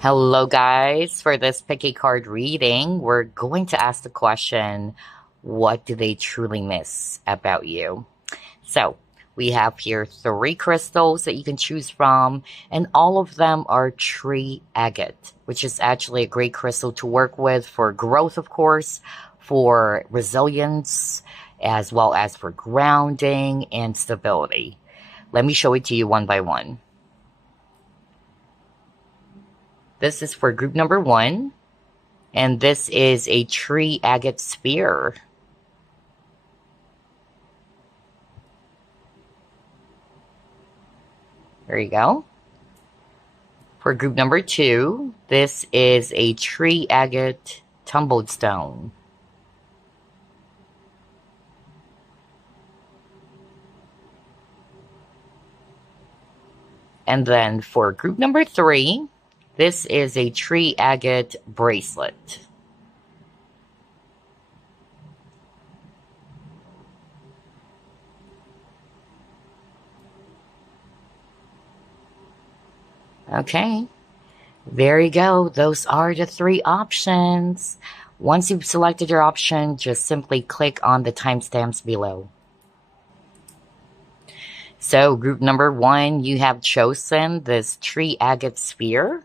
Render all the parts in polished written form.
Hello, guys. For this picky card reading, we're going to ask the question, what do they truly miss about you? So, we have here three crystals that you can choose from, and all of them are tree agate, which is actually a great crystal to work with for growth, of course, for resilience, as well as for grounding and stability. Let me show it to you one by one. This is for group number one. And this is a tree agate sphere. There you go. For group number two, this is a tree agate tumbled stone. And then for group number three, this is a tree agate bracelet. Okay, there you go. Those are the three options. Once you've selected your option, just simply click on the timestamps below. So, group number one, you have chosen this tree agate sphere.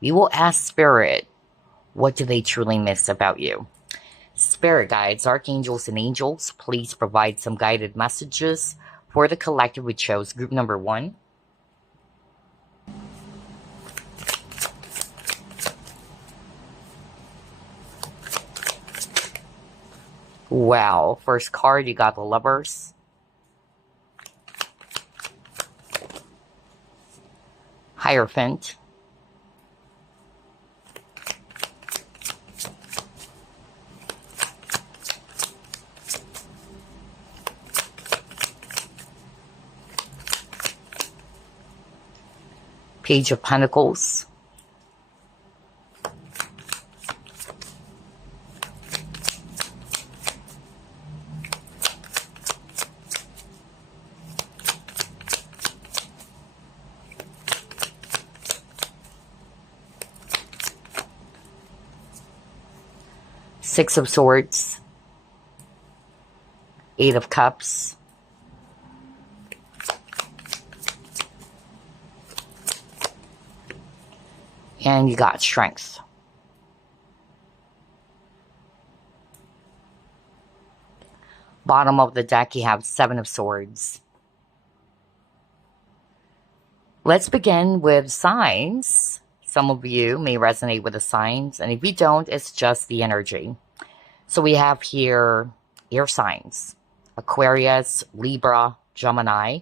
We will ask Spirit, what do they truly miss about you? Spirit guides, archangels, and angels, please provide some guided messages for the collective we chose, group number one. Wow, first card, you got the Lovers. Hierophant. Page of Pentacles. Six of Swords. Eight of Cups. And you got Strength. Bottom of the deck, you have Seven of Swords. Let's begin with signs. Some of you may resonate with the signs, and if you don't, it's just the energy. So we have here air signs: Aquarius, Libra, Gemini,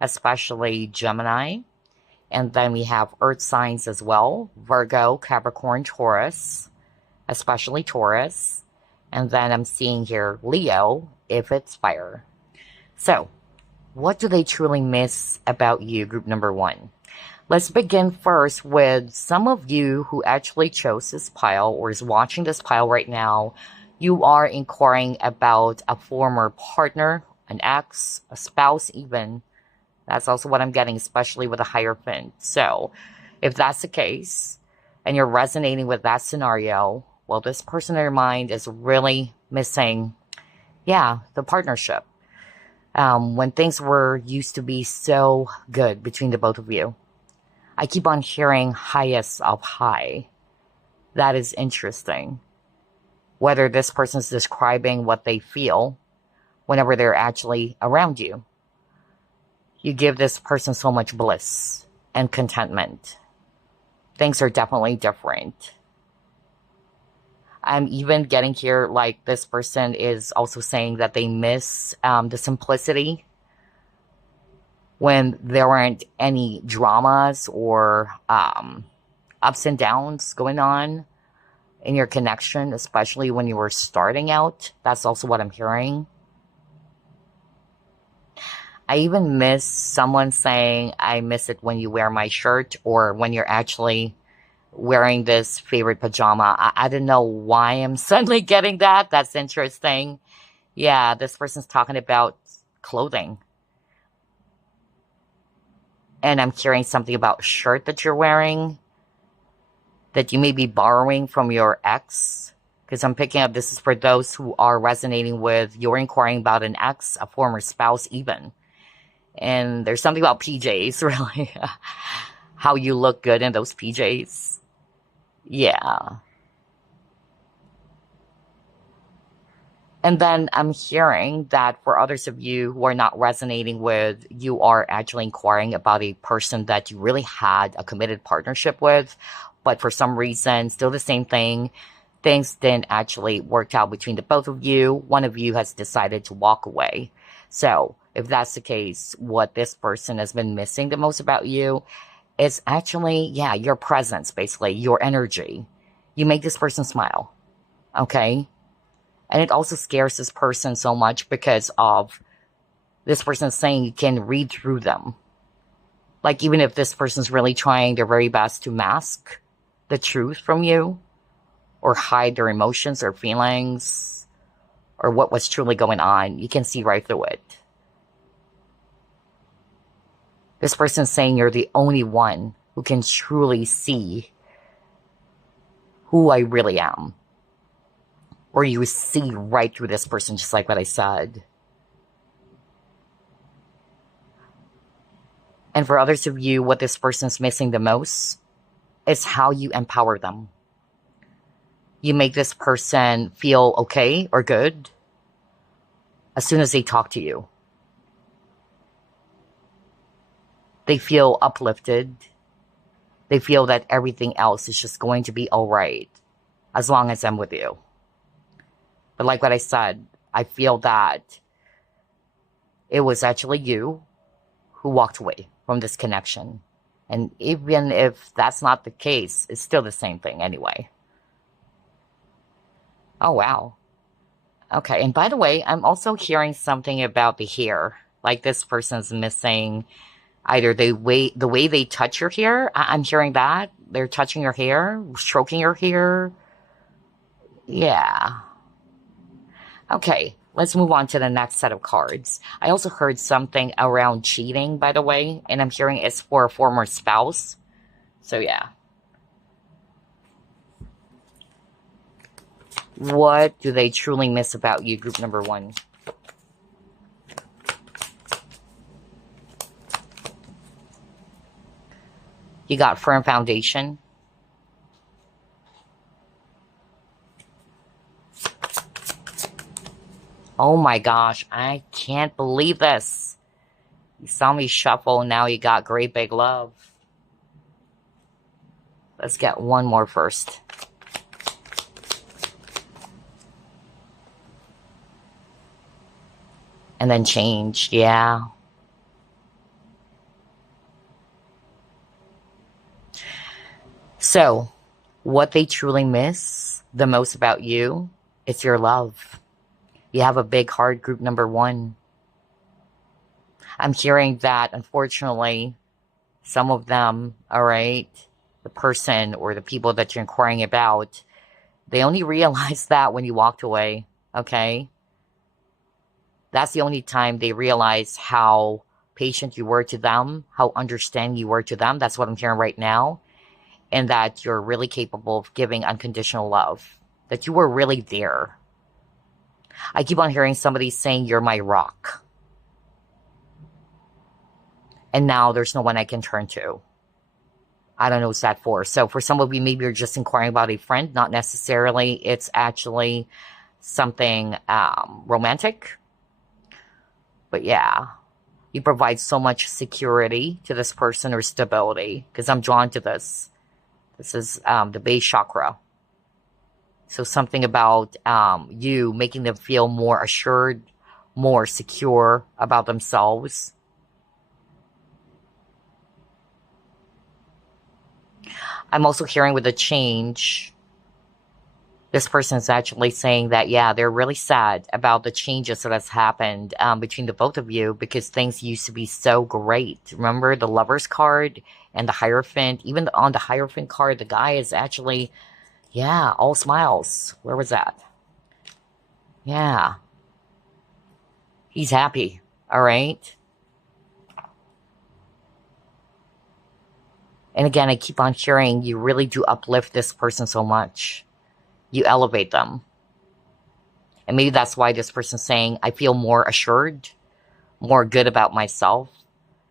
especially Gemini. And then we have earth signs as well: Virgo, Capricorn, Taurus, especially Taurus. And then I'm seeing here Leo, if it's fire. So, what do they truly miss about you, group number one? Let's begin first with some of you who actually chose this pile or is watching this pile right now. You are inquiring about a former partner, an ex, a spouse even. That's also what I'm getting, especially with a Hierophant. So, if that's the case, and you're resonating with that scenario, well, this person in your mind is really missing, the partnership. When things were used to be so good between the both of you. I keep on hearing highest of high. That is interesting. Whether this person is describing what they feel whenever they're actually around you. You give this person so much bliss and contentment. Things are definitely different. I'm even getting here like this person is also saying that they miss the simplicity when there weren't any dramas or ups and downs going on in your connection, especially when you were starting out. That's also what I'm hearing. I even miss someone saying, I miss it when you wear my shirt, or when you're actually wearing this favorite pajama. I don't know why I'm suddenly getting that. That's interesting. Yeah, this person's talking about clothing. And I'm hearing something about shirt that you're wearing. that you may be borrowing from your ex. Because I'm picking up this is for those who are resonating with you're inquiring about an ex, a former spouse even. And there's something about PJs, really. How you look good in those PJs. Yeah. And then I'm hearing that for others of you who are not resonating with, you are actually inquiring about a person that you really had a committed partnership with, but for some reason, still the same thing. Things didn't actually work out between the both of you. One of you has decided to walk away. So if that's the case, what this person has been missing the most about you is actually, yeah, your presence, basically, your energy. You make this person smile. Okay? And it also scares this person so much because of this person saying you can read through them. Like, even if this person's really trying their very best to mask the truth from you or hide their emotions or feelings or what was truly going on, you can see right through it. This person's saying you're the only one who can truly see who I really am. Or you see right through this person, just like what I said. And for others of you, what this person's missing the most is how you empower them. You make this person feel okay or good as soon as they talk to you. They feel uplifted. They feel that everything else is just going to be all right as long as I'm with you. But like what I said, I feel that it was actually you who walked away from this connection. And even if that's not the case, it's still the same thing anyway. Oh, wow. Okay, and by the way, I'm also hearing something about the hair. Like this person's missing either the way they touch your hair. I'm hearing that. They're touching your hair, stroking your hair. Yeah. Okay, let's move on to the next set of cards. I also heard something around cheating, by the way, and I'm hearing it's for a former spouse. So, yeah. What do they truly miss about you, group number one? You got firm foundation. Oh my gosh, I can't believe this. You saw me shuffle, now you got great big love. Let's get one more first. And then change, yeah. So, what they truly miss the most about you, it's your love. You have a big heart, group number one. I'm hearing that, unfortunately, some of them, all right, the person or the people that you're inquiring about, they only realize that when you walked away, okay? That's the only time they realize how patient you were to them, how understanding you were to them. That's what I'm hearing right now. And that you're really capable of giving unconditional love. That you were really there. I keep on hearing somebody saying, you're my rock. And now there's no one I can turn to. I don't know what's that for. So for some of you, maybe you're just inquiring about a friend. Not necessarily. It's actually something romantic. But yeah, you provide so much security to this person or stability. Because I'm drawn to this. This is the base chakra. So something about you making them feel more assured, more secure about themselves. I'm also hearing with the change, this person is actually saying that, yeah, they're really sad about the changes that has happened between the both of you because things used to be so great. Remember the Lover's card and the Hierophant? Even on the Hierophant card, the guy is actually, yeah, all smiles. Where was that? Yeah. He's happy. All right. And again, I keep on hearing you really do uplift this person so much. You elevate them. And maybe that's why this person's saying, I feel more assured, more good about myself.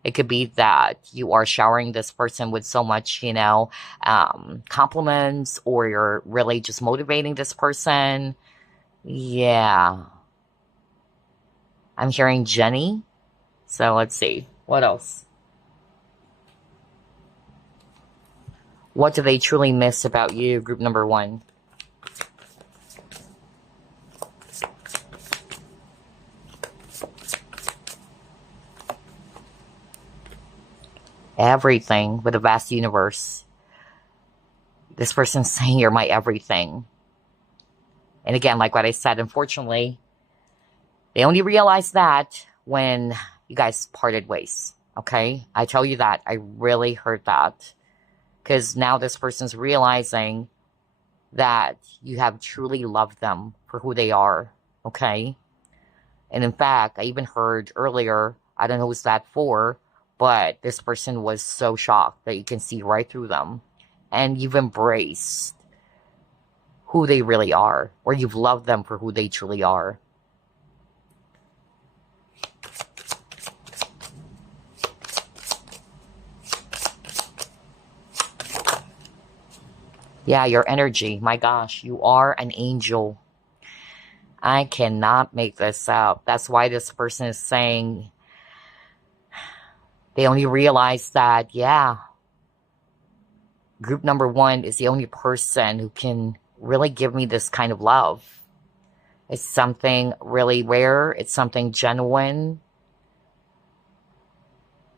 It could be that you are showering this person with so much, compliments, or you're really just motivating this person. Yeah. I'm hearing Jenny. So let's see. What else? What do they truly miss about you, group number 1? Everything with a vast universe. This person's saying you're my everything. And again, like what I said, unfortunately, they only realized that when you guys parted ways. Okay? I tell you that. I really heard that. Because now this person's realizing that you have truly loved them for who they are. Okay? And in fact, I even heard earlier, I don't know who's that for, but this person was so shocked that you can see right through them. And you've embraced who they really are, or you've loved them for who they truly are. Yeah, your energy. My gosh, you are an angel. I cannot make this up. That's why this person is saying they only realize that, yeah, group number 1 is the only person who can really give me this kind of love. It's something really rare. It's something genuine.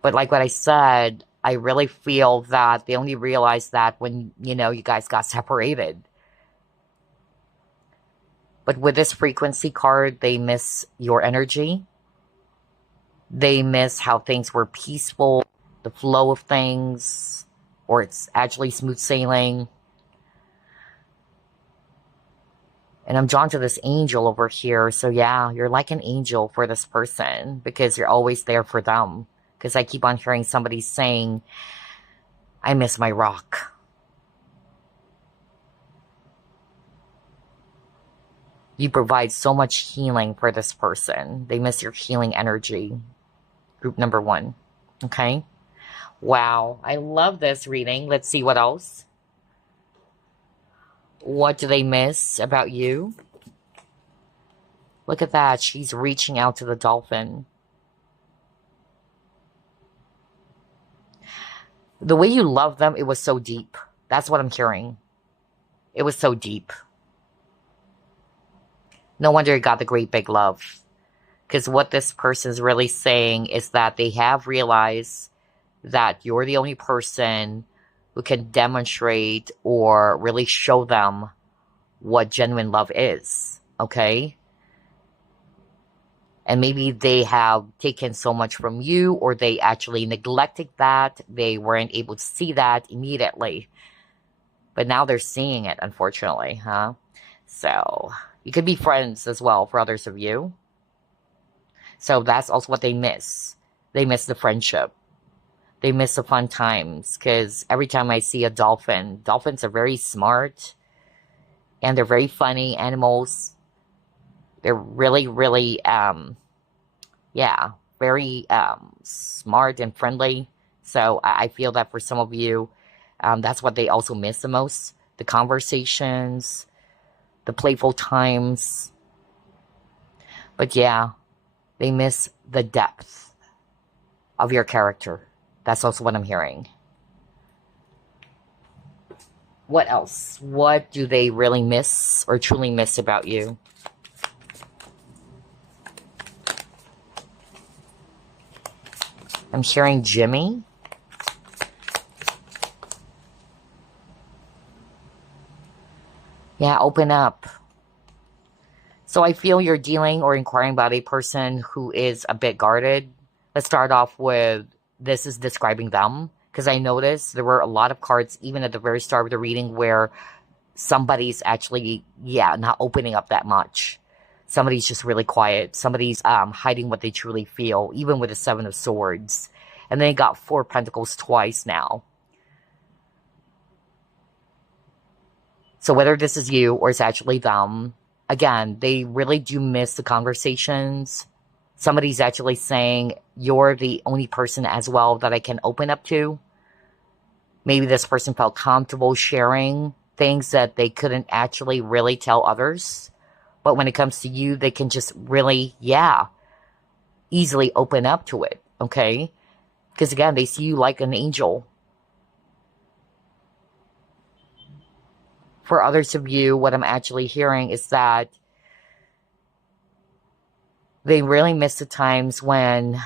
But like what I said, I really feel that they only realized that when, you guys got separated. But with this frequency card, they miss your energy. They miss how things were peaceful, the flow of things, or it's actually smooth sailing. And I'm drawn to this angel over here. So yeah, you're like an angel for this person because you're always there for them. Because I keep on hearing somebody saying, I miss my rock. You provide so much healing for this person. They miss your healing energy. Group number 1. Okay? Wow. I love this reading. Let's see what else. What do they miss about you? Look at that. She's reaching out to the dolphin. The way you love them, it was so deep. That's what I'm hearing. It was so deep. No wonder you got the great big love. Because what this person is really saying is that they have realized that you're the only person who can demonstrate or really show them what genuine love is. Okay? And maybe they have taken so much from you, or they actually neglected that. They weren't able to see that immediately. But now they're seeing it, unfortunately, huh? So, you could be friends as well for others of you. So that's also what they miss. They miss the friendship. They miss the fun times. Because every time I see a dolphin, dolphins are very smart. And they're very funny animals. They're really, really, very smart and friendly. So I feel that for some of you, that's what they also miss the most. The conversations, the playful times. But yeah, they miss the depth of your character. That's also what I'm hearing. What else? What do they really miss or truly miss about you? I'm hearing Jimmy. Yeah, open up. So I feel you're dealing or inquiring about a person who is a bit guarded. Let's start off with this is describing them. Because I noticed there were a lot of cards, even at the very start of the reading, where somebody's actually, not opening up that much. Somebody's just really quiet. Somebody's hiding what they truly feel, even with the 7 of Swords. And then you got 4 Pentacles twice now. So whether this is you or it's actually them, again, they really do miss the conversations. Somebody's actually saying, you're the only person as well that I can open up to. Maybe this person felt comfortable sharing things that they couldn't actually really tell others. But when it comes to you, they can just really, yeah, easily open up to it, okay? Because again, they see you like an angel. For others of you, what I'm actually hearing is that they really miss the times when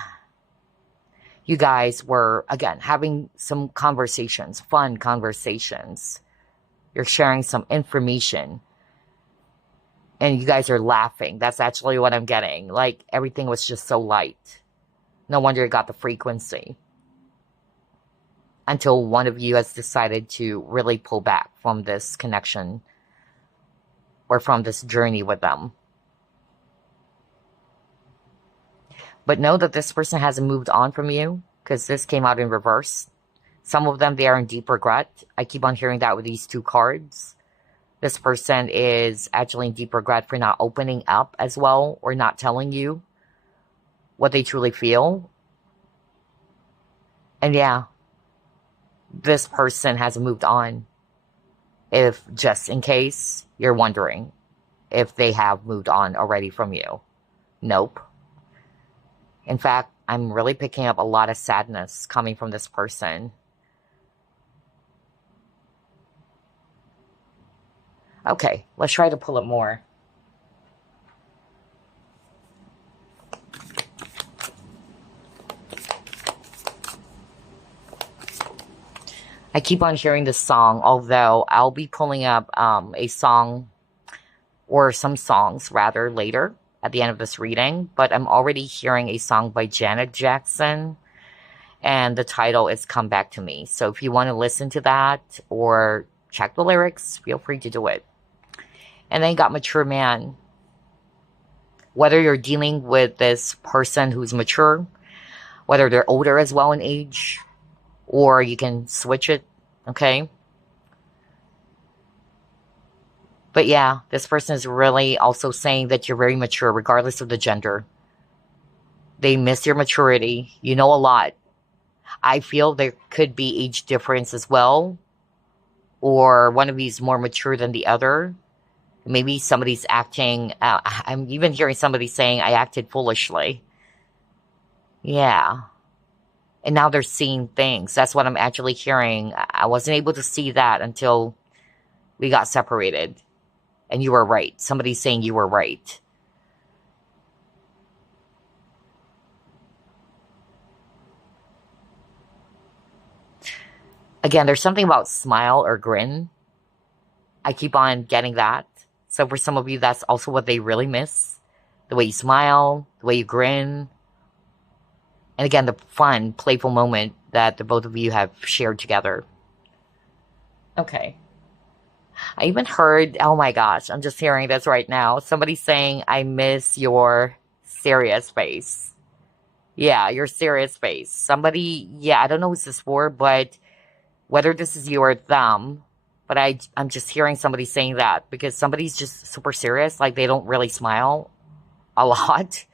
you guys were, again, having some conversations, fun conversations. You're sharing some information and you guys are laughing. That's actually what I'm getting. Like everything was just so light. No wonder it got the frequency. Until one of you has decided to really pull back from this connection or from this journey with them. But know that this person hasn't moved on from you, because this came out in reverse. Some of them, they are in deep regret. I keep on hearing that with these two cards. This person is actually in deep regret for not opening up as well, or not telling you what they truly feel. And yeah, this person has moved on. If just in case you're wondering if they have moved on already from you. Nope. In fact, I'm really picking up a lot of sadness coming from this person. Okay, let's try to pull it more. I keep on hearing this song, although I'll be pulling up a song, or some songs rather, later at the end of this reading. But I'm already hearing a song by Janet Jackson, and the title is Come Back to Me. So if you want to listen to that or check the lyrics, feel free to do it. And then you got Mature Man. Whether you're dealing with this person who's mature, whether they're older as well in age, or you can switch it, okay? But yeah, this person is really also saying that you're very mature, regardless of the gender. They miss your maturity. You know a lot. I feel there could be age difference as well, or one of you is more mature than the other. Maybe somebody's acting, I'm even hearing somebody saying, I acted foolishly. Yeah. And now they're seeing things. That's what I'm actually hearing. I wasn't able to see that until we got separated. And you were right. Somebody's saying you were right. Again, there's something about smile or grin. I keep on getting that. So for some of you, that's also what they really miss. The way you smile, the way you grin. And again, the fun, playful moment that the both of you have shared together. Okay. I even heard, oh my gosh, I'm just hearing this right now. Somebody saying, I miss your serious face. Yeah, your serious face. Somebody, yeah, I don't know who's this for, but whether this is you or them, but I'm just hearing somebody saying that because somebody's just super serious. Like they don't really smile a lot.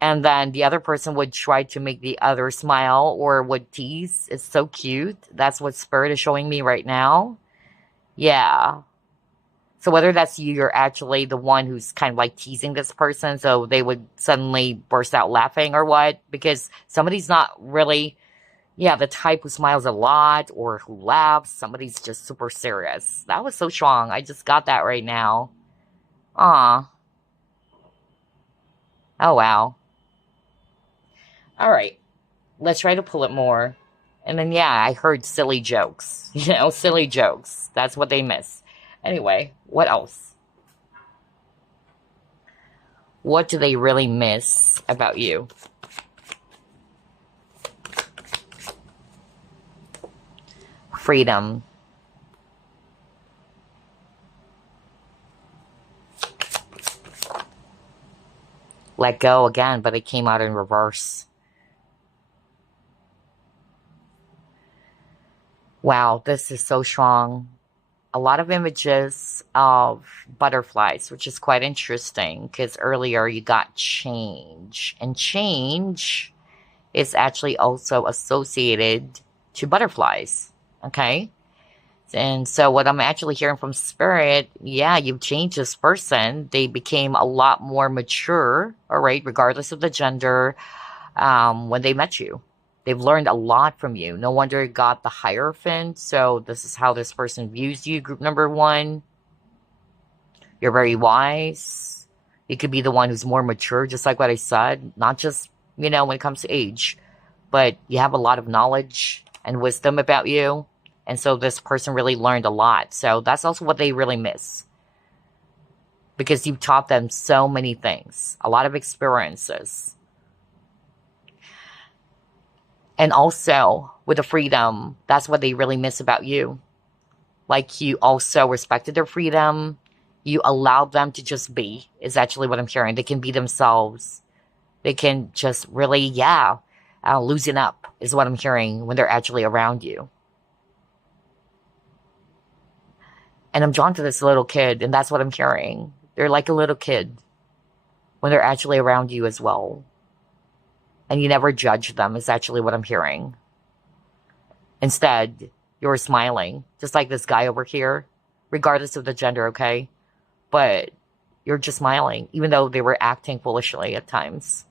And then the other person would try to make the other smile or would tease. It's so cute. That's what Spirit is showing me right now. Yeah. So whether that's you, you're actually the one who's kind of like teasing this person, so they would suddenly burst out laughing or what, because somebody's not really, yeah, the type who smiles a lot or who laughs. Somebody's just super serious. That was so strong. I just got that right now. Aw. Oh, wow. All right. Let's try to pull it more. And then, yeah, I heard silly jokes. You know, silly jokes. That's what they miss. Anyway, what else? What do they really miss about you? Freedom. Let go again, but it came out in reverse. Wow, this is so strong. a lot of images of butterflies, which is quite interesting because earlier you got change, and change is actually also associated to butterflies. Okay. And so what I'm actually hearing from spirit, yeah, you've changed this person. They became a lot more mature, all right, regardless of the gender, when they met you. They've learned a lot from you. No wonder you got the Hierophant. So this is how this person views you, group number one. You're very wise. You could be the one who's more mature, just like what I said. Not just, when it comes to age, but you have a lot of knowledge and wisdom about you. And so this person really learned a lot. So that's also what they really miss. Because you've taught them so many things, a lot of experiences. And also, with the freedom, that's what they really miss about you. Like, you also respected their freedom. You allowed them to just be, is actually what I'm hearing. They can be themselves. They can just really, loosen up, is what I'm hearing when they're actually around you. And I'm drawn to this little kid, and that's what I'm hearing. They're like a little kid when they're actually around you as well. And you never judge them, is actually what I'm hearing. Instead, you're smiling, just like this guy over here, regardless of the gender, okay? But you're just smiling, even though they were acting foolishly at times.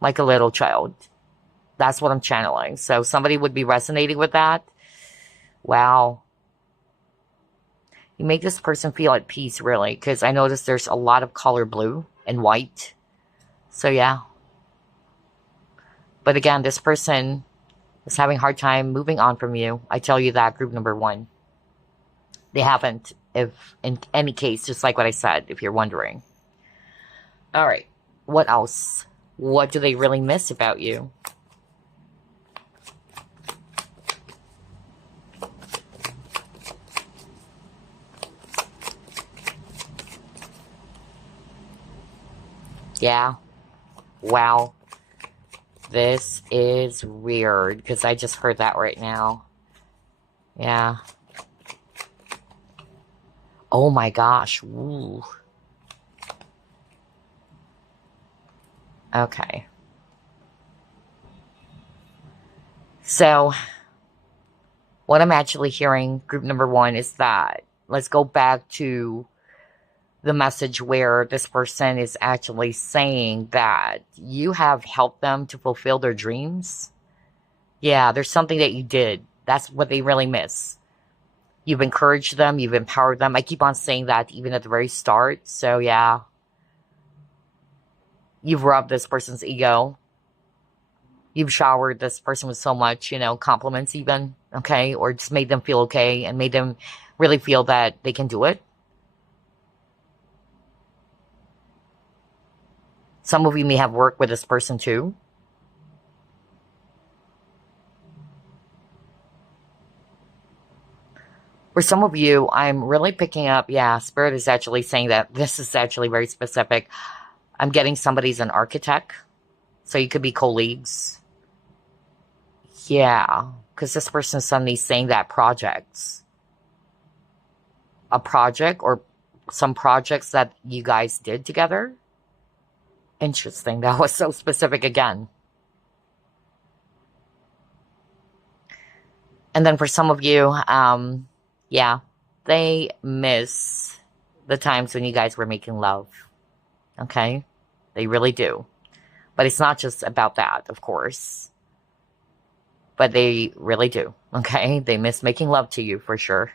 Like a little child. That's what I'm channeling. So somebody would be resonating with that. Wow. You make this person feel at peace, really, because I noticed there's a lot of color blue and white. So, yeah. But again, this person is having a hard time moving on from you. I tell you that, group number one. They haven't, if in any case, just like what I said, if you're wondering. All right. What else? What do they really miss about you? Yeah. Wow. This is weird because I just heard that right now. Yeah. Oh my gosh. Ooh. Okay. So, what I'm actually hearing, group number one, is that let's go back to the message where this person is actually saying that you have helped them to fulfill their dreams. Yeah, there's something that you did. That's what they really miss. You've encouraged them. You've empowered them. I keep on saying that even at the very start. So, yeah. You've rubbed this person's ego. You've showered this person with so much, compliments even, okay? Or just made them feel okay and made them really feel that they can do it. Some of you may have worked with this person too. For some of you, I'm really picking up, Spirit is actually saying that this is actually very specific. I'm getting somebody's an architect. So you could be colleagues. Yeah, because this person is suddenly saying that a project or some projects that you guys did together. Interesting. That was so specific again. And then for some of you, they miss the times when you guys were making love. Okay? They really do. But it's not just about that, of course. But they really do. Okay? They miss making love to you for sure.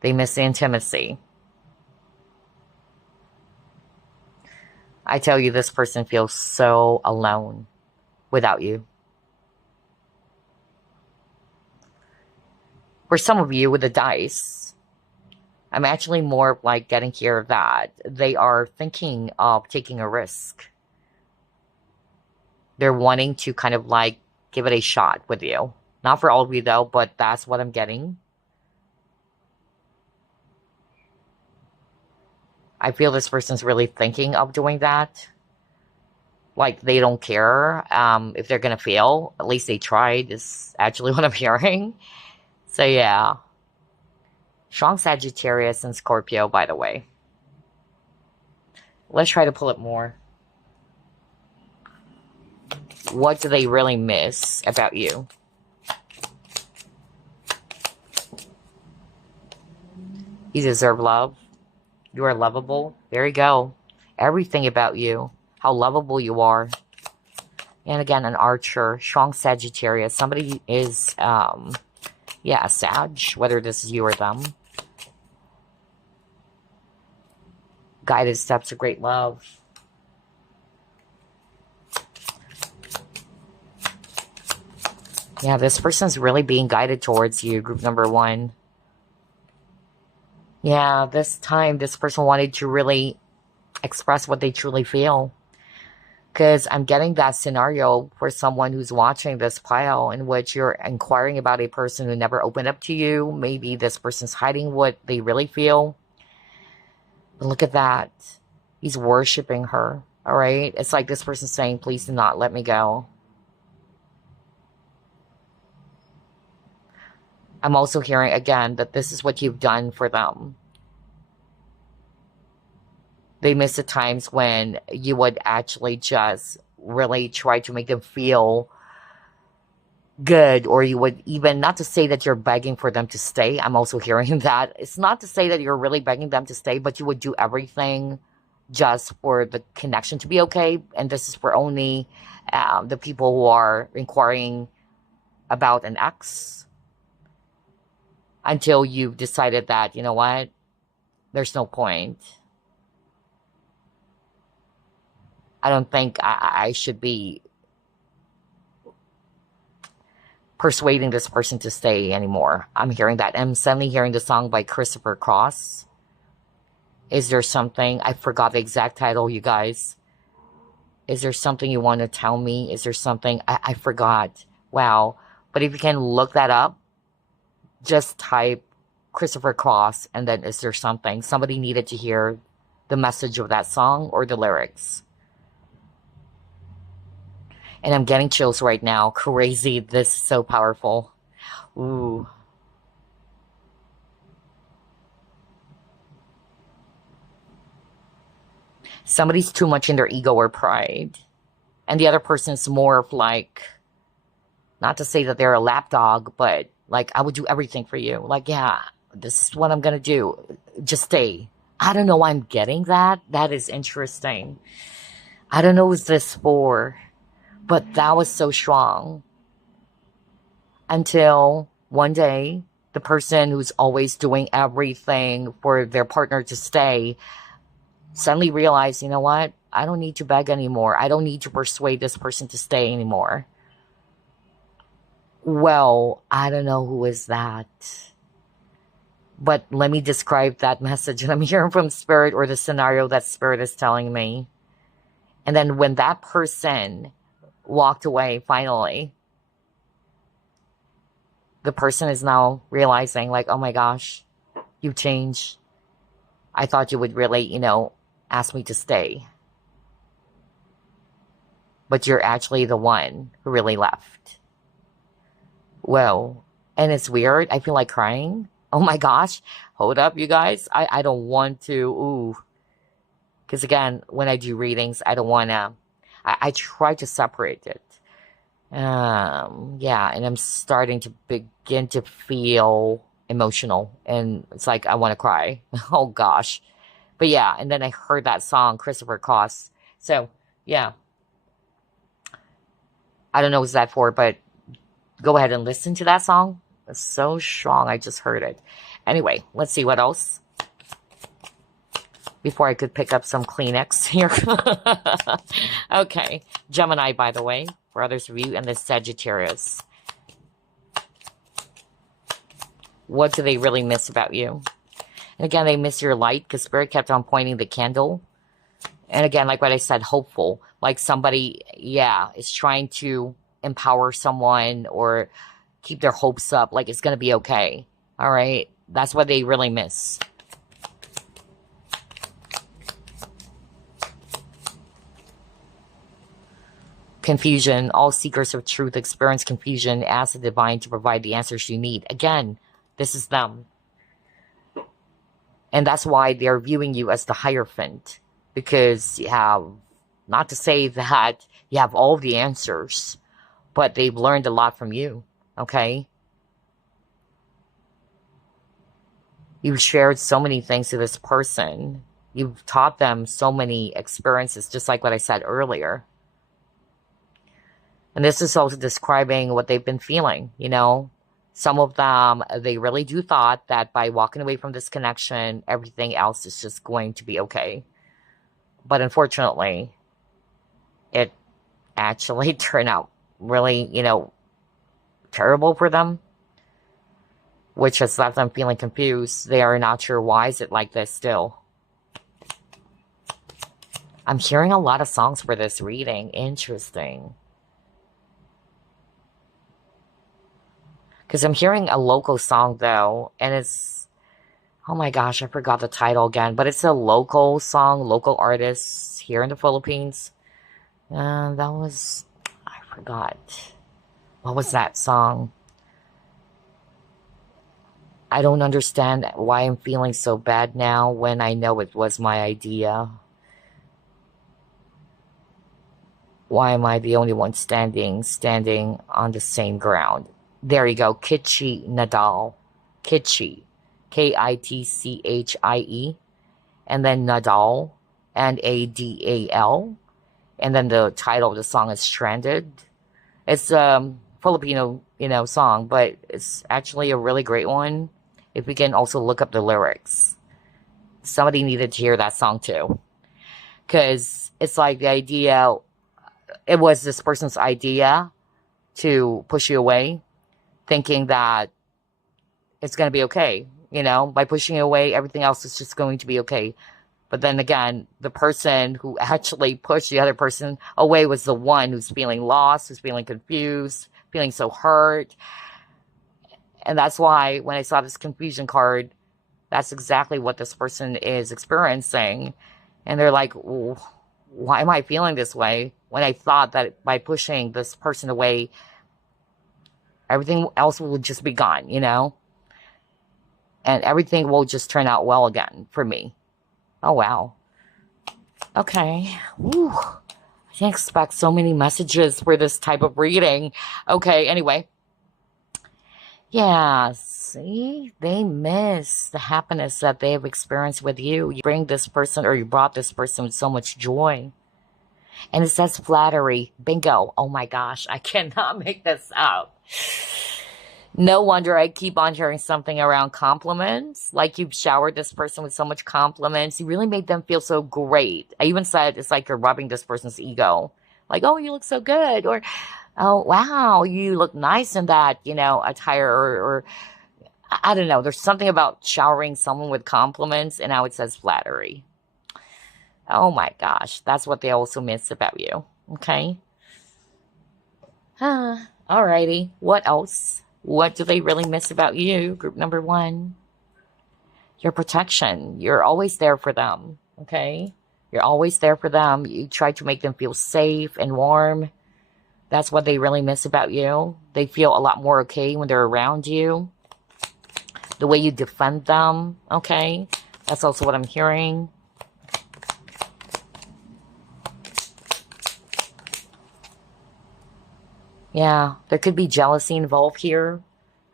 They miss the intimacy. I tell you, this person feels so alone without you. For some of you with the dice, I'm actually more like getting here that they are thinking of taking a risk. They're wanting to kind of like give it a shot with you. Not for all of you though, but that's what I'm getting. I feel this person's really thinking of doing that. Like, they don't care if they're going to fail. At least they tried, is actually what I'm hearing. So yeah, strong Sagittarius and Scorpio, by the way. Let's try to pull it more. What do they really miss about you? You deserve love. You are lovable. There you go. Everything about you. How lovable you are. And again, an archer. Strong Sagittarius. Somebody is, yeah, a Sag. Whether this is you or them. Guided steps to great love. Yeah, this person's really being guided towards you, group number 1. Yeah, this time, this person wanted to really express what they truly feel. Because I'm getting that scenario for someone who's watching this pile in which you're inquiring about a person who never opened up to you. Maybe this person's hiding what they really feel. But look at that. He's worshiping her, all right? It's like this person's saying, please do not let me go. I'm also hearing, again, that this is what you've done for them. They miss the times when you would actually just really try to make them feel good, or you would even, not to say that you're begging for them to stay. I'm also hearing that. It's not to say that you're really begging them to stay, but you would do everything just for the connection to be okay. And this is for only the people who are inquiring about an ex. Until you've decided that, you know what, there's no point. I don't think I should be persuading this person to stay anymore. I'm hearing that. I'm suddenly hearing the song by Christopher Cross. Is there something? I forgot the exact title, you guys. Is there something you want to tell me? Is there something? I forgot. Wow. But if you can look that up, just type Christopher Cross, and then is there something? Somebody needed to hear the message of that song or the lyrics. And I'm getting chills right now. Crazy. This is so powerful. Ooh. Somebody's too much in their ego or pride. And the other person's more of like, not to say that they're a lapdog, but like, I would do everything for you. Like, yeah, this is what I'm going to do. Just stay. I don't know why I'm getting that. That is interesting. I don't know who's this for, but that was so strong. Until one day, the person who's always doing everything for their partner to stay suddenly realized, you know what? I don't need to beg anymore. I don't need to persuade this person to stay anymore. Well, I don't know who is that. But let me describe that message that I'm hearing from Spirit, or the scenario that Spirit is telling me. And then when that person walked away, finally, the person is now realizing, like, oh my gosh, you've changed. I thought you would really, you know, ask me to stay. But you're actually the one who really left. Well, and it's weird. I feel like crying. Oh my gosh. Hold up, you guys. I don't want to. Ooh. Because again, when I do readings, I don't want to. I try to separate it. Yeah, and I'm starting to begin to feel emotional. And it's like, I want to cry. Oh gosh. But yeah, and then I heard that song, Christopher Cross. So, yeah. I don't know what's that for, but go ahead and listen to that song. It's so strong. I just heard it. Anyway, let's see what else. Before I could pick up some Kleenex here. Okay. Gemini, by the way, for others of you, and the Sagittarius. What do they really miss about you? And again, they miss your light, because Spirit kept on pointing the candle. And again, like what I said, hopeful. Like somebody, yeah, is trying to empower someone or keep their hopes up. Like it's going to be okay. All right. That's what they really miss. Confusion. All seekers of truth experience confusion. Ask the divine to provide the answers you need. Again, this is them. And that's why they're viewing you as the Hierophant. Because you have, not to say that you have all the answers, but they've learned a lot from you. Okay? You've shared so many things to this person. You've taught them so many experiences, just like what I said earlier. And this is also describing what they've been feeling, you know. Some of them, they really do thought that by walking away from this connection, everything else is just going to be okay. But unfortunately, it actually turned out really, you know, terrible for them, which has left them feeling confused. They are not sure why is it like this still. I'm hearing a lot of songs for this reading. Interesting. Because I'm hearing a local song, though, and it's, oh my gosh, I forgot the title again, but it's a local song, local artists here in the Philippines. That was, I forgot. What was that song? I don't understand why I'm feeling so bad now when I know it was my idea. Why am I the only one standing on the same ground? There you go. Kitschy Nadal. Kitschy. Kitchie. And then Nadal. Nadal. And then the title of the song is Stranded. It's a Filipino, you know, song, but it's actually a really great one. If we can also look up the lyrics. Somebody needed to hear that song too. Because it's like the idea, it was this person's idea to push you away, thinking that it's going to be okay. You know, by pushing you away, everything else is just going to be okay. But then again, the person who actually pushed the other person away was the one who's feeling lost, who's feeling confused, feeling so hurt. And that's why when I saw this confusion card, that's exactly what this person is experiencing. And they're like, why am I feeling this way? When I thought that by pushing this person away, everything else will just be gone, you know? And everything will just turn out well again for me. Oh, wow. Okay. Woo. I didn't expect so many messages for this type of reading. Okay, anyway. Yeah, see? They miss the happiness that they have experienced with you. You bring this person, or you brought this person with so much joy. And it says flattery. Bingo. Oh my gosh, I cannot make this up. No wonder I keep on hearing something around compliments. Like you've showered this person with so much compliments. You really made them feel so great. I even said it's like you're rubbing this person's ego. Like, oh, you look so good. Or, oh, wow, you look nice in that, you know, attire. Or I don't know. There's something about showering someone with compliments, and now it says flattery. Oh my gosh. That's what they also miss about you. Okay. Alrighty. What else? What do they really miss about you? Group number 1. Your protection. You're always there for them. Okay? You're always there for them. You try to make them feel safe and warm. That's what they really miss about you. They feel a lot more okay when they're around you. The way you defend them. Okay? That's also what I'm hearing. Yeah, there could be jealousy involved here.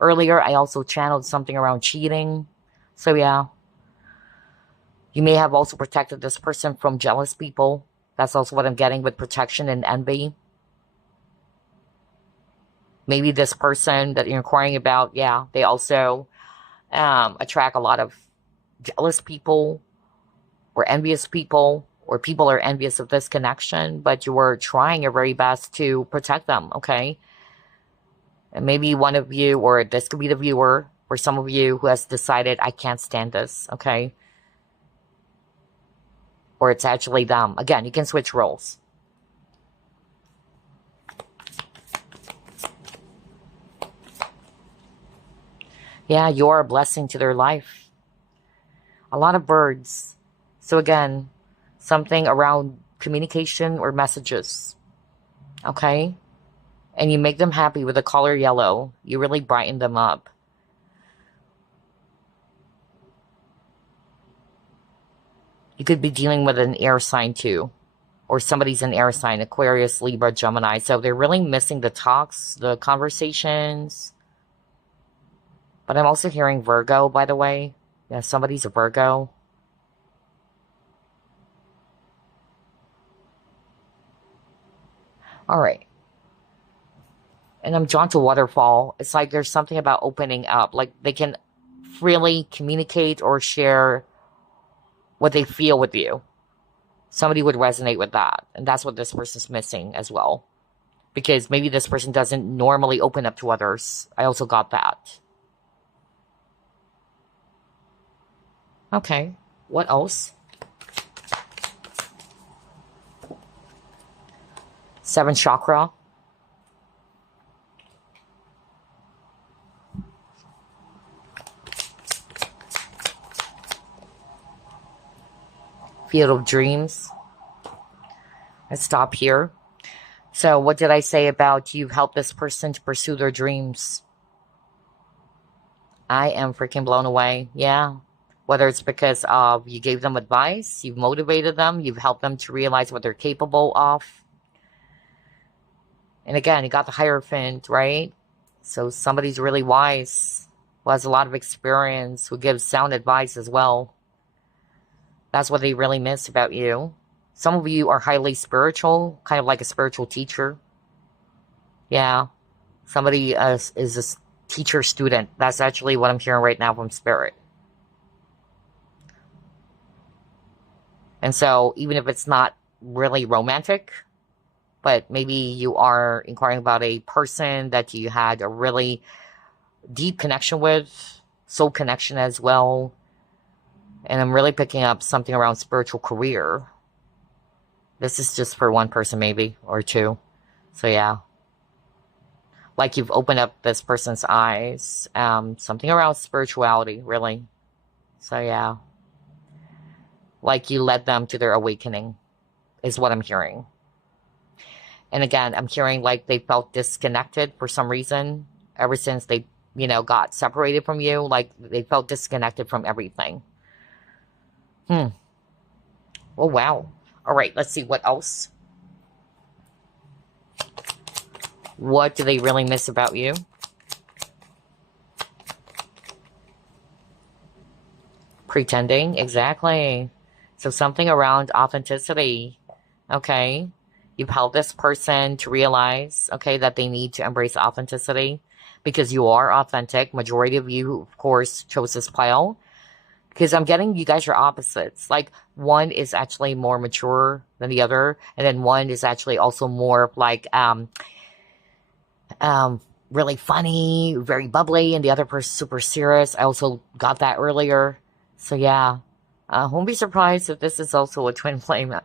Earlier, I also channeled something around cheating. So yeah, you may have also protected this person from jealous people. That's also what I'm getting with protection and envy. Maybe this person that you're inquiring about, yeah, they also attract a lot of jealous people or envious people, or people are envious of this connection, but you were trying your very best to protect them, okay? And maybe one of you, or this could be the viewer, or some of you who has decided, I can't stand this, okay? Or it's actually them. Again, you can switch roles. Yeah, you're a blessing to their life. A lot of birds. So again, something around communication or messages. Okay? And you make them happy with the color yellow. You really brighten them up. You could be dealing with an air sign too. Or somebody's an air sign, Aquarius, Libra, Gemini. So they're really missing the talks, the conversations. But I'm also hearing Virgo, by the way. Yeah, somebody's a Virgo. All right. And I'm drawn to waterfall. It's like there's something about opening up. Like they can freely communicate or share what they feel with you. Somebody would resonate with that. And that's what this person's missing as well. Because maybe this person doesn't normally open up to others. I also got that. Okay. What else? 7th chakra. Field of dreams. Let's stop here. So what did I say about you help this person to pursue their dreams? I am freaking blown away. Yeah. Whether it's because of you gave them advice, you've motivated them, you've helped them to realize what they're capable of. And again, you got the Hierophant, right? So somebody's really wise, who has a lot of experience, who gives sound advice as well. That's what they really miss about you. Some of you are highly spiritual, kind of like a spiritual teacher. Yeah. Somebody is a teacher student. That's actually what I'm hearing right now from Spirit. And so even if it's not really romantic, but maybe you are inquiring about a person that you had a really deep connection with, soul connection as well. And I'm really picking up something around spiritual career. This is just for one person maybe, or two. So yeah. Like you've opened up this person's eyes. Something around spirituality, really. So yeah. Like you led them to their awakening, is what I'm hearing. And again, I'm hearing like they felt disconnected for some reason ever since they, got separated from you. Like they felt disconnected from everything. Oh, wow. All right, let's see what else. What do they really miss about you? Pretending, exactly. So something around authenticity, okay? You've helped this person to realize, okay, that they need to embrace authenticity because you are authentic. Majority of you, of course, chose this pile because I'm getting you guys are opposites. Like one is actually more mature than the other, and then one is actually also more like really funny, very bubbly, and the other person super serious. I also got that earlier. So yeah, won't be surprised if this is also a twin flame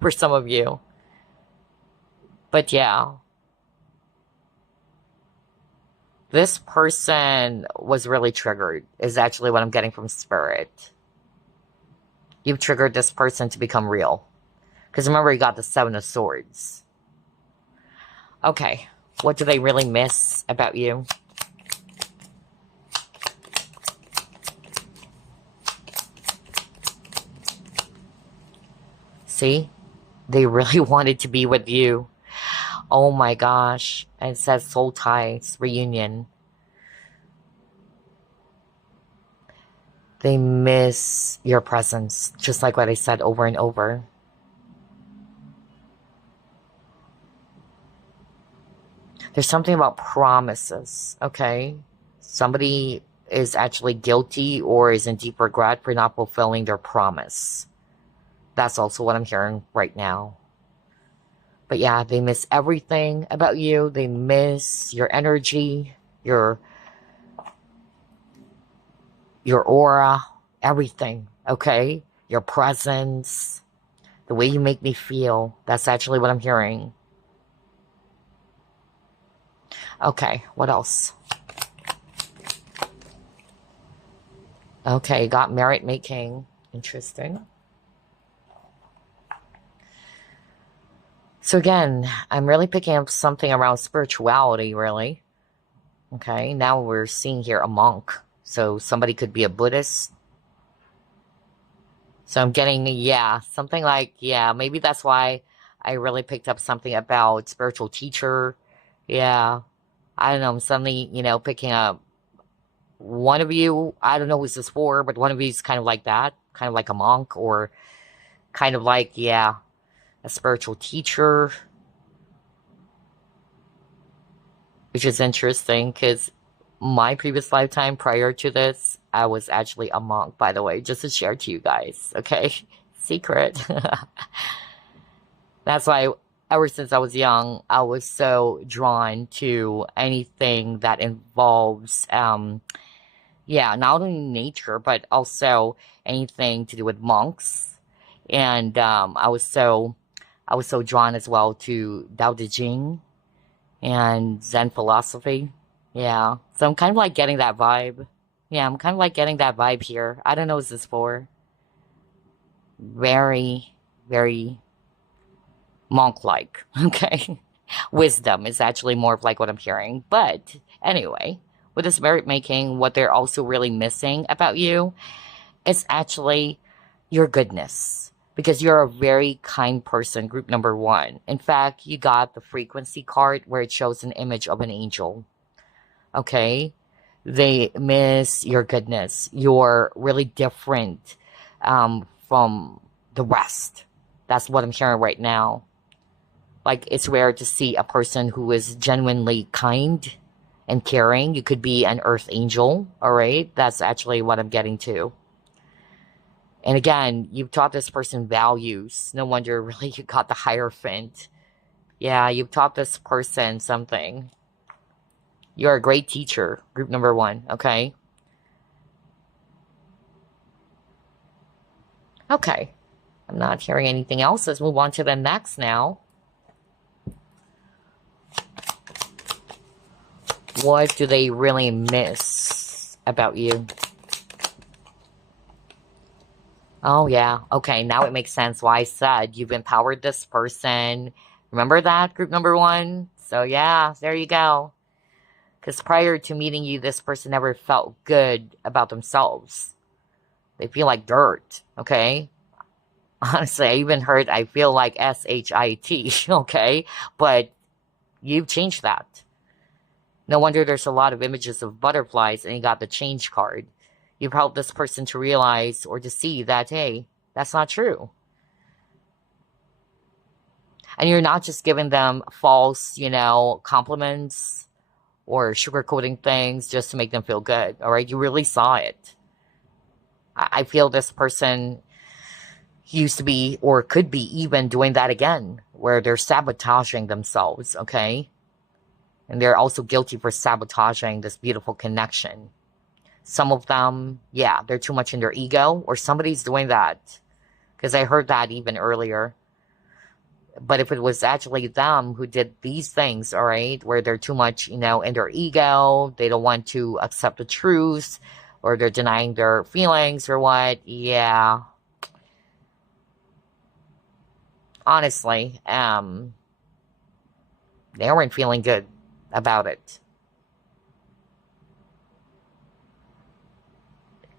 for some of you. But yeah, this person was really triggered, is actually what I'm getting from Spirit. You've triggered this person to become real. Because remember, you got the 7 of Swords. Okay, what do they really miss about you? See? They really wanted to be with you. Oh my gosh. And it says soul ties, reunion. They miss your presence, just like what I said over and over. There's something about promises, okay? Somebody is actually guilty or is in deep regret for not fulfilling their promise. That's also what I'm hearing right now. But yeah, they miss everything about you. They miss your energy, your aura, everything, okay? Your presence, the way you make me feel. That's actually what I'm hearing. Okay, what else? Okay, got merit making. Interesting. So again, I'm really picking up something around spirituality, really. Okay, now we're seeing here a monk. So somebody could be a Buddhist. So I'm getting, yeah, something like, yeah, maybe that's why I really picked up something about spiritual teacher. Yeah, I don't know, I'm suddenly, picking up one of you. I don't know who's this for, but one of you is kind of like that, kind of like a monk, or kind of like, yeah, a spiritual teacher, which is interesting because my previous lifetime prior to this, I was actually a monk, by the way, just to share to you guys. Okay, secret. That's why ever since I was young, I was so drawn to anything that involves, yeah, not only nature, but also anything to do with monks. And I was so drawn as well to Tao Te Ching and Zen philosophy. Yeah. So I'm kind of like getting that vibe. Yeah, I'm kind of like getting that vibe here. I don't know what this is for. Very, very monk-like. Okay. Wisdom is actually more of like what I'm hearing. But anyway, with this merit making, what they're also really missing about you is actually your goodness. Because you're a very kind person, group number one. In fact, you got the frequency card where it shows an image of an angel. Okay? They miss your goodness. You're really different from the rest. That's what I'm hearing right now. Like, it's rare to see a person who is genuinely kind and caring. You could be an earth angel, all right? That's actually what I'm getting to. And again, you've taught this person values. No wonder really you got the Hierophant. Yeah, you've taught this person something. You're a great teacher, group number one, okay? Okay. I'm not hearing anything else. Let's move on to the next now. What do they really miss about you? Oh, yeah. Okay, now it makes sense why I said you've empowered this person. Remember that, group number one? So, yeah, there you go. Because prior to meeting you, this person never felt good about themselves. They feel like dirt, okay? Honestly, I even heard I feel like S-H-I-T, okay? But you've changed that. No wonder there's a lot of images of butterflies and you got the change card. You've helped this person to realize or to see that, hey, that's not true. And you're not just giving them false, compliments or sugarcoating things just to make them feel good, all right? You really saw it. I feel this person used to be or could be even doing that again, where they're sabotaging themselves, okay? And they're also guilty for sabotaging this beautiful connection. Some of them, yeah, they're too much in their ego, or somebody's doing that. Because I heard that even earlier. But if it was actually them who did these things, all right, where they're too much, in their ego, they don't want to accept the truth, or they're denying their feelings or what, yeah. Honestly, they weren't feeling good about it.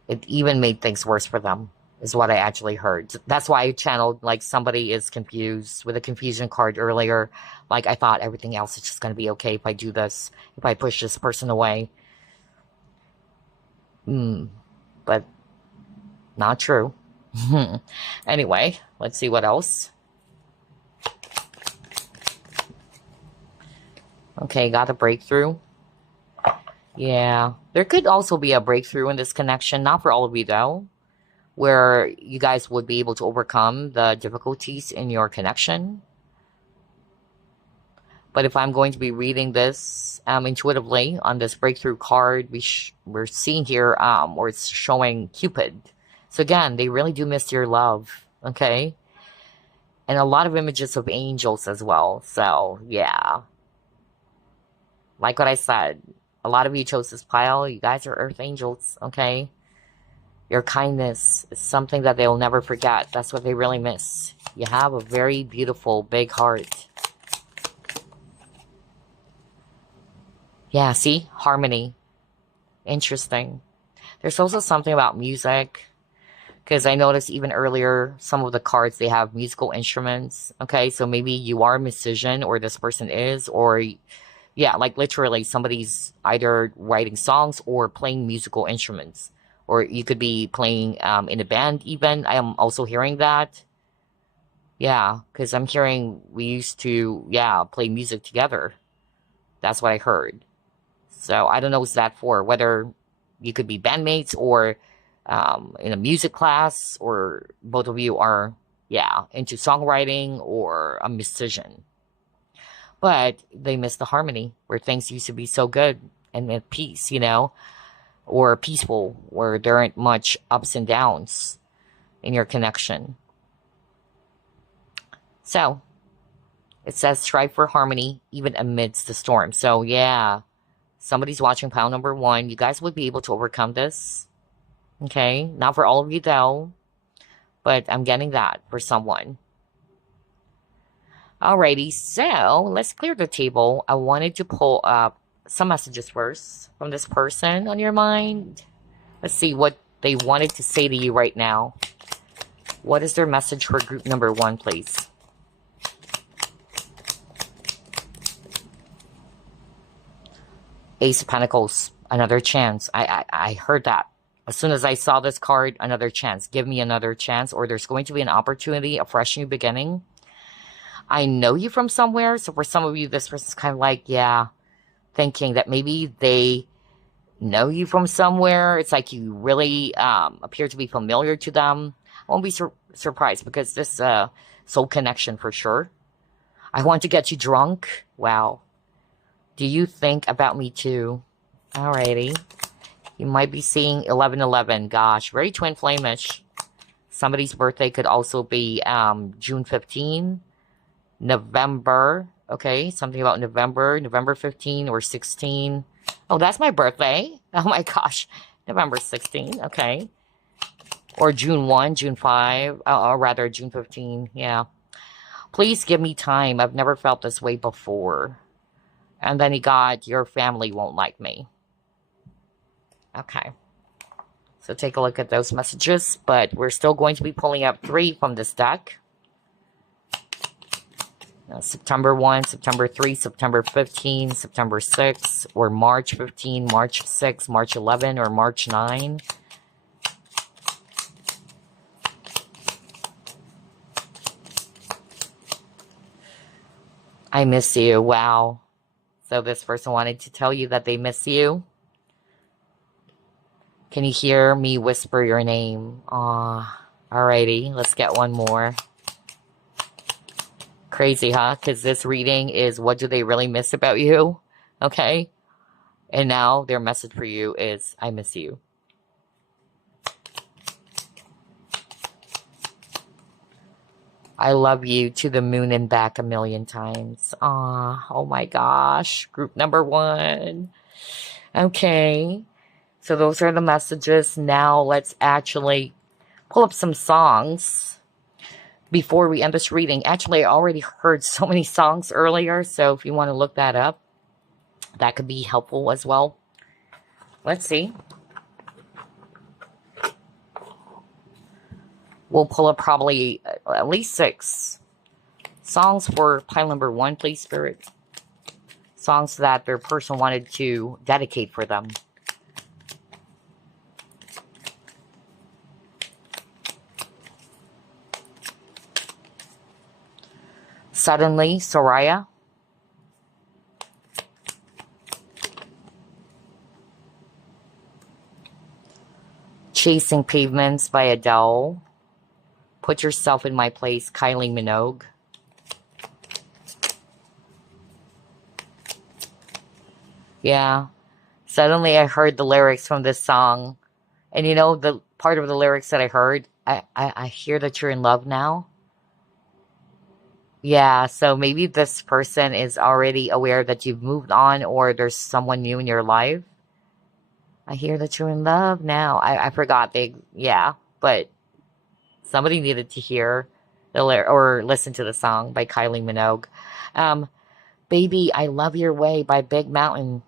It even made things worse for them, is what I actually heard. That's why I channeled, like, somebody is confused with a confusion card earlier. Like, I thought everything else is just going to be okay if I do this, if I push this person away. But not true. Anyway, let's see what else. Okay, got a breakthrough. Yeah, there could also be a breakthrough in this connection, not for all of you though, where you guys would be able to overcome the difficulties in your connection. But if I'm going to be reading this intuitively on this breakthrough card, we're seeing here, or it's showing Cupid. So again, they really do miss your love, okay? And a lot of images of angels as well. So yeah, like what I said, a lot of you chose this pile. You guys are earth angels, okay? Your kindness is something that they'll never forget. That's what they really miss. You have a very beautiful, big heart. Yeah, see? Harmony. Interesting. There's also something about music. Because I noticed even earlier, some of the cards, they have musical instruments. Okay, so maybe you are a musician, or this person is, or yeah, like literally somebody's either writing songs or playing musical instruments. Or you could be playing in a band even. I am also hearing that. Yeah, because I'm hearing we used to, yeah, play music together. That's what I heard. So I don't know what's that for, whether you could be bandmates or in a music class, or both of you are, yeah, into songwriting or a musician. But they miss the harmony where things used to be so good and at peace, or peaceful, where there aren't much ups and downs in your connection. So it says strive for harmony even amidst the storm. So yeah, somebody's watching pile number one. You guys would be able to overcome this. Okay, not for all of you though, but I'm getting that for someone. Alrighty, so let's clear the table. I wanted to pull up some messages first from this person on your mind. Let's see what they wanted to say to you right now. What is their message for group number one, please? Ace of Pentacles, another chance. I heard that. As soon as I saw this card, another chance. Give me another chance, or there's going to be an opportunity, a fresh new beginning. I know you from somewhere, so for some of you, this person's kind of like, yeah, thinking that maybe they know you from somewhere. It's like you really appear to be familiar to them. I won't be surprised because this soul connection for sure. I want to get you drunk. Wow. Do you think about me too? Alrighty. You might be seeing 11/11. Gosh, very twin flame-ish. Somebody's birthday could also be June 15, November. Okay, something about November 15 or 16. Oh, that's my birthday. Oh my gosh, November 16. Okay. Or June 1, June 5, or rather June 15. Yeah. Please give me time. I've never felt this way before. And then he got, your family won't like me. Okay. So take a look at those messages. But we're still going to be pulling up 3 from this deck. September 1, September 3, September 15, September 6, or March 15, March 6, March 11, or March 9. I miss you. Wow. So this person wanted to tell you that they miss you. Can you hear me whisper your name? Aw. Alrighty, let's get one more. Crazy, huh? Because this reading is what do they really miss about you? Okay? And now their message for you is, I miss you. I love you to the moon and back 1,000,000 times. Aw, oh my gosh. Group number 1. Okay. So those are the messages. Now let's actually pull up some songs before we end this reading. Actually, I already heard so many songs earlier, so if you want to look that up, that could be helpful as well. Let's see. We'll pull up probably at least 6 songs for pile number 1, please, Spirit. Songs that their person wanted to dedicate for them. Suddenly, Soraya. Chasing Pavements by Adele. Put Yourself in My Place, Kylie Minogue. Yeah. Suddenly I heard the lyrics from this song. And you know, the part of the lyrics that I heard, I hear that you're in love now. Yeah, so maybe this person is already aware that you've moved on or there's someone new in your life. I hear that you're in love now. I forgot yeah, but somebody needed to hear or listen to the song by Kylie Minogue. Baby, I Love Your Way by Big Mountain.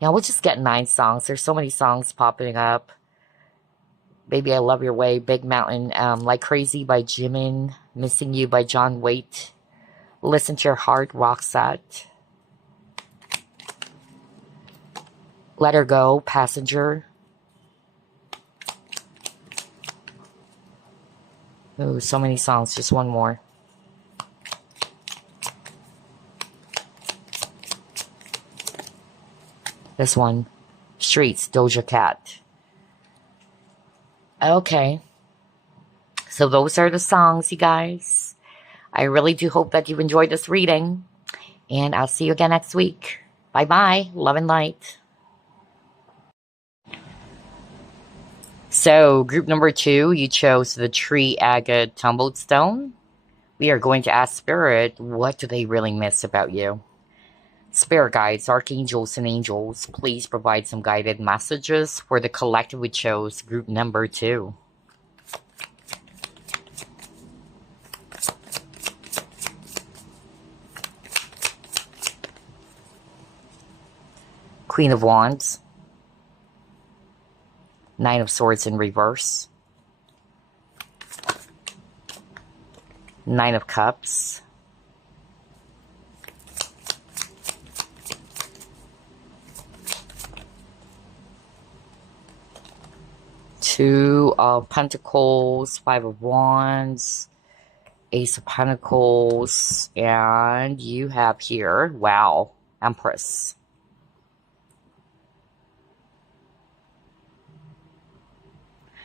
Yeah, we'll just get 9 songs. There's so many songs popping up. Baby, I Love Your Way, Big Mountain, Like Crazy by Jimin, Missing You by John Waite, Listen to Your Heart, Roxette, Let Her Go, Passenger. Ooh, so many songs, just one more. This one, Streets, Doja Cat. Okay, so those are the songs, you guys. I really do hope that you enjoyed this reading, and I'll see you again next week. Bye-bye. Love and light. So, group number 2, you chose the tree agate tumbled stone. We are going to ask Spirit, what do they really miss about you? Spirit guides, archangels, and angels, please provide some guided messages for the collective we chose, group number 2. Queen of Wands, 9 of Swords in reverse, 9 of Cups, Two of Pentacles, 5 of Wands, Ace of Pentacles, and you have here, wow, Empress.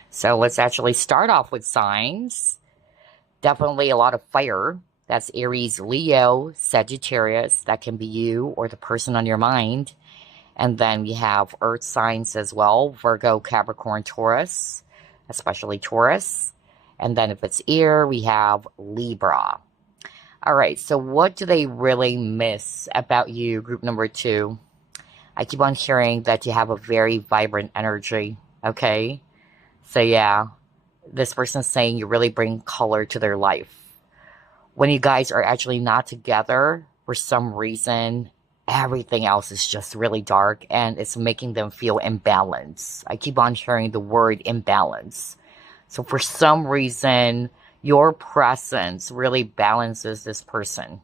So let's actually start off with signs. Definitely a lot of fire. That's Aries, Leo, Sagittarius. That can be you or the person on your mind. And then we have earth signs as well. Virgo, Capricorn, Taurus. Especially Taurus. And then if it's air, we have Libra. All right, so what do they really miss about you, group number 2? I keep on hearing that you have a very vibrant energy, okay? So yeah, this person's saying you really bring color to their life. When you guys are actually not together, for some reason, everything else is just really dark and it's making them feel imbalanced. I keep on hearing the word imbalance. So for some reason, your presence really balances this person,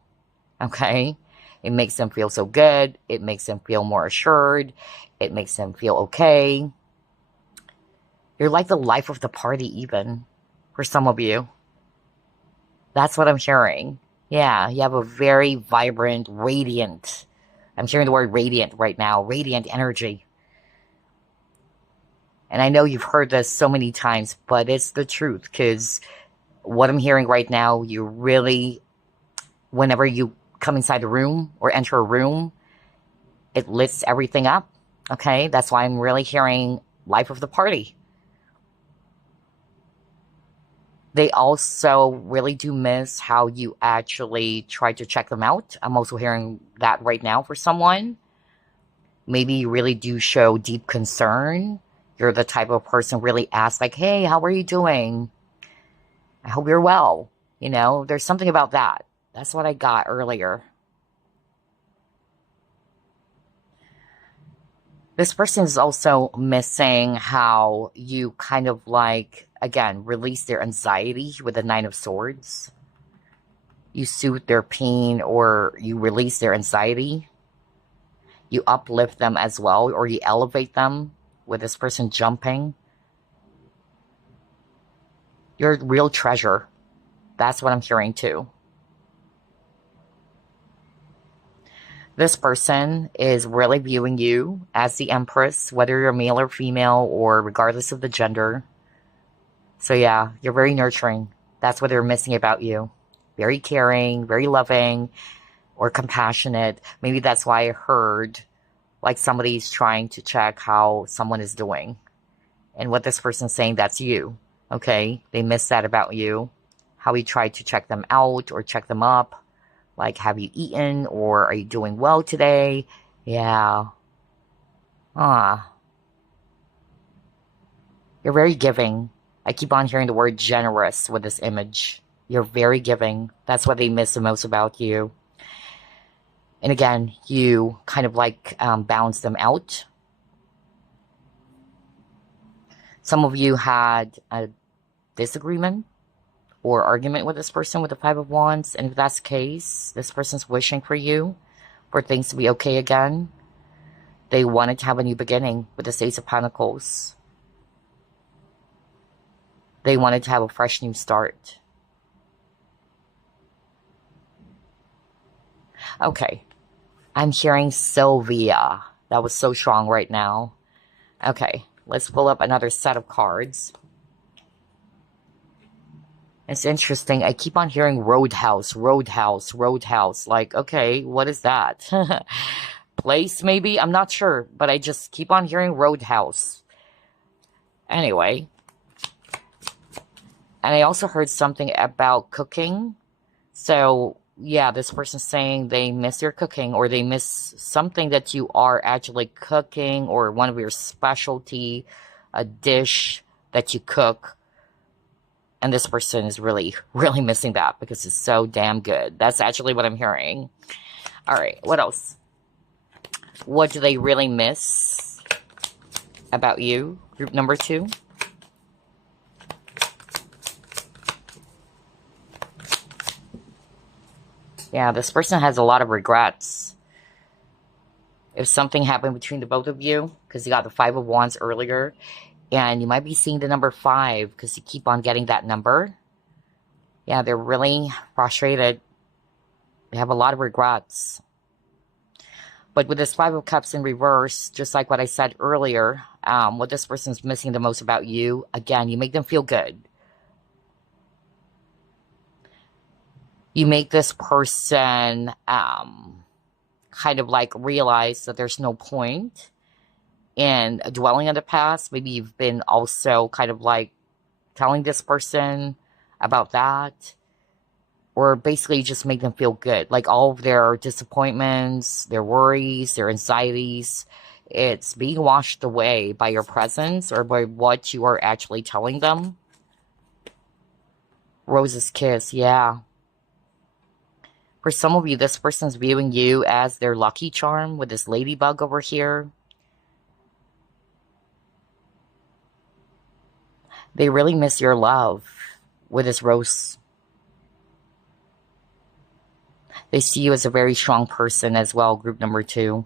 okay? It makes them feel so good. It makes them feel more assured. It makes them feel okay. You're like the life of the party even, for some of you. That's what I'm hearing. Yeah, you have a very vibrant, radiant, I'm hearing the word radiant right now, radiant energy. And I know you've heard this so many times, but it's the truth, because what I'm hearing right now, you really, whenever you come inside a room or enter a room, it lifts everything up, okay? That's why I'm really hearing life of the party. They also really do miss how you actually try to check them out. I'm also hearing that right now for someone. Maybe you really do show deep concern. You're the type of person really asks like, hey, how are you doing? I hope you're well. You know, there's something about that. That's what I got earlier. This person is also missing how you kind of like, again, release their anxiety with the 9 of Swords. You soothe their pain or you release their anxiety. You uplift them as well, or you elevate them with this person jumping. You're a real treasure. That's what I'm hearing too. This person is really viewing you as the Empress, whether you're male or female or regardless of the gender. So yeah, you're very nurturing. That's what they're missing about you. Very caring, very loving, or compassionate. Maybe that's why I heard like somebody's trying to check how someone is doing. And what this person's saying, that's you. Okay? They miss that about you. How you try to check them out or check them up. Like, have you eaten or are you doing well today? Yeah. Ah. You're very giving. I keep on hearing the word generous with this image. You're very giving. That's what they miss the most about you. And again, you kind of like balance them out. Some of you had a disagreement or argument with this person with the Five of Wands. And if that's the case, this person's wishing for you, for things to be okay again. They wanted to have a new beginning with the Ace of Pentacles. They wanted to have a fresh new start. Okay. I'm hearing Sylvia. That was so strong right now. Okay. Let's pull up another set of cards. It's interesting. I keep on hearing roadhouse, roadhouse, roadhouse. Like, okay, what is that? Place, maybe? I'm not sure. But I just keep on hearing roadhouse. Anyway. And I also heard something about cooking. So, yeah, this person's saying they miss your cooking, or they miss something that you are actually cooking, or one of your specialty, a dish that you cook. And this person is really, really missing that because it's so damn good. That's actually what I'm hearing. All right, what else? What do they really miss about you? Group number 2. Yeah, this person has a lot of regrets. If something happened between the both of you, because you got the Five of Wands earlier, and you might be seeing the number 5 because you keep on getting that number. Yeah, they're really frustrated. They have a lot of regrets. But with this Five of Cups in reverse, just like what I said earlier, what this person's missing the most about you, again, you make them feel good. You make this person kind of like realize that there's no point in dwelling on the past. Maybe you've been also kind of like telling this person about that. Or basically just make them feel good. Like all of their disappointments, their worries, their anxieties, it's being washed away by your presence or by what you are actually telling them. Rose's kiss, yeah. For some of you, this person's viewing you as their lucky charm with this ladybug over here. They really miss your love with this rose. They see you as a very strong person as well, group number 2.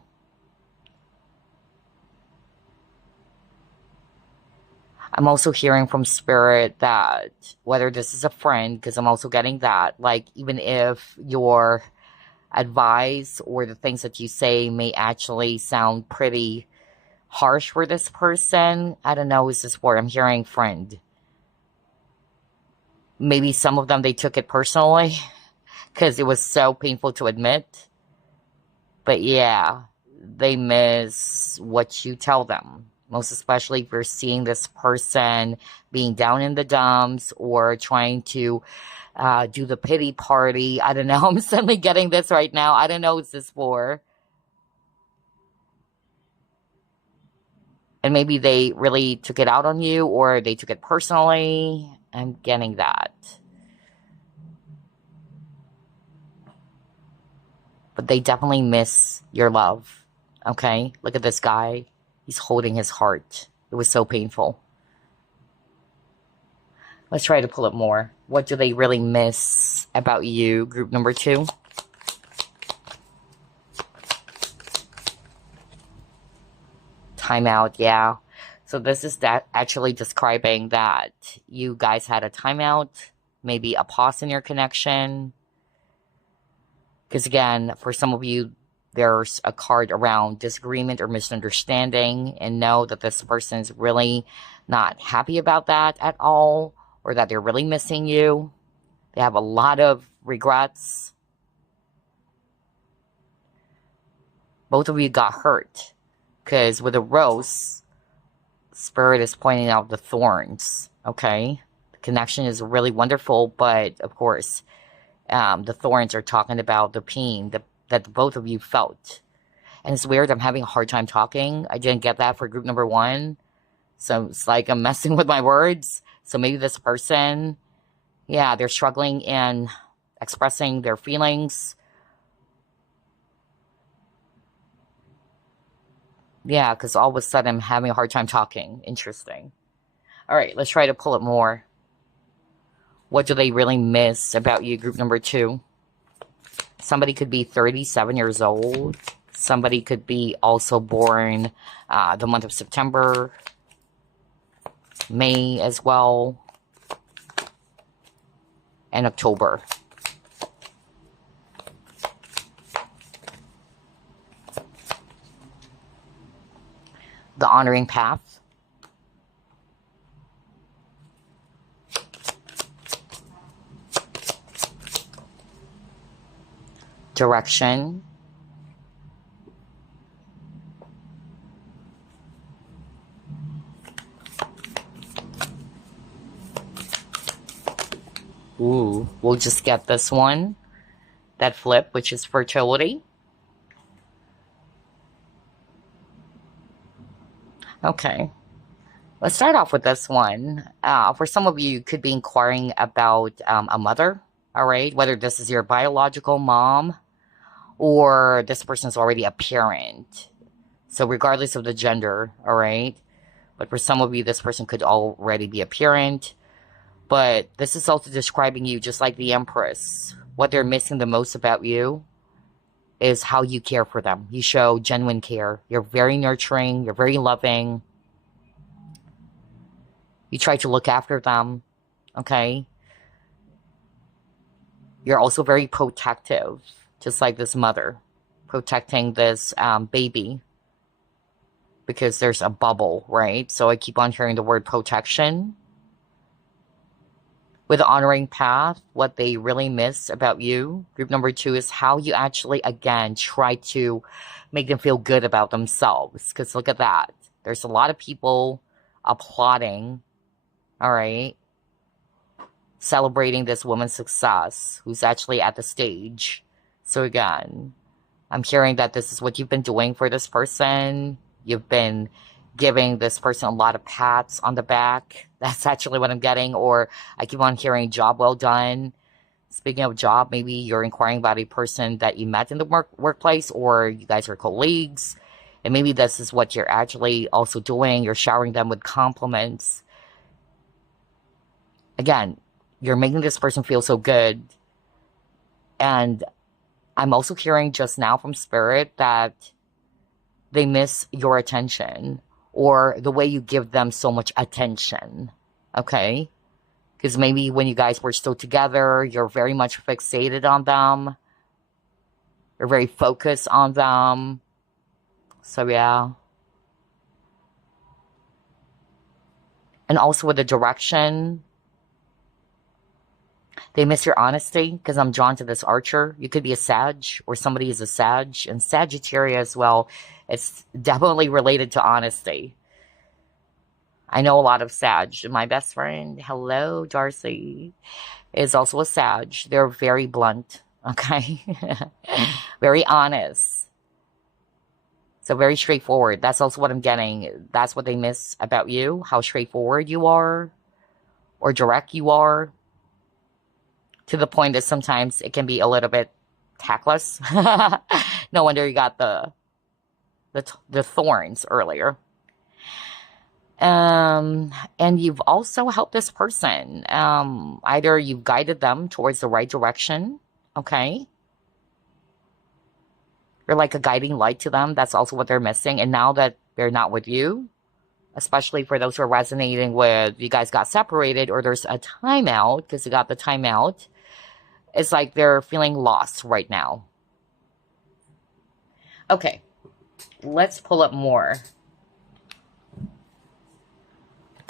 I'm also hearing from Spirit that whether this is a friend, because I'm also getting that, like even if your advice or the things that you say may actually sound pretty harsh for this person, I don't know, is this for? I'm hearing friend. Maybe some of them, they took it personally because it was so painful to admit. But yeah, they miss what you tell them. Most especially if you're seeing this person being down in the dumps or trying to do the pity party. I don't know. I'm suddenly getting this right now. I don't know what's this for. And maybe they really took it out on you or they took it personally. I'm getting that. But they definitely miss your love. Okay? Look at this guy. He's holding his heart. It was so painful. Let's try to pull up more. What do they really miss about you, group number 2? Timeout, yeah. So this is that actually describing that you guys had a timeout, maybe a pause in your connection. Because again, for some of you, there's a card around disagreement or misunderstanding, and know that this person's really not happy about that at all, or that they're really missing you. They have a lot of regrets. Both of you got hurt, because with a rose, Spirit is pointing out the thorns, okay? The connection is really wonderful, but of course, the thorns are talking about the pain that both of you felt. And it's weird, I'm having a hard time talking. I didn't get that for group number 1. So it's like I'm messing with my words. So maybe this person, yeah, they're struggling in expressing their feelings. Yeah, because all of a sudden I'm having a hard time talking. Interesting. All right, let's try to pull it more. What do they really miss about you, group number 2? Somebody could be 37 years old. Somebody could be also born the month of September, May as well, and October. The honoring path. Direction. Ooh, we'll just get this one. That flip, which is fertility. Okay. Let's start off with this one. For some of you, you could be inquiring about a mother, all right? Whether this is your biological mom or this person's already a parent. So regardless of the gender, all right? But for some of you, this person could already be a parent. But this is also describing you just like the Empress. What they're missing the most about you is how you care for them. You show genuine care. You're very nurturing. You're very loving. You try to look after them, okay? You're also very protective, just like this mother, protecting this baby because there's a bubble, right? So I keep on hearing the word protection. With the honoring path, what they really miss about you, group number 2, is how you actually, again, try to make them feel good about themselves. Because look at that. There's a lot of people applauding, all right, celebrating this woman's success who's actually at the stage. So again, I'm hearing that this is what you've been doing for this person. You've been giving this person a lot of pats on the back. That's actually what I'm getting. Or I keep on hearing job well done. Speaking of job, maybe you're inquiring about a person that you met in the workplace, or you guys are colleagues. And maybe this is what you're actually also doing. You're showering them with compliments. Again, you're making this person feel so good. And I'm also hearing just now from Spirit that they miss your attention or the way you give them so much attention, okay? Because maybe when you guys were still together, you're very much fixated on them. You're very focused on them. So, yeah. And also with the direction, they miss your honesty because I'm drawn to this archer. You could be a Sag or somebody is a Sag. And Sagittarius, well, it's definitely related to honesty. I know a lot of Sag. My best friend, hello, Darcy, is also a Sag. They're very blunt, okay? Very honest. So very straightforward. That's also what I'm getting. That's what they miss about you, how straightforward you are or direct you are. To the point that sometimes it can be a little bit tactless. No wonder you got the thorns earlier. And you've also helped this person. Either you've guided them towards the right direction, okay? You're like a guiding light to them. That's also what they're missing. And now that they're not with you, especially for those who are resonating with you guys got separated or there's a timeout because you got the timeout, it's like they're feeling lost right now. Okay, let's pull up more.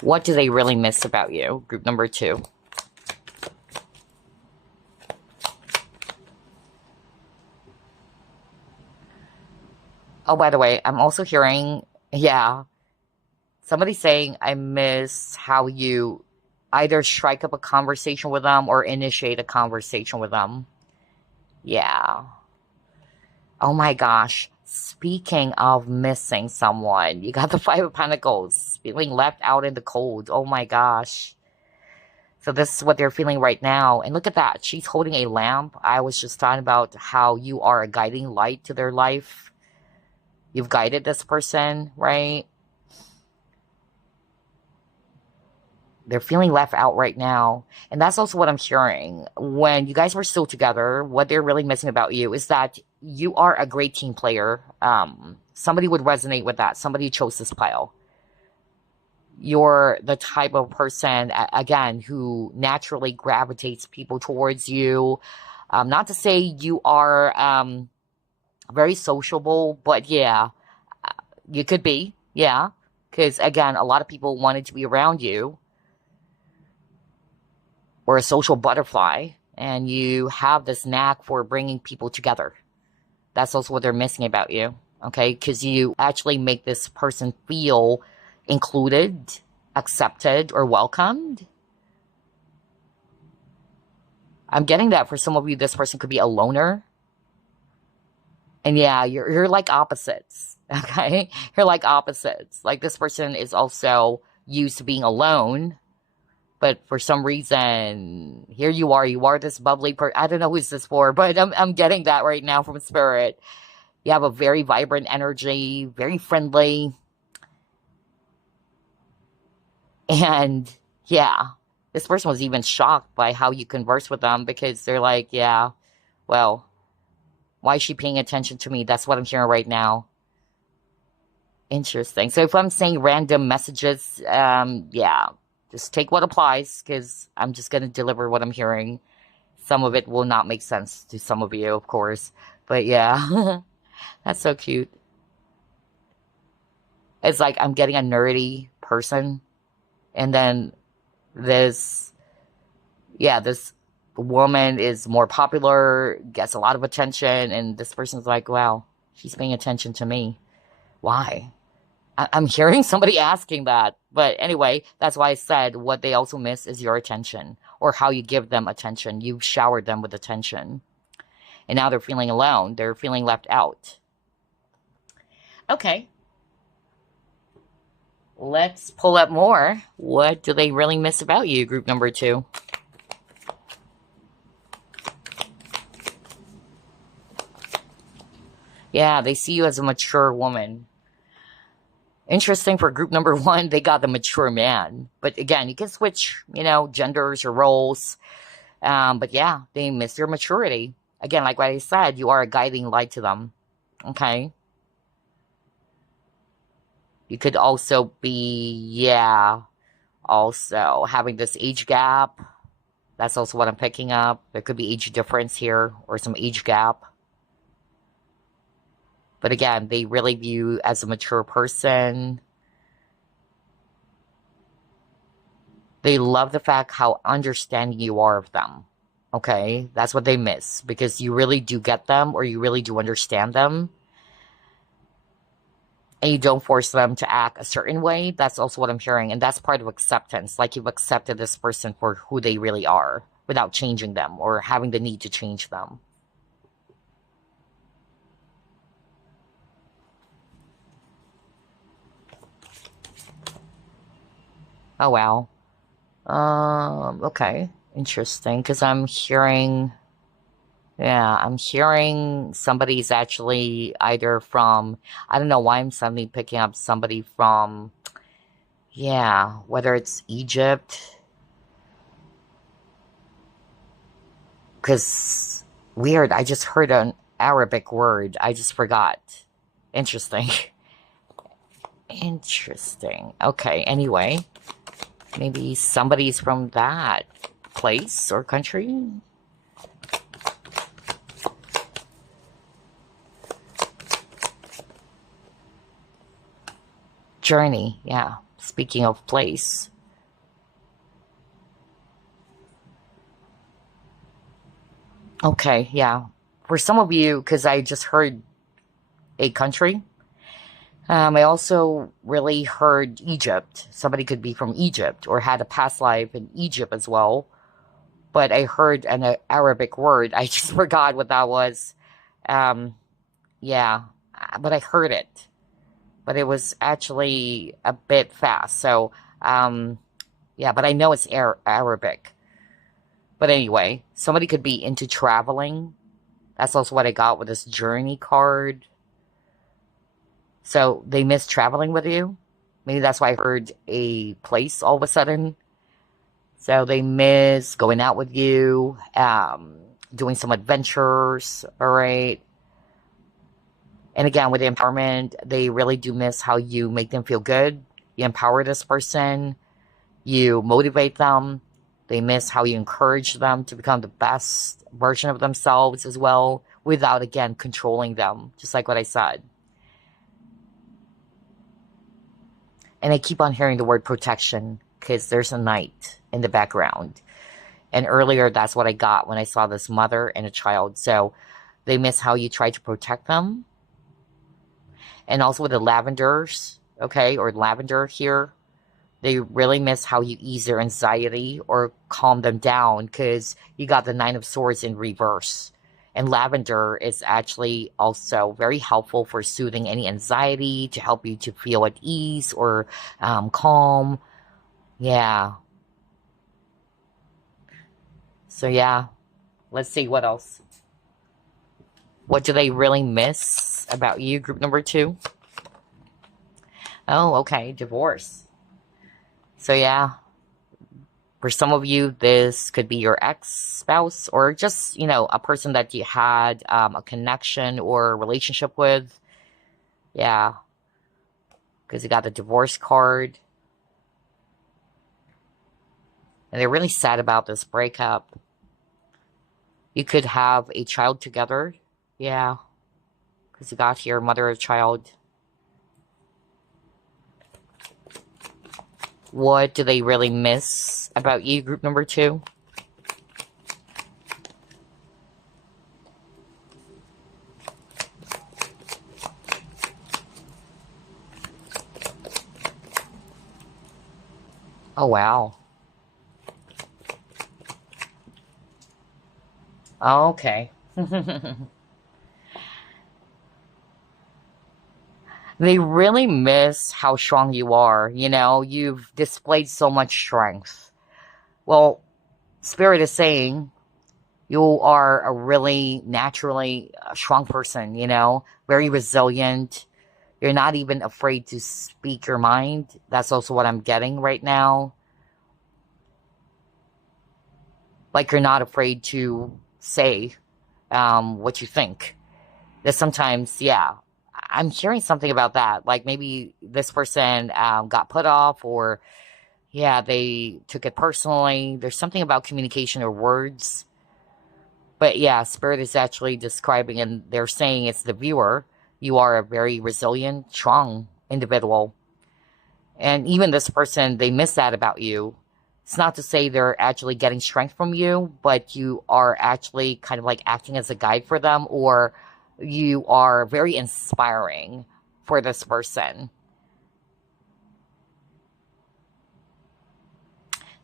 What do they really miss about you? Group number 2. Oh, by the way, I'm also hearing, yeah, somebody saying I miss how you either strike up a conversation with them or initiate a conversation with them. Yeah. Oh my gosh. Speaking of missing someone, you got the 5 of Pentacles, feeling left out in the cold. Oh my gosh. So this is what they're feeling right now. And look at that. She's holding a lamp. I was just talking about how you are a guiding light to their life. You've guided this person, right? They're feeling left out right now. And that's also what I'm hearing. When you guys were still together, what they're really missing about you is that you are a great team player. Somebody would resonate with that. Somebody chose this pile. You're the type of person, again, who naturally gravitates people towards you. Not to say you are very sociable, but yeah, you could be. Yeah. Because, again, a lot of people wanted to be around you, or a social butterfly, and you have this knack for bringing people together. That's also what they're missing about you, okay? Because you actually make this person feel included, accepted, or welcomed. I'm getting that for some of you, this person could be a loner. And yeah, you're like opposites, okay? You're like opposites. Like, this person is also used to being alone, but for some reason, here you are this bubbly person. I don't know who's this for, but I'm getting that right now from spirit. You have a very vibrant energy, very friendly. And yeah, this person was even shocked by how you converse with them, because they're like, yeah, well, why is she paying attention to me? That's what I'm hearing right now. Interesting. So if I'm saying random messages, yeah, just take what applies, because I'm just going to deliver what I'm hearing. Some of it will not make sense to some of you, of course. But yeah, that's so cute. It's like I'm getting a nerdy person. And then this, yeah, this woman is more popular, gets a lot of attention. And this person's like, wow, she's paying attention to me. Why? I'm hearing somebody asking that. But anyway, that's why I said what they also miss is your attention, or how you give them attention. You've showered them with attention. And now they're feeling alone. They're feeling left out. Okay. Let's pull up more. What do they really miss about you, group number 2? Yeah, they see you as a mature woman. Interesting, for group number 1, they got the mature man. But again, you can switch, genders or roles. But yeah, they miss your maturity. Again, like what I said, you are a guiding light to them. Okay? You could also be, yeah, also having this age gap. That's also what I'm picking up. There could be age difference here, or some age gap. But again, they really view you as a mature person. They love the fact how understanding you are of them. Okay? That's what they miss, because you really do get them, or you really do understand them. And you don't force them to act a certain way. That's also what I'm hearing. And that's part of acceptance. Like, you've accepted this person for who they really are, without changing them or having the need to change them. Oh, wow. Okay. Interesting. Because I'm hearing, yeah, I'm hearing somebody's actually either from, I don't know why I'm suddenly picking up somebody from, yeah, whether it's Egypt. Because, weird, I just heard an Arabic word. I just forgot. Interesting. Interesting. Okay, anyway. Maybe somebody's from that place or country. Journey, yeah. Speaking of place. Okay, yeah. For some of you, because I just heard a country, I also really heard Egypt. Somebody could be from Egypt, or had a past life in Egypt as well. But I heard an Arabic word. I just forgot what that was. Um, yeah, but I heard it. But it was actually a bit fast. So, yeah, but I know it's Arabic. But anyway, somebody could be into traveling. That's also what I got with this journey card. So they miss traveling with you. Maybe that's why I heard a place all of a sudden. So they miss going out with you, doing some adventures, all right? And again, with the empowerment, they really do miss how you make them feel good. You empower this person, you motivate them. They miss how you encourage them to become the best version of themselves as well, without, again, controlling them, just like what I said. And I keep on hearing the word protection because there's a knight in the background. And earlier, that's what I got when I saw this mother and a child. So they miss how you try to protect them. And also with the lavenders, okay, or lavender here, they really miss how you ease their anxiety or calm them down because you got the Nine of Swords in reverse. And lavender is actually also very helpful for soothing any anxiety, to help you to feel at ease or calm. Yeah. So yeah, let's see what else. What do they really miss about you, group number 2? Oh, okay, divorce. So yeah, for some of you, this could be your ex-spouse or just, a person that you had a connection or relationship with. Yeah, because you got the divorce card. And they're really sad about this breakup. You could have a child together. Yeah, because you got here, mother of child. What do they really miss about you, group number 2? Oh, wow. Okay. They really miss how strong you are. You've displayed so much strength. Well, Spirit is saying you are a really naturally strong person, very resilient. You're not even afraid to speak your mind. That's also what I'm getting right now. Like you're not afraid to say what you think. That sometimes, yeah, I'm hearing something about that. Like maybe this person got put off, or yeah, they took it personally. There's something about communication or words. But yeah, Spirit is actually describing, and they're saying it's the viewer. You are a very resilient, strong individual. And even this person, they miss that about you. It's not to say they're actually getting strength from you, but you are actually kind of like acting as a guide for them, or you are very inspiring for this person.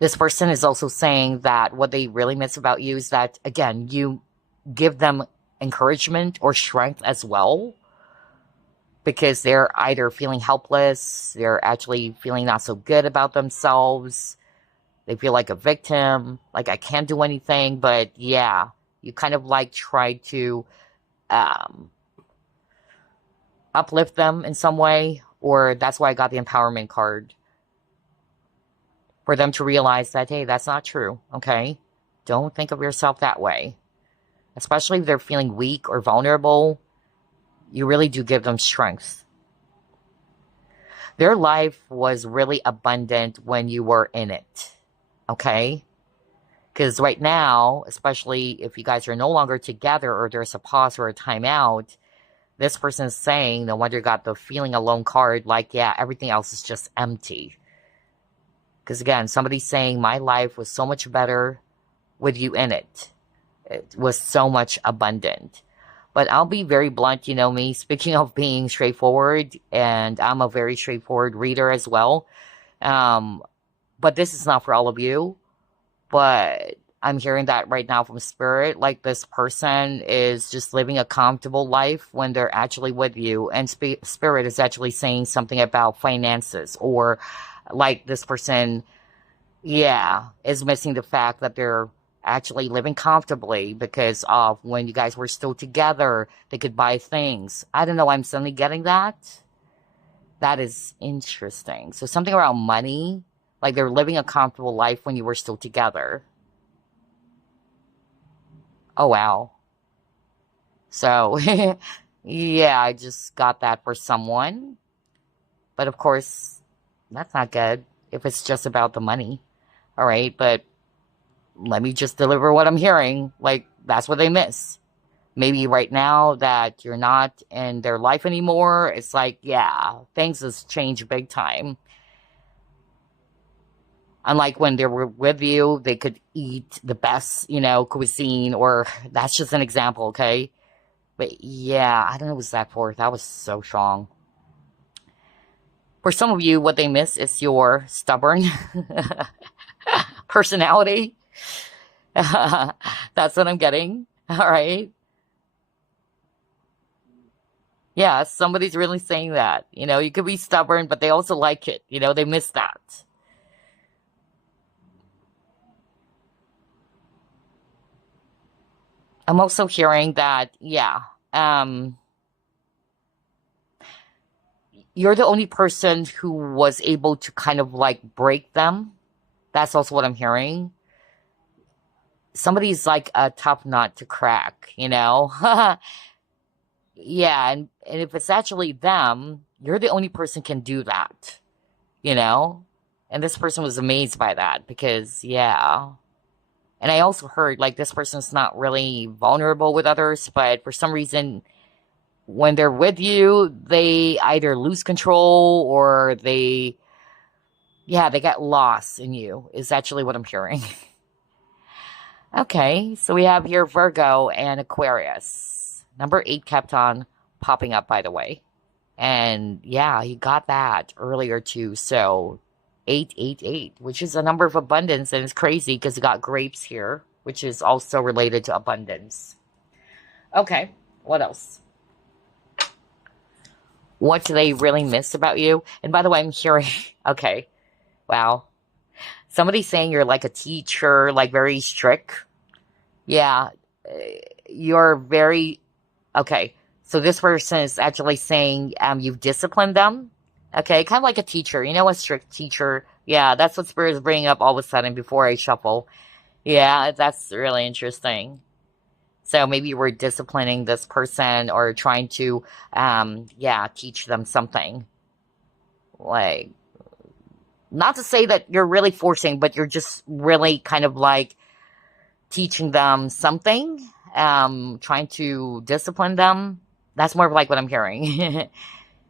This person is also saying that what they really miss about you is that, again, you give them encouragement or strength as well, because they're either feeling helpless, they're actually feeling not so good about themselves, they feel like a victim, like I can't do anything. But yeah, you kind of like try to um, uplift them in some way, or that's why I got the empowerment card. For them to realize that, hey, that's not true, okay? Don't think of yourself that way. Especially if they're feeling weak or vulnerable, you really do give them strength. Their life was really abundant when you were in it, okay? Because right now, especially if you guys are no longer together or there's a pause or a timeout, this person is saying, no wonder you got the feeling alone card, like, yeah, everything else is just empty. Because again, somebody's saying, my life was so much better with you in it. It was so much abundant. But I'll be very blunt, me, speaking of being straightforward, and I'm a very straightforward reader as well. But this is not for all of you. But I'm hearing that right now from Spirit, like this person is just living a comfortable life when they're actually with you. And Spirit is actually saying something about finances, or like this person, yeah, is missing the fact that they're actually living comfortably because of when you guys were still together, they could buy things. I don't know, I'm suddenly getting that. That is interesting. So something around money, like they're living a comfortable life when you were still together. Oh, wow. So, yeah, I just got that for someone. But of course, that's not good if it's just about the money. All right. But let me just deliver what I'm hearing. Like, that's what they miss. Maybe right now that you're not in their life anymore, it's like, yeah, things has changed big time. Unlike when they were with you, they could eat the best, cuisine, or that's just an example, okay? But yeah, I don't know what's that for. That was so strong. For some of you, what they miss is your stubborn personality. That's what I'm getting. All right. Yeah, somebody's really saying that. You could be stubborn, but they also like it. They miss that. I'm also hearing that, yeah, um, you're the only person who was able to kind of like break them. That's also what I'm hearing. Somebody's like a tough nut to crack, you know? Yeah, and if it's actually them, you're the only person can do that, you know? And this person was amazed by that because, yeah. And I also heard like this person's not really vulnerable with others, but for some reason, when they're with you, they either lose control or yeah, they get lost in you, is actually what I'm hearing. Okay, so we have here Virgo and Aquarius. Number 8 kept on popping up, by the way. And yeah, he got that earlier too. So 888, which is a number of abundance, and it's crazy because he got grapes here, which is also related to abundance. Okay, what else? What do they really miss about you? And by the way, I'm hearing, okay, wow. Somebody's saying you're like a teacher, like very strict. Yeah, you're very okay. So this person is actually saying you've disciplined them. Okay, kind of like a teacher. You know, a strict teacher. Yeah, that's what Spirit is bringing up all of a sudden before I shuffle. Yeah, that's really interesting. So maybe you were disciplining this person or trying to, yeah, teach them something. Like, not to say that you're really forcing, but you're just really kind of like teaching them something, trying to discipline them. That's more of like what I'm hearing.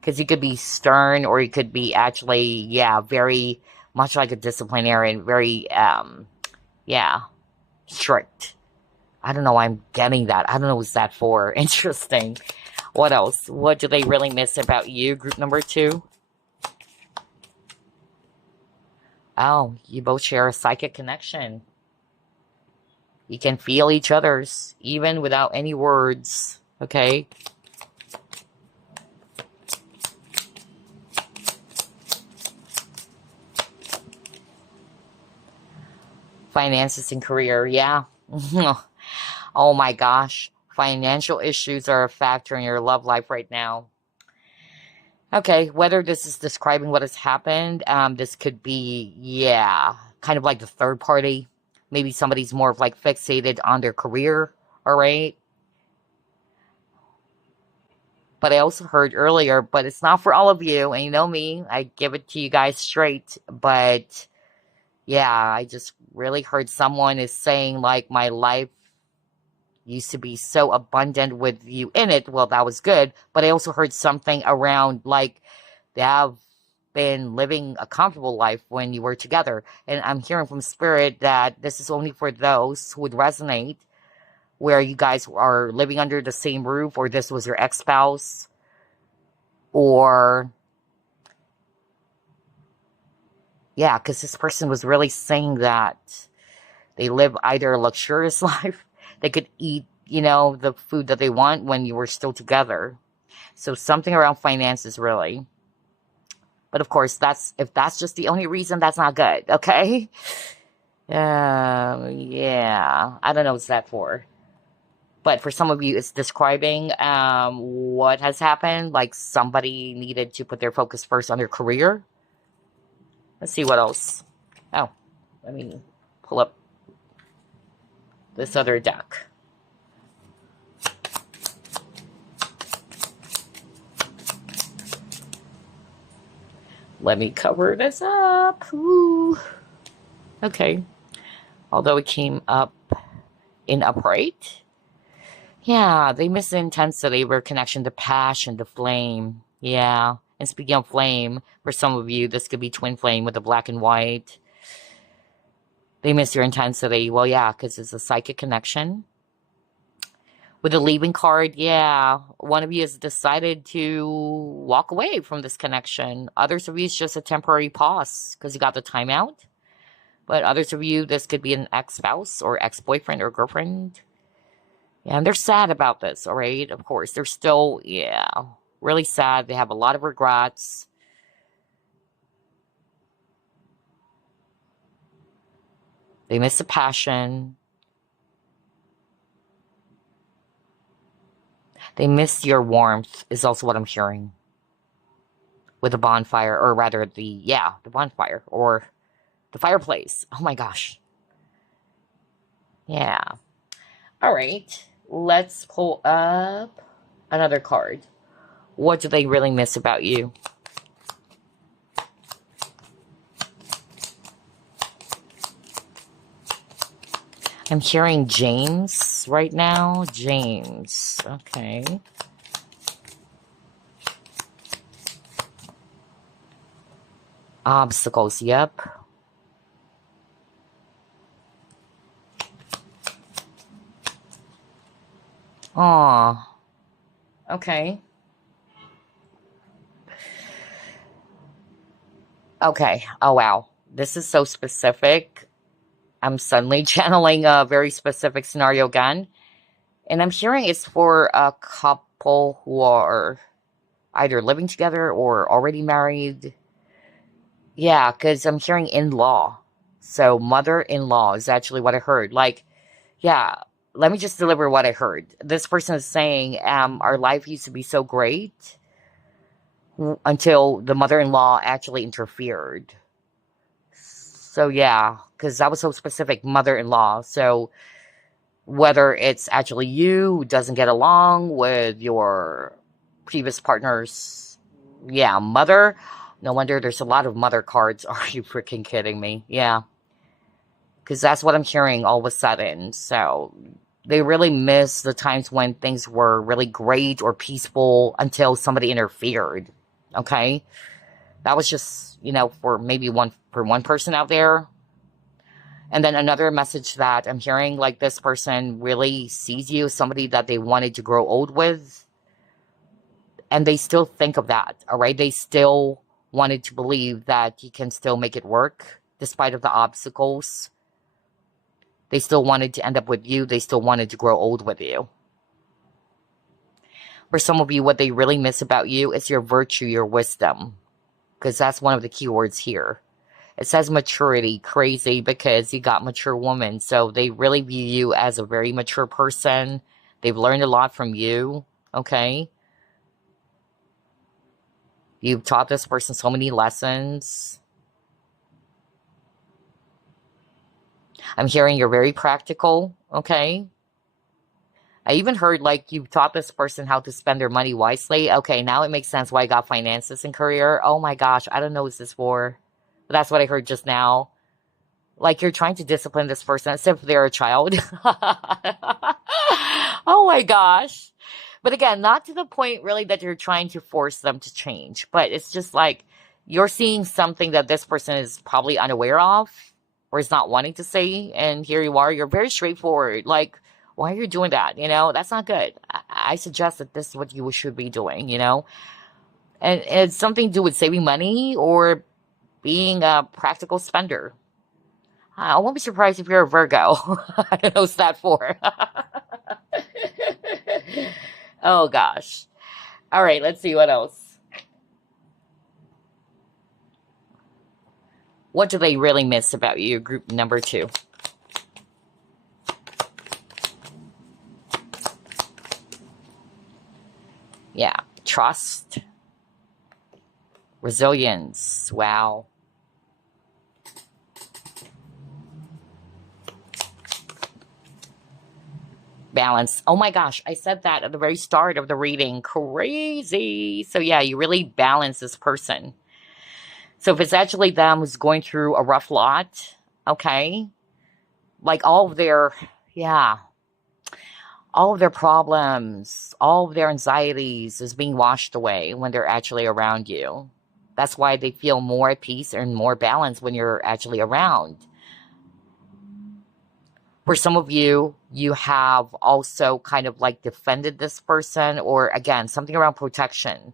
Because you could be stern or you could be actually, yeah, very much like a disciplinarian, very, yeah, strict. I don't know why I'm getting that. I don't know what's that for. Interesting. What else? What do they really miss about you, group number 2? Oh, you both share a psychic connection. You can feel each other's, even without any words. Okay? Finances and career, yeah. Oh my gosh. Financial issues are a factor in your love life right now. Okay, whether this is describing what has happened, this could be, yeah, kind of like the third party. Maybe somebody's more of like fixated on their career, all right? But I also heard earlier, but it's not for all of you. And you know me, I give it to you guys straight. But yeah, I just really heard someone is saying, like, my life used to be so abundant with you in it. Well, that was good. But I also heard something around, like, they have been living a comfortable life when you were together. And I'm hearing from Spirit that this is only for those who would resonate where you guys are living under the same roof, or this was your ex-spouse, or yeah, because this person was really saying that they live either a luxurious life, they could eat, the food that they want when you were still together. So something around finances, really. But of course, if that's just the only reason, that's not good, okay? Yeah, I don't know what's that for. But for some of you, it's describing what has happened. Like somebody needed to put their focus first on their career. Let's see what else. Oh, let me pull up this other deck. Let me cover this up. Ooh. Okay. Although it came up in upright. Yeah, they miss the intensity, their connection to passion, to flame. Yeah. And speaking of flame, for some of you, this could be twin flame with the black and white. They miss your intensity. Well, yeah, because it's a psychic connection. With the leaving card, yeah, one of you has decided to walk away from this connection. Others of you, it's just a temporary pause because you got the timeout. But others of you, this could be an ex-spouse or ex-boyfriend or girlfriend. Yeah, and they're sad about this, all right? Of course, they're still, yeah, really sad. They have a lot of regrets. They miss the passion. They miss your warmth is also what I'm hearing. With the bonfire, or rather the bonfire, or the fireplace. Oh my gosh. Yeah. All right. Let's pull up another card. What do they really miss about you? I'm hearing James right now. James. Okay. Obstacles. Yep. Aw. Okay. Okay. Oh, wow. This is so specific. I'm suddenly channeling a very specific scenario again. And I'm hearing it's for a couple who are either living together or already married. Yeah, because I'm hearing in-law. So mother-in-law is actually what I heard. Like, yeah, let me just deliver what I heard. This person is saying, our life used to be so great until the mother-in-law actually interfered. So yeah, because that was so specific, mother-in-law. So whether it's actually you who doesn't get along with your previous partner's, yeah, mother. No wonder there's a lot of mother cards. Are you freaking kidding me? Yeah. Because that's what I'm hearing all of a sudden. So they really miss the times when things were really great or peaceful until somebody interfered. Okay? That was just, for maybe one person out there. And then another message that I'm hearing, like this person really sees you as somebody that they wanted to grow old with. And they still think of that, all right? They still wanted to believe that you can still make it work despite of the obstacles. They still wanted to end up with you. They still wanted to grow old with you. For some of you, what they really miss about you is your virtue, your wisdom. Because that's one of the keywords here. It says maturity, crazy, because you got mature woman. So they really view you as a very mature person. They've learned a lot from you, okay? You've taught this person so many lessons. I'm hearing you're very practical, okay? I even heard like you've taught this person how to spend their money wisely. Okay, now it makes sense why I got finances and career. Oh my gosh, I don't know what this is for. But that's what I heard just now. Like you're trying to discipline this person as if they're a child. Oh my gosh. But again, not to the point really that you're trying to force them to change. But it's just like you're seeing something that this person is probably unaware of or is not wanting to say. And here you are. You're very straightforward. Like, why are you doing that? That's not good. I suggest that this is what you should be doing, And it's something to do with saving money or being a practical spender. I won't be surprised if you're a Virgo. I don't know what's that for. Oh, gosh. All right, let's see what else. What do they really miss about you, group number 2? Yeah. Trust. Resilience. Wow. Balance. Oh my gosh, I said that at the very start of the reading. Crazy. So yeah, you really balance this person. So if it's actually them who's going through a rough lot, okay, like yeah, all of their problems, all of their anxieties is being washed away when they're actually around you. That's why they feel more at peace and more balance when you're actually around. For some of you, you have also kind of like defended this person, or again, something around protection.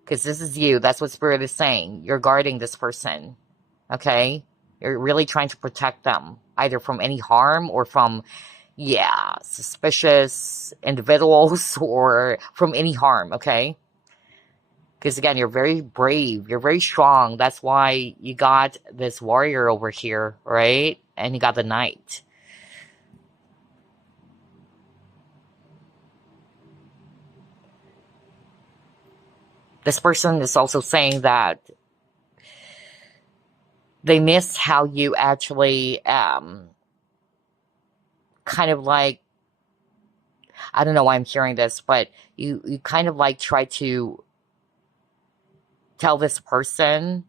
Because this is you. That's what Spirit is saying. You're guarding this person. Okay? You're really trying to protect them, either from any harm or from, yeah, suspicious individuals or from any harm. Okay? Because again, you're very brave. You're very strong. That's why you got this warrior over here, right? And you got the knight. This person is also saying that they miss how you actually kind of like, I don't know why I'm hearing this, but you kind of like try to tell this person,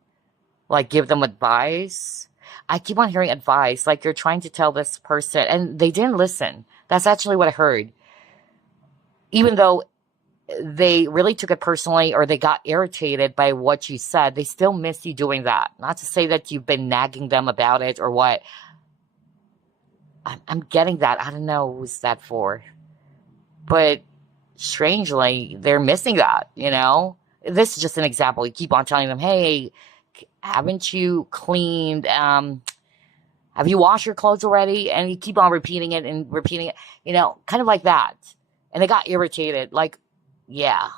like give them advice. I keep on hearing advice, like you're trying to tell this person, and they didn't listen. That's actually what I heard. Even though they really took it personally or they got irritated by what you said, they still miss you doing that. Not to say that you've been nagging them about it or what. I'm getting that. I don't know who's that for. But strangely, they're missing that, you know? This is just an example. You keep on telling them, hey, haven't you cleaned, have you washed your clothes already? And you keep on repeating it and repeating it, you know, kind of like that. And they got irritated. Like, yeah,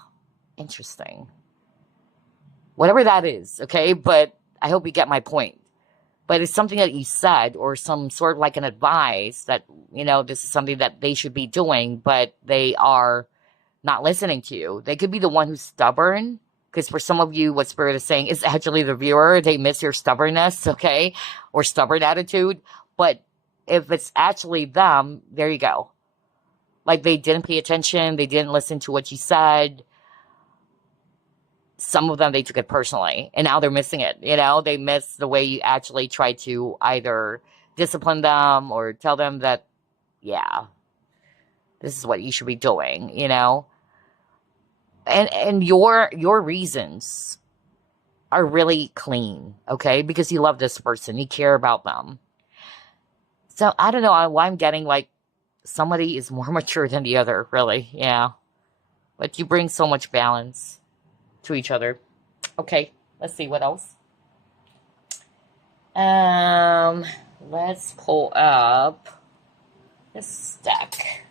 interesting. Whatever that is, okay? But I hope you get my point. But it's something that you said or some sort of like an advice that, you know, this is something that they should be doing, but they are not listening to you. They could be the one who's stubborn. Because for some of you, what Spirit is saying is actually the viewer. They miss your stubbornness, okay? Or stubborn attitude. But if it's actually them, there you go. Like they didn't pay attention. They didn't listen to what you said. Some of them, they took it personally. And now they're missing it. You know, they miss the way you actually try to either discipline them or tell them that, yeah, this is what you should be doing, you know? And your reasons are really clean, okay? Because you love this person, you care about them. So I don't know why I'm getting like somebody is more mature than the other, really. Yeah. But you bring so much balance to each other. Okay, let's see what else. Um, let's pull up this deck.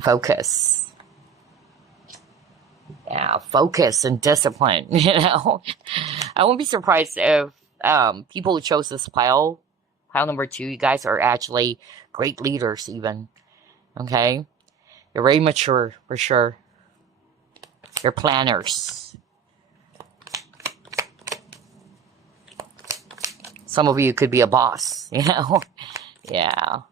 Focus. Yeah, focus and discipline, you know. I won't be surprised if people who chose this pile number 2, you guys are actually great leaders even. Okay? You're very mature for sure. You're planners. Some of you could be a boss, you know? Yeah.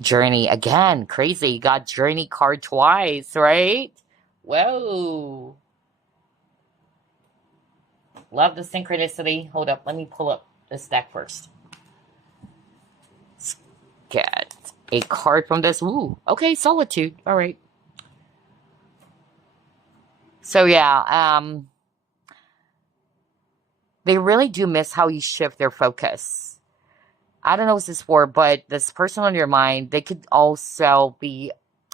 Journey again, crazy. You got journey card twice, right? Whoa. Love the synchronicity. Hold up, let me pull up this deck first. Let's get a card from this. Ooh, okay, solitude. All right. So yeah, they really do miss how you shift their focus. I don't know what this is for, but this person on your mind, they could also be,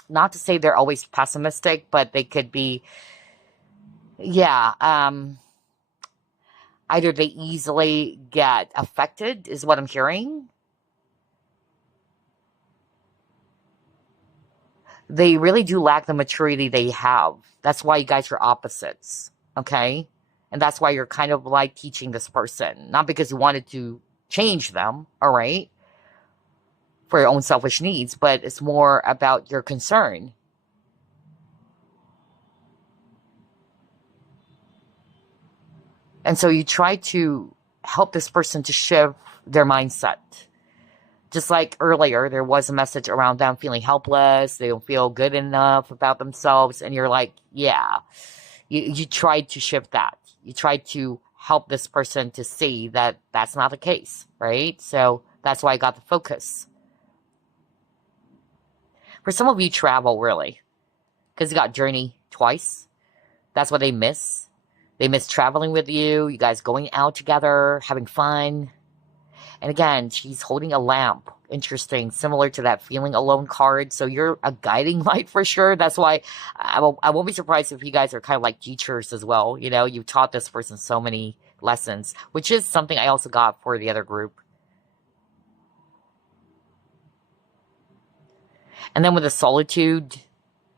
not to say they're always pessimistic, but they could be, yeah, either they easily get affected, is what I'm hearing. They really do lack the maturity they have. That's why you guys are opposites, okay? And that's why you're kind of like teaching this person, not because you wanted to change them, all right, for your own selfish needs, but it's more about your concern. And so you try to help this person to shift their mindset. Just like earlier, there was a message around them feeling helpless, they don't feel good enough about themselves, and you're like, yeah, you tried to shift that. You tried to help this person to see that that's not the case, right? So that's why I got the focus. For some of you, travel, really, because you got journey twice. That's what they miss. They miss traveling with you, you guys going out together, having fun. And again, she's holding a lamp. Interesting, similar to that feeling alone card. So you're a guiding light for sure. That's why I won't be surprised if you guys are kind of like teachers as well. You know, you've taught this person so many lessons, which is something I also got for the other group. And then with the solitude,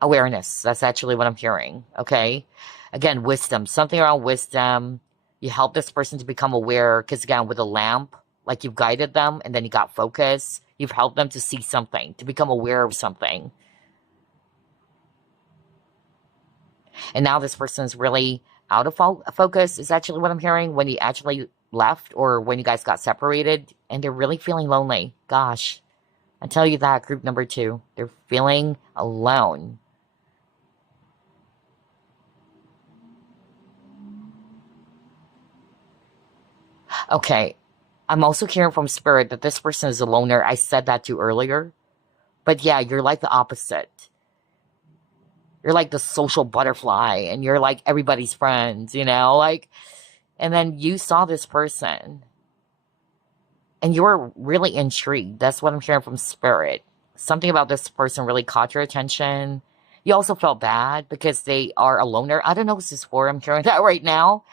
awareness. That's actually what I'm hearing. Okay. Again, wisdom, something around wisdom. You help this person to become aware. Because again, with a lamp, like you've guided them and then you got focus. You've helped them to see something, to become aware of something. And now this person is really out of focus is actually what I'm hearing when you actually left or when you guys got separated and they're really feeling lonely. Gosh, I tell you that, group number 2, they're feeling alone. Okay, I'm also hearing from Spirit that this person is a loner. I said that to you earlier. But yeah, you're like the opposite. You're like the social butterfly and you're like everybody's friends, you know? Like, and then you saw this person and you were really intrigued. That's what I'm hearing from Spirit. Something about this person really caught your attention. You also felt bad because they are a loner. I don't know what this is for. I'm hearing that right now.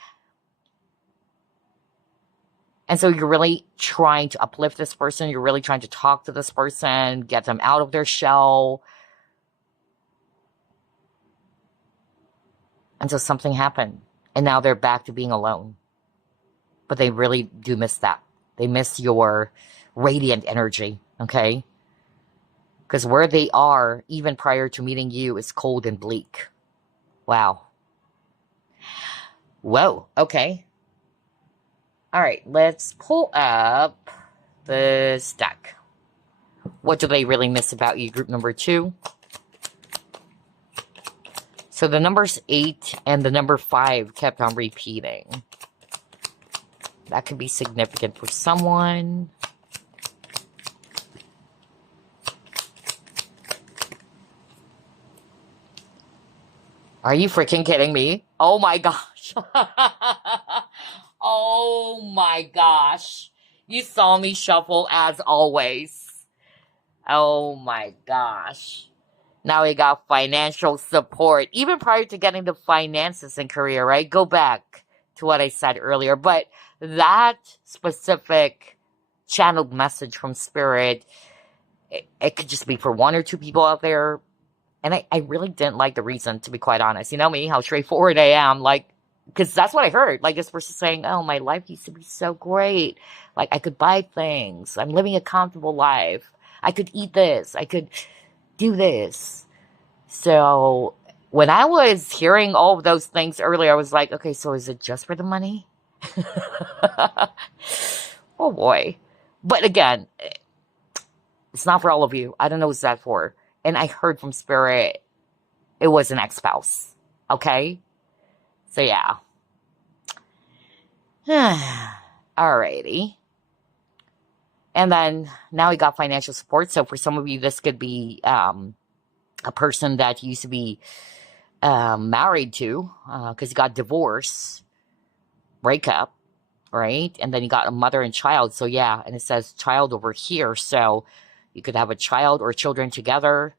And so you're really trying to uplift this person. You're really trying to talk to this person, get them out of their shell. And so something happened. And now they're back to being alone. But they really do miss that. They miss your radiant energy, okay? Because where they are, even prior to meeting you, is cold and bleak. Wow. Whoa, okay. All right, let's pull up this deck. What do they really miss about you, group number 2? So the numbers 8 and the number 5 kept on repeating. That could be significant for someone. Are you freaking kidding me? Oh my gosh. Oh my gosh. You saw me shuffle as always. Oh my gosh. Now we got financial support. Even prior to getting the finances and career, right? Go back to what I said earlier. But that specific channeled message from Spirit, it could just be for 1 or 2 people out there. And I really didn't like the reason, to be quite honest. You know me, how straightforward I am. Like, because that's what I heard. Like, this person saying, oh, my life used to be so great. Like, I could buy things. I'm living a comfortable life. I could eat this. I could do this. So when I was hearing all of those things earlier, I was like, okay, so is it just for the money? Oh, boy. But again, it's not for all of you. I don't know what's that for. And I heard from Spirit, it was an ex-spouse. Okay? So, yeah. Alrighty. And then, now we got financial support. So, for some of you, this could be a person that you used to be married to. Because you got divorce, breakup, right? And then you got a mother and child. So, yeah. And it says child over here. So, you could have a child or children together.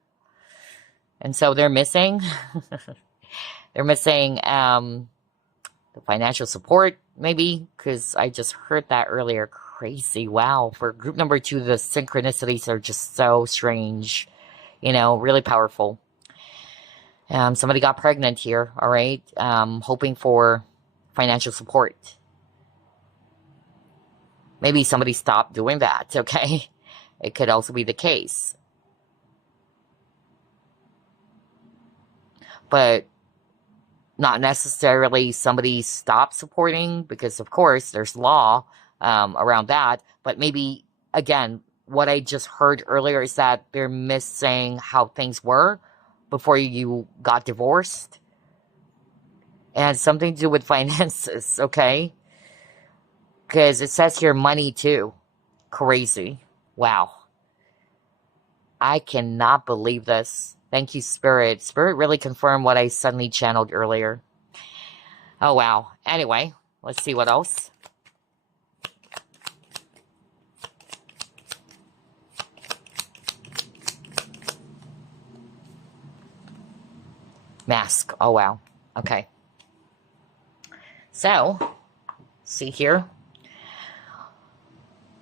And so they're missing. They're missing the financial support, maybe, because I just heard that earlier. Crazy. Wow. For group number 2, the synchronicities are just so strange. You know, really powerful. Somebody got pregnant here, all right? Hoping for financial support. Maybe somebody stopped doing that, okay? It could also be the case. But not necessarily somebody stopped supporting, because of course there's law around that. But maybe, again, what I just heard earlier is that they're missing how things were before you got divorced. And something to do with finances, okay? Because it says here money too. Crazy. Wow. I cannot believe this. Thank you, Spirit. Spirit really confirmed what I suddenly channeled earlier. Oh, wow. Anyway, let's see what else. Mask. Oh, wow. Okay. So, see here.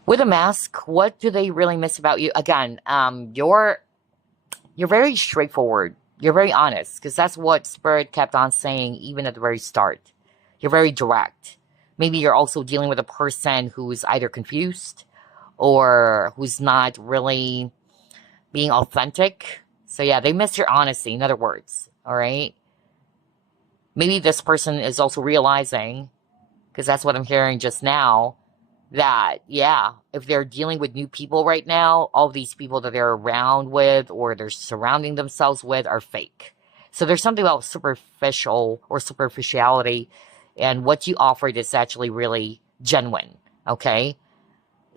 With a mask, what do they really miss about you? Again, you're very straightforward. You're very honest, because that's what Spirit kept on saying even at the very start. You're very direct. Maybe you're also dealing with a person who's either confused or who's not really being authentic. So yeah, they miss your honesty, in other words, all right? Maybe this person is also realizing, because that's what I'm hearing just now, that, yeah, if they're dealing with new people right now, all these people that they're around with or they're surrounding themselves with are fake. So there's something about superficial or superficiality, and what you offered is actually really genuine, okay?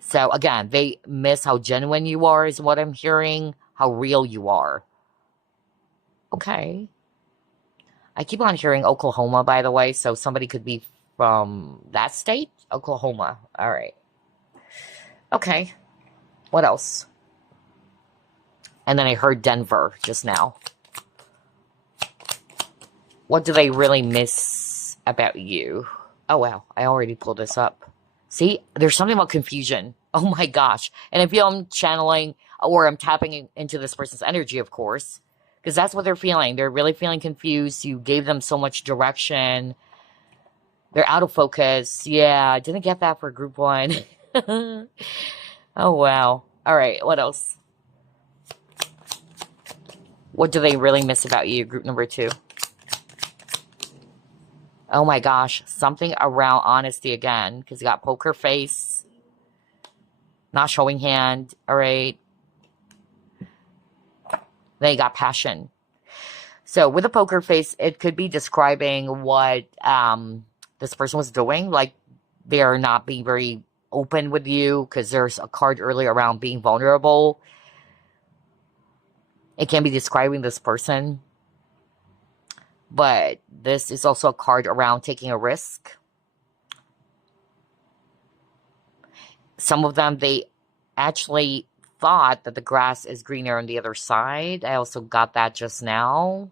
So again, they miss how genuine you are is what I'm hearing, how real you are. Okay. I keep on hearing Oklahoma, by the way, so somebody could be from that state? Oklahoma. All right. Okay. What else? And then I heard Denver just now. What do they really miss about you? Oh, wow. I already pulled this up. See, there's something about confusion. Oh my gosh. And I feel I'm channeling or I'm tapping into this person's energy, of course, because that's what they're feeling. They're really feeling confused. You gave them so much direction. They're out of focus. Yeah, I didn't get that for group 1. Oh, wow. All right, what else? What do they really miss about you, group number 2? Oh my gosh, something around honesty again, because you got poker face, not showing hand, all right? Then you got passion. So with a poker face, it could be describing what this person was doing. Like, they're not being very open with you, because there's a card earlier around being vulnerable. It can be describing this person. But this is also a card around taking a risk. Some of them, they actually thought that the grass is greener on the other side. I also got that just now.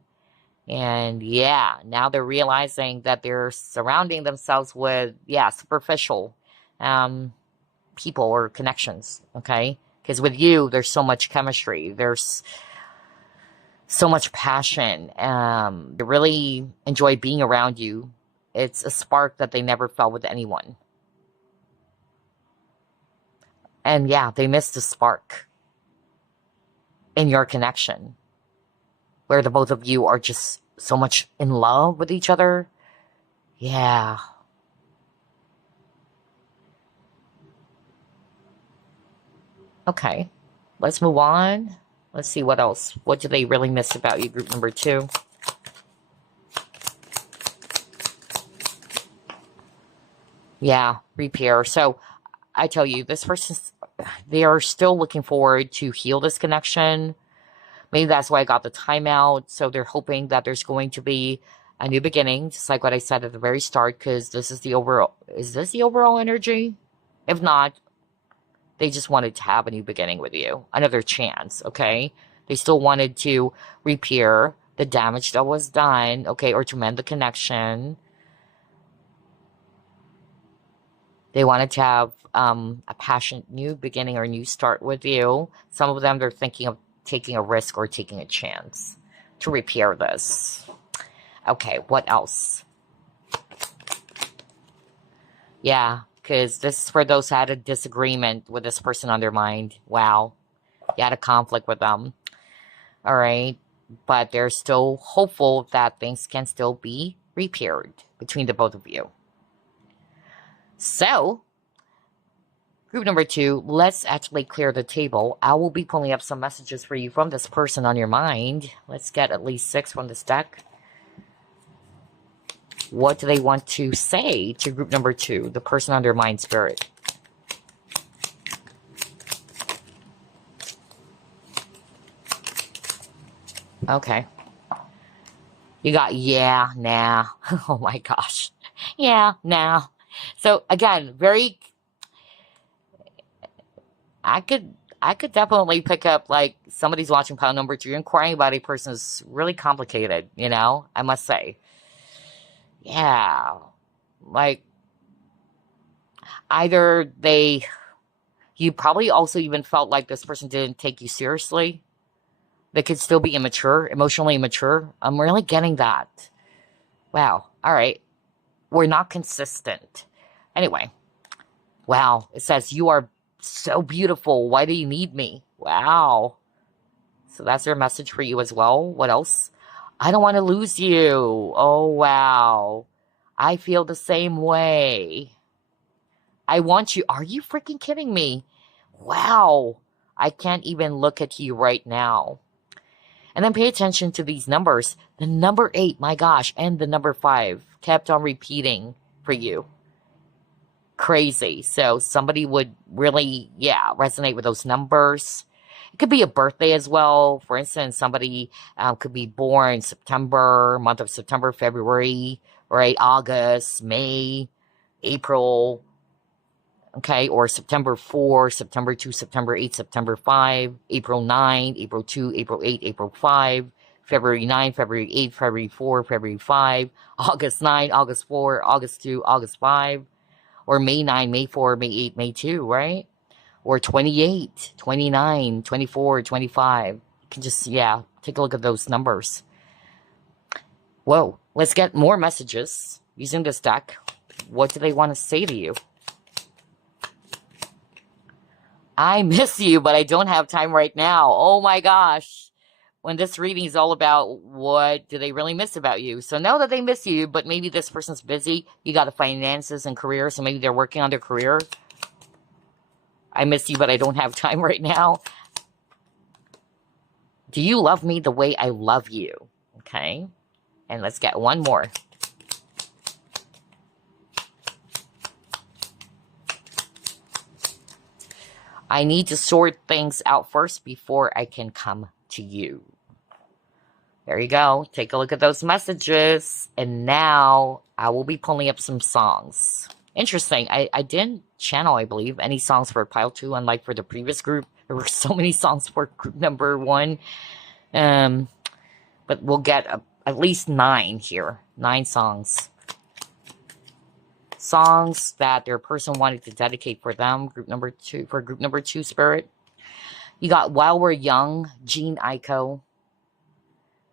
And yeah, now they're realizing that they're surrounding themselves with, yeah, superficial people or connections, okay? Because with you, there's so much chemistry. There's so much passion. They really enjoy being around you. It's a spark that they never felt with anyone. And yeah, they miss the spark in your connection, where the both of you are just so much in love with each other. Yeah. Okay. Let's move on. Let's see what else. What do they really miss about you, group number 2? Yeah, repair. So I tell you, this person, they are still looking forward to heal this connection. Maybe that's why I got the timeout. So they're hoping that there's going to be a new beginning, just like what I said at the very start, because this is the overall, is this the overall energy? If not, they just wanted to have a new beginning with you, another chance, okay? They still wanted to repair the damage that was done, okay, or to mend the connection. They wanted to have a passionate new beginning or new start with you. Some of them, they're thinking of taking a risk or taking a chance to repair this. Okay, what else? Yeah, because this is for those who had a disagreement with this person on their mind. Wow. You had a conflict with them. All right. But they're still hopeful that things can still be repaired between the both of you. So, group number 2, let's actually clear the table. I will be pulling up some messages for you from this person on your mind. Let's get at least 6 from this deck. What do they want to say to group number 2, the person on their mind spirit? Okay. You got yeah, nah. Oh my gosh. Yeah, nah. So again, very I could definitely pick up like somebody's watching pile number 2. Inquiring about a person is really complicated, you know, I must say. Yeah. Like either you probably also even felt like this person didn't take you seriously. They could still be immature, emotionally immature. I'm really getting that. Wow. All right. We're not consistent. Anyway. Wow. It says, you are so beautiful. Why do you need me? Wow. So that's their message for you as well. What else? I don't want to lose you. Oh, wow. I feel the same way. I want you. Are you freaking kidding me? Wow. I can't even look at you right now. And then pay attention to these numbers. The number 8, my gosh, and the number 5 kept on repeating for you. Crazy. So somebody would really, resonate with those numbers. It could be a birthday as well. For instance, somebody could be born September, month of September, February, right? August, May, April, okay? Or September 4, September 2, September 8, September 5, April 9, April 2, April 8, April 5, February 9, February 8, February 4, February 5, August 9, August 4, August 2, August 5, or May 9, May 4, May 8, May 2, right? Or 28, 29, 24, 25. You can just, take a look at those numbers. Whoa, let's get more messages using this deck. What do they want to say to you? I miss you, but I don't have time right now. Oh my gosh. When this reading is all about what do they really miss about you. So know that they miss you, but maybe this person's busy. You got the finances and career, so maybe they're working on their career. I miss you, but I don't have time right now. Do you love me the way I love you? Okay. And let's get one more. I need to sort things out first before I can come to you. There you go. Take a look at those messages. And now I will be pulling up some songs. Interesting. I didn't channel, I believe, any songs for pile 2, unlike for the previous group. There were so many songs for group number 1. But we'll get at least 9 here. 9 songs. Songs that their person wanted to dedicate for them. Group number 2, for group number 2 spirit. You got While We're Young, Gene Aiko.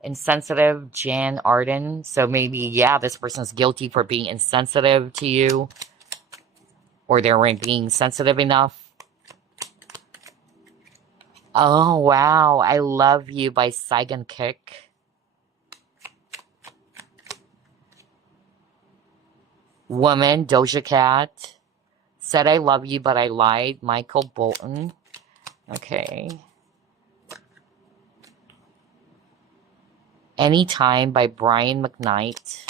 Insensitive, Jan Arden. So maybe, this person's guilty for being insensitive to you. Or they weren't being sensitive enough. Oh, wow. I Love You by Saigon Kick. Woman, Doja Cat. Said I Love You, but I Lied, Michael Bolton. Okay. Anytime by Brian McKnight.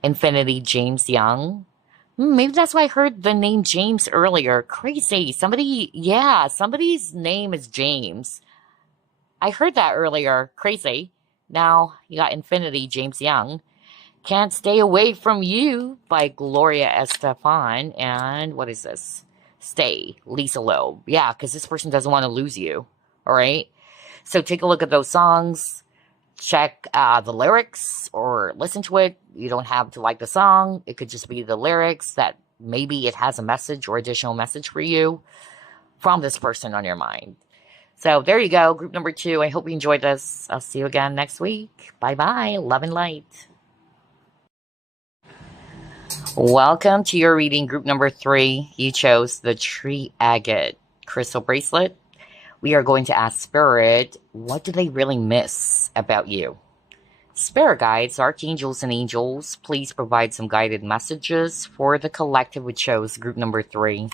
Infinity, James Young. Maybe that's why I heard the name James earlier. Crazy. Somebody's name is James. I heard that earlier. Crazy. Now you got Infinity, James Young. Can't Stay Away From You by Gloria Estefan. And what is this? Stay, Lisa Loeb. Yeah, because this person doesn't want to lose you. All right? So take a look at those songs. Check the lyrics or listen to it. You don't have to like the song. It could just be the lyrics that maybe it has a message or additional message for you from this person on your mind. So there you go, group number 2. I hope you enjoyed this. I'll see you again next week. Bye-bye. Love and light. Welcome to your reading group number 3. You chose the tree agate crystal bracelet. We are going to ask Spirit, what do they really miss about you? Spirit guides, archangels, and angels, please provide some guided messages for the collective who chose group number 3.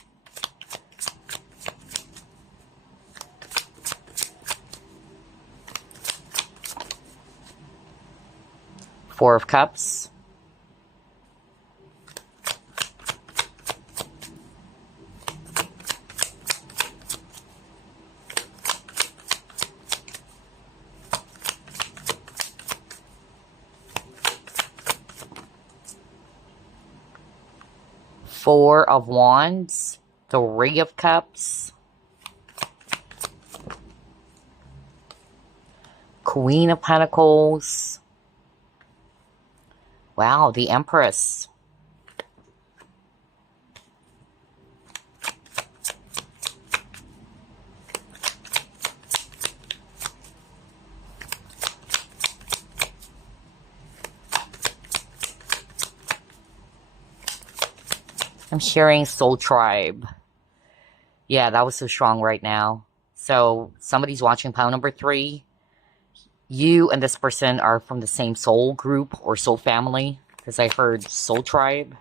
Four of Cups. Four of Wands, Three of Cups, Queen of Pentacles. Wow, the Empress. I'm sharing Soul Tribe. Yeah, that was so strong right now. So somebody's watching pile number 3. You and this person are from the same soul group or soul family. Because I heard Soul Tribe.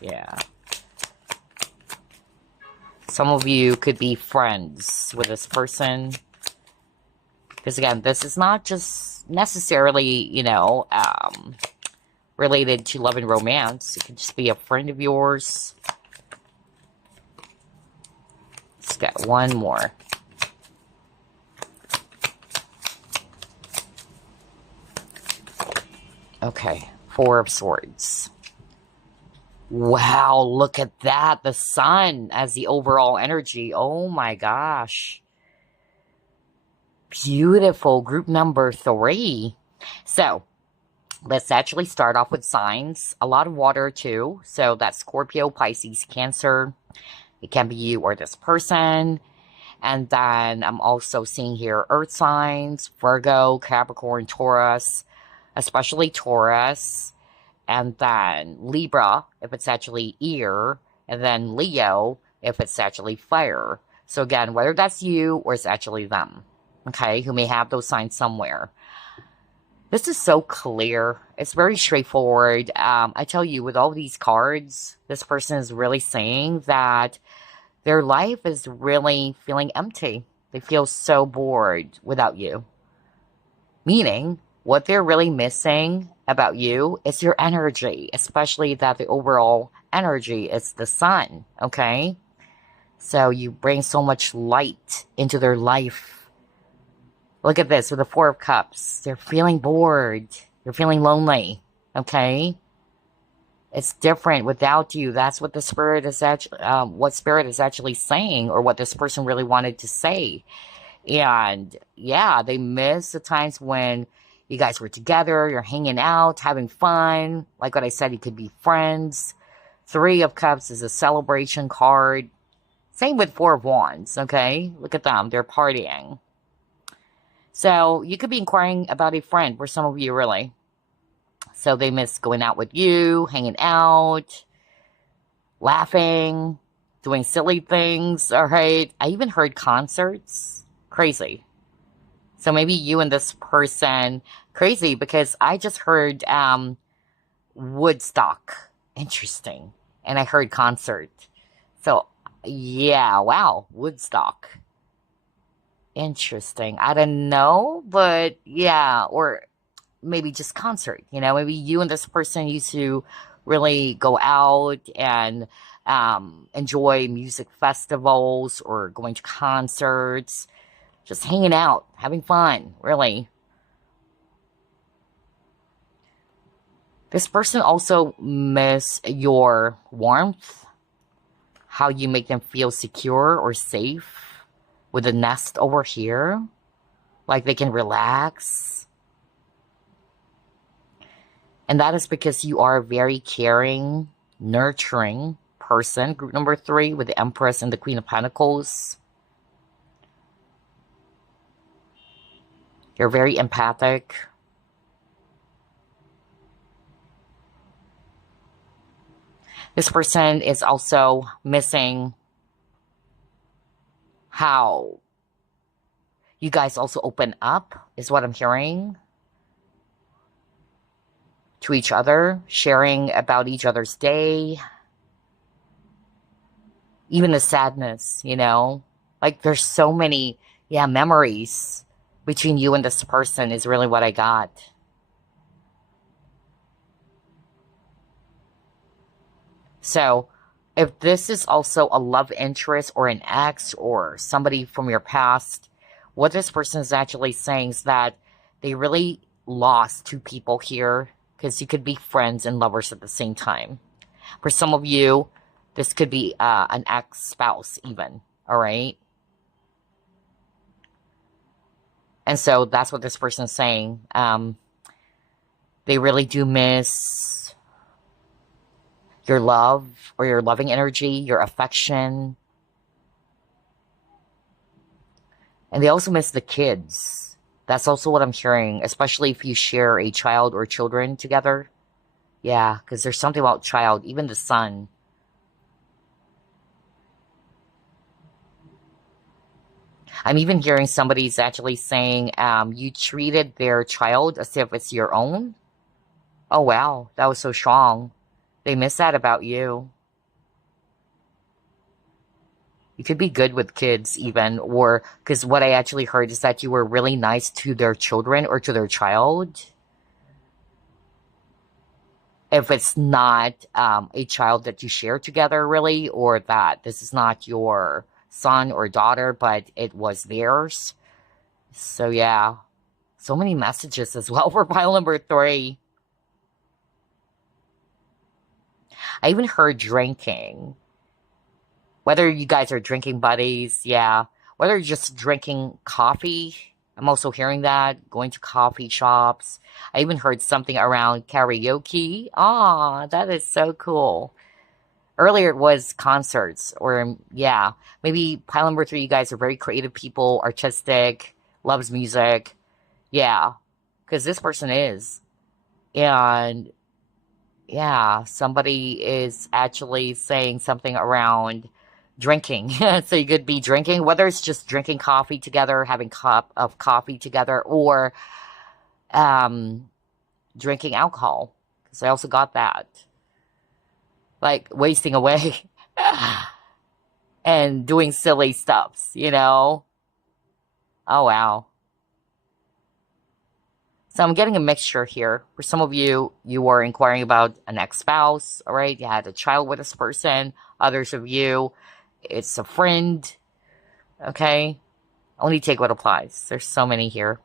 Yeah. Some of you could be friends with this person. Because again, this is not just necessarily, related to love and romance. It could just be a friend of yours. Let's get one more. Okay, Four of Swords. Wow, look at that. The sun as the overall energy. Oh my gosh. Beautiful. Group number 3. So, let's actually start off with signs. A lot of water too. So that's Scorpio, Pisces, Cancer. It can be you or this person. And then I'm also seeing here earth signs, Virgo, Capricorn, Taurus, especially Taurus. And then Libra, if it's actually ear. And then Leo, if it's actually fire. So again, whether that's you or it's actually them, okay, who may have those signs somewhere. This is so clear. It's very straightforward. I tell you, with all these cards, this person is really saying that their life is really feeling empty. They feel so bored without you. Meaning, what they're really missing about you is your energy, especially that the overall energy is the sun, okay? So you bring so much light into their life. Look at this with the Four of Cups. They're feeling bored. They're feeling lonely, okay? It's different without you. That's what the Spirit is actually, what Spirit is actually saying, or what this person really wanted to say. And yeah, they miss the times when you guys were together, you're hanging out, having fun. Like what I said, you could be friends. Three of Cups is a celebration card. Same with Four of Wands, okay? Look at them. They're partying. So you could be inquiring about a friend, for some of you really. So they miss going out with you, hanging out, laughing, doing silly things, all right? I even heard concerts. Crazy. So maybe you and this person, crazy, because I just heard Woodstock. Interesting. And I heard concert. So, yeah, wow, Woodstock. Interesting. I don't know, but yeah, or maybe just concert, maybe you and this person used to really go out and enjoy music festivals or going to concerts, just hanging out, having fun, really. This person also miss your warmth, how you make them feel secure or safe with a nest over here, like they can relax. And that is because you are a very caring, nurturing person. Group number 3 with the Empress and the Queen of Pentacles. You're very empathic. This person is also missing how you guys also open up, is what I'm hearing, to each other, sharing about each other's day, even the sadness, you know? Like there's so many, yeah, memories between you and this person is really what I got. So if this is also a love interest or an ex or somebody from your past, what this person is actually saying is that they really lost two people here because you could be friends and lovers at the same time. For some of you, this could be an ex-spouse even, all right? And so that's what this person is saying. They really do miss your love or your loving energy, your affection. And they also miss the kids. That's also what I'm hearing, especially if you share a child or children together. Yeah, because there's something about child, even the son. I'm even hearing somebody's actually saying you treated their child as if it's your own. Oh, wow. That was so strong. They miss that about you. You could be good with kids even, or because what I actually heard is that you were really nice to their children or to their child. If it's not a child that you share together, really, or that this is not your son or daughter, but it was theirs. So, yeah, so many messages as well for pile number 3. I even heard drinking. Whether you guys are drinking buddies, yeah. Whether you're just drinking coffee, I'm also hearing that. Going to coffee shops. I even heard something around karaoke. Ah, that is so cool. Earlier it was concerts, or yeah, maybe pile number 3, you guys are very creative people, artistic, loves music. Yeah, because this person is. And yeah, somebody is actually saying something around drinking. So you could be drinking, whether it's just drinking coffee together, having cup of coffee together, or um, drinking alcohol. Because I also got that. Like wasting away and doing silly stuffs, you know? Oh, wow. So I'm getting a mixture here. For some of you, you were inquiring about an ex-spouse, all right? You had a child with this person. Others of you, it's a friend, okay? Only take what applies. There's so many here.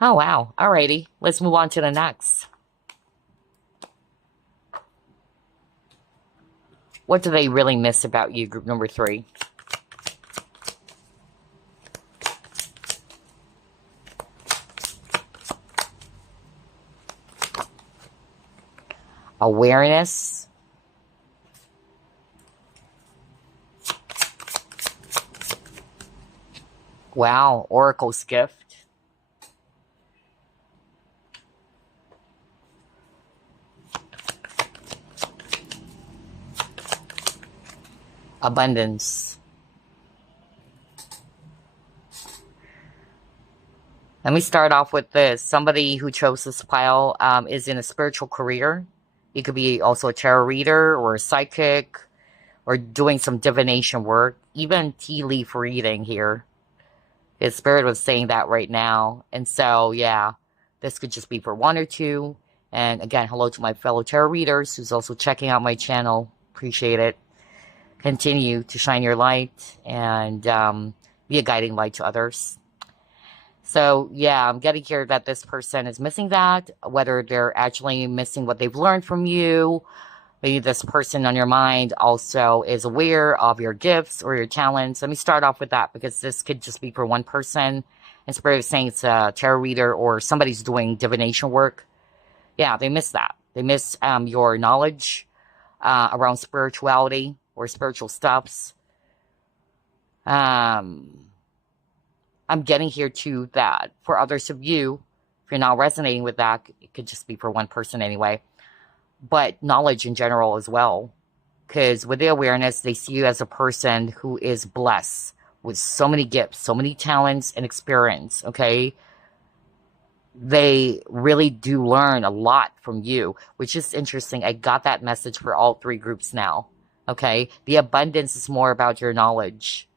Oh, wow. Alrighty. Let's move on to the next. What do they really miss about you, group number 3? Awareness. Wow. Oracle's gift. Abundance. Let me start off with this. Somebody who chose this pile is in a spiritual career. You could be also a tarot reader or a psychic or doing some divination work, even tea leaf reading here. His spirit was saying that right now. And so, yeah, this could just be for 1 or 2. And again, hello to my fellow tarot readers who's also checking out my channel. Appreciate it. Continue to shine your light and be a guiding light to others. So, yeah, I'm getting here that this person is missing that, whether they're actually missing what they've learned from you. Maybe this person on your mind also is aware of your gifts or your talents. Let me start off with that because this could just be for one person. Instead of saying it's a tarot reader or somebody's doing divination work. Yeah, they miss that. They miss your knowledge around spirituality or spiritual stuffs. I'm getting here to that. For others of you, if you're not resonating with that, it could just be for one person anyway. but knowledge in general as well. Because with the awareness, they see you as a person who is blessed with so many gifts, so many talents and experience, okay? They really do learn a lot from you, which is interesting. I got that message for all three groups now, okay? The abundance is more about your knowledge.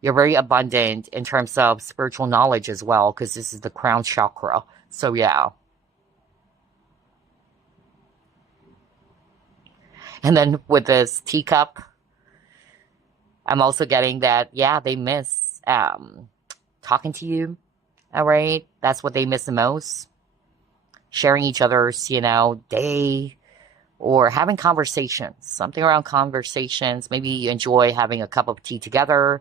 You're very abundant in terms of spiritual knowledge as well, because this is the crown chakra. So, yeah. And then with this teacup, I'm also getting that, yeah, they miss talking to you. All right. That's what they miss the most. Sharing each other's, day or having conversations, something around conversations. Maybe you enjoy having a cup of tea together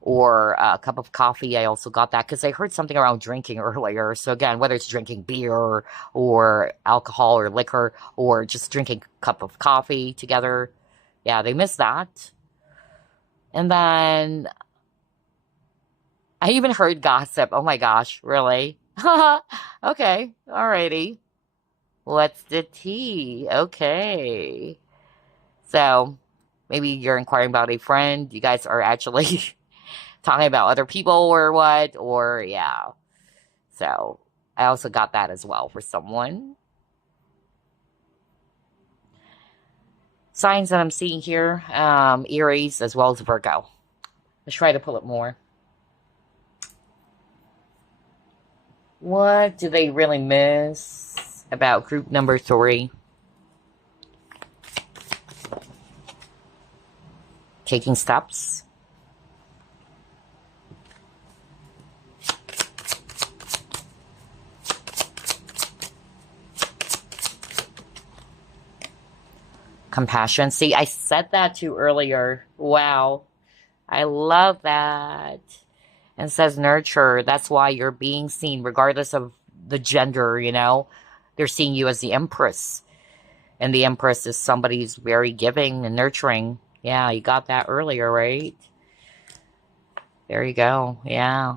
or a cup of coffee. I also got that because I heard something around drinking earlier. So again, whether it's drinking beer or alcohol or liquor or just drinking a cup of coffee together. Yeah, they miss that. And then I even heard gossip. Oh my gosh, really? Okay, alrighty. What's the tea? Okay. So maybe you're inquiring about a friend. You guys are actually talking about other people or what, or yeah. So I also got that as well for someone. Signs that I'm seeing here, Aries as well as Virgo. Let's try to pull it more. What do they really miss about group number 3? Taking steps. Compassion. See, I said that too earlier. Wow. I love that. And it says nurture. That's why you're being seen, regardless of the gender, They're seeing you as the Empress. And the Empress is somebody who's very giving and nurturing. Yeah, you got that earlier, right? There you go. Yeah.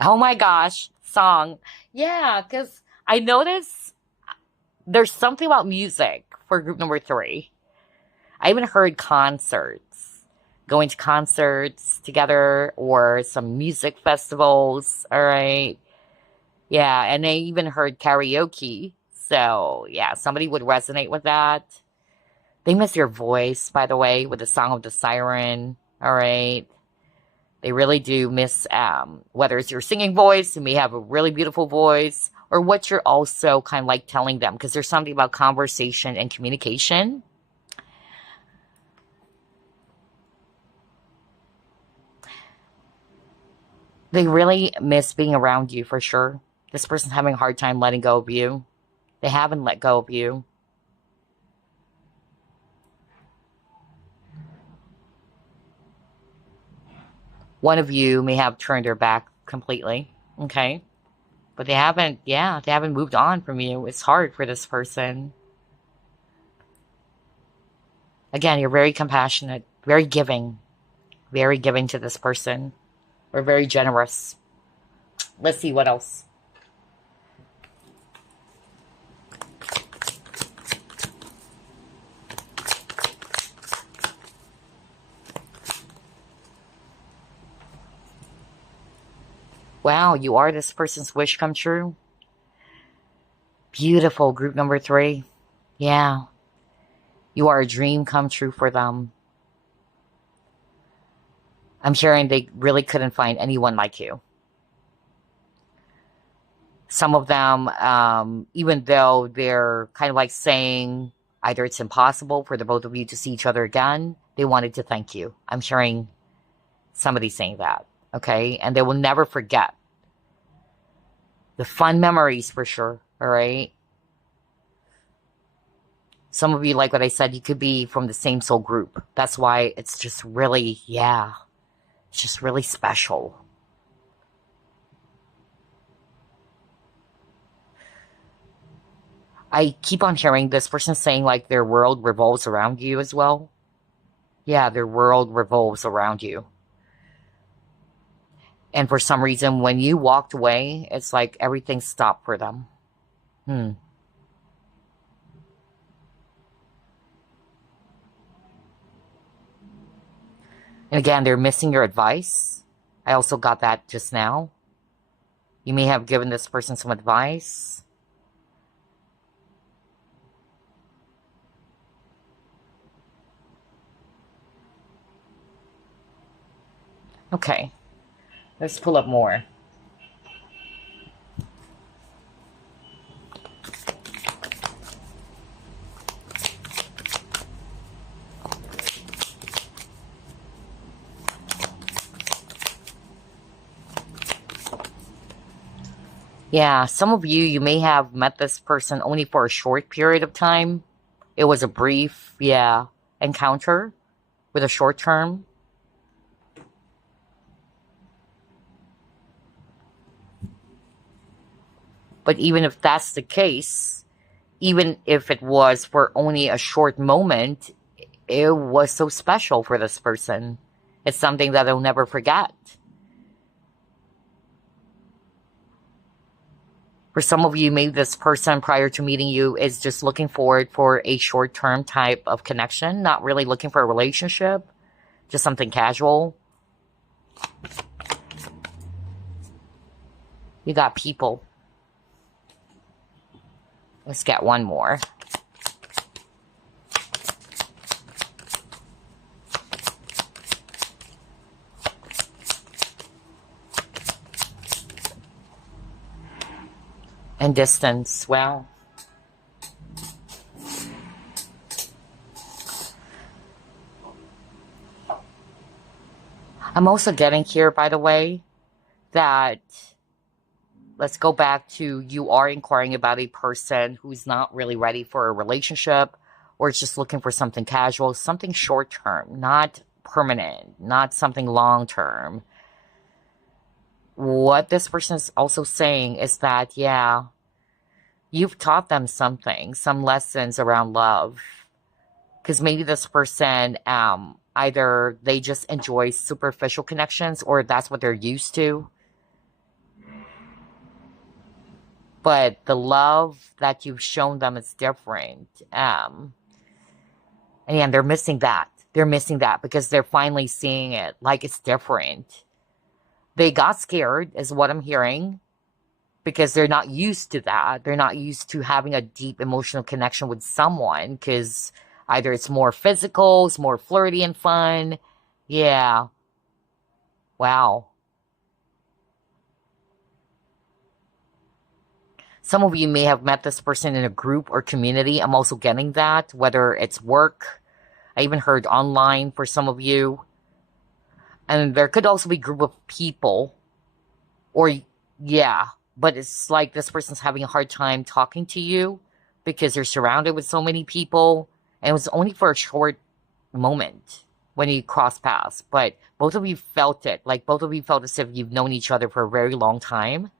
Oh my gosh. Song. Yeah, because I noticed there's something about music for group number 3. I even heard concerts, going to concerts together or some music festivals. All right. Yeah. And I even heard karaoke. So, yeah, somebody would resonate with that. They miss your voice, by the way, with the Song of the Siren. All right. They really do miss, whether it's your singing voice, you may have a really beautiful voice, or what you're also kind of like telling them, because there's something about conversation and communication. They really miss being around you for sure. This person's having a hard time letting go of you. They haven't let go of you. One of you may have turned their back completely. Okay. But they haven't moved on from you. It's hard for this person. Again, you're very compassionate, very giving to this person. Or very generous. Let's see what else. Wow, you are this person's wish come true. Beautiful, group number 3. Yeah. You are a dream come true for them. I'm hearing they really couldn't find anyone like you. Some of them, even though they're kind of like saying either it's impossible for the both of you to see each other again, they wanted to thank you. I'm hearing somebody saying that, okay? And they will never forget the fun memories for sure, all right? Some of you, like what I said, you could be from the same soul group. That's why it's just really, it's just really special. I keep on hearing this person saying like their world revolves around you as well. Yeah, their world revolves around you. And for some reason, when you walked away, it's like everything stopped for them. Hmm. And again, they're missing your advice. I also got that just now. You may have given this person some advice. Okay, let's pull up more. Yeah, some of you may have met this person only for a short period of time. It was a brief, yeah, encounter with a short term. But even if that's the case, even if it was for only a short moment, it was so special for this person. It's something that they'll never forget. For some of you, maybe this person prior to meeting you is just looking forward for a short-term type of connection, not really looking for a relationship, just something casual. You got people. Let's get one more. And distance. Wow. I'm also getting here, by the way, that let's go back to you are inquiring about a person who's not really ready for a relationship or is just looking for something casual, something short term, not permanent, not something long term. What this person is also saying is that, yeah, you've taught them something, some lessons around love. Because maybe this person, either they just enjoy superficial connections or that's what they're used to. But the love that you've shown them is different. And they're missing that. They're missing that because they're finally seeing it like it's different. They got scared, is what I'm hearing, because they're not used to that. They're not used to having a deep emotional connection with someone because either it's more physical, it's more flirty and fun. Yeah. Wow. Some of you may have met this person in a group or community. I'm also getting that, whether it's work. I even heard online for some of you. And there could also be a group of people. Or, yeah, but it's like this person's having a hard time talking to you because they're surrounded with so many people. And it was only for a short moment when you cross paths. But both of you felt it. Like both of you felt as if you've known each other for a very long time.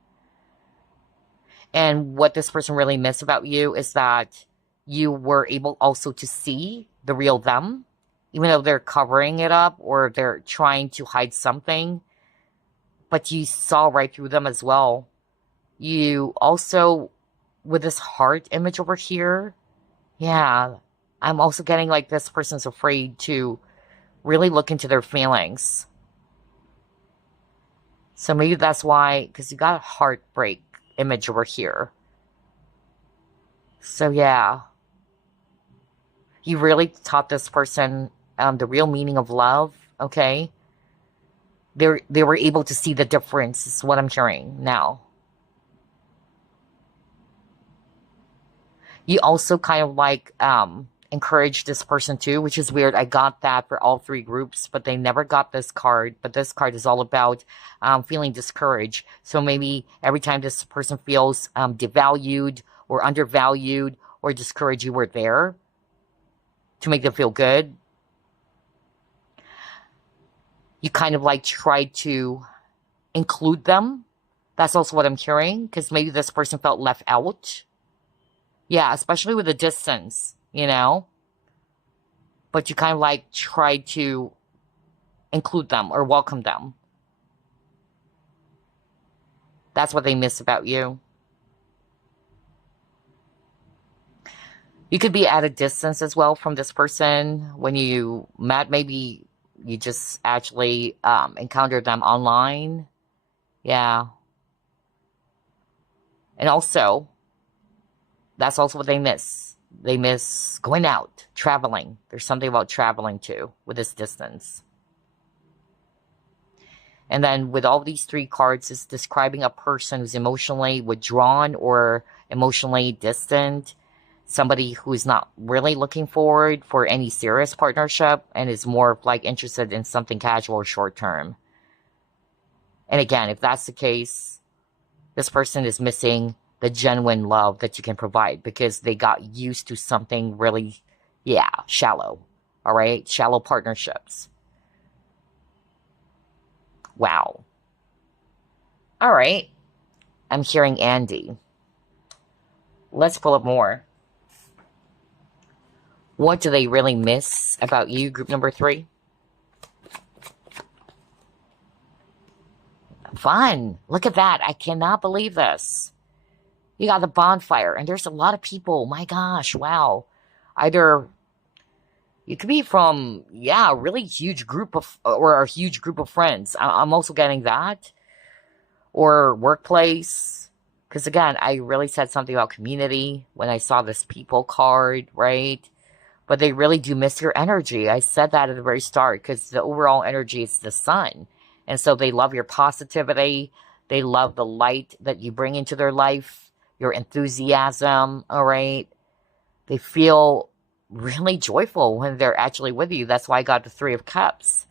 And what this person really missed about you is that you were able also to see the real them, even though they're covering it up or they're trying to hide something, but you saw right through them as well. You also, with this heart image over here, yeah, I'm also getting like this person's afraid to really look into their feelings. So maybe that's why, because you got a heartbreak image over here. So yeah, you really taught this person the real meaning of love. Okay, they were able to see the difference. Is what I'm hearing now. You also kind of like encourage this person too, which is weird. I got that for all three groups, but they never got this card. But this card is all about feeling discouraged. So maybe every time this person feels devalued or undervalued or discouraged, you were there to make them feel good. You kind of like try to include them. That's also what I'm hearing, because maybe this person felt left out. Yeah, especially with the distance, you know? But you kind of like try to include them or welcome them. That's what they miss about you. You could be at a distance as well from this person when you met. Maybe you just actually encountered them online. Yeah. And also, that's also what they miss. They miss going out, traveling. There's something about traveling too with this distance. And then with all these three cards, it's describing a person who's emotionally withdrawn or emotionally distant. Somebody who's not really looking forward for any serious partnership and is more like interested in something casual or short term. And again, if that's the case, this person is missing the genuine love that you can provide because they got used to something really, yeah, shallow. All right? Shallow partnerships. Wow. All right. I'm hearing Andy. Let's pull up more. What do they really miss about you, group number 3? Fun. Look at that. I cannot believe this. You got the bonfire, and there's a lot of people. My gosh, wow. Either you could be from, yeah, a really huge group of, or a huge group of friends. I'm also getting that. Or workplace. Because again, I really said something about community when I saw this people card, right? But they really do miss your energy. I said that at the very start because the overall energy is the sun. And so they love your positivity. They love the light that you bring into their life, your enthusiasm, all right? They feel really joyful when they're actually with you. That's why I got the 3 of Cups.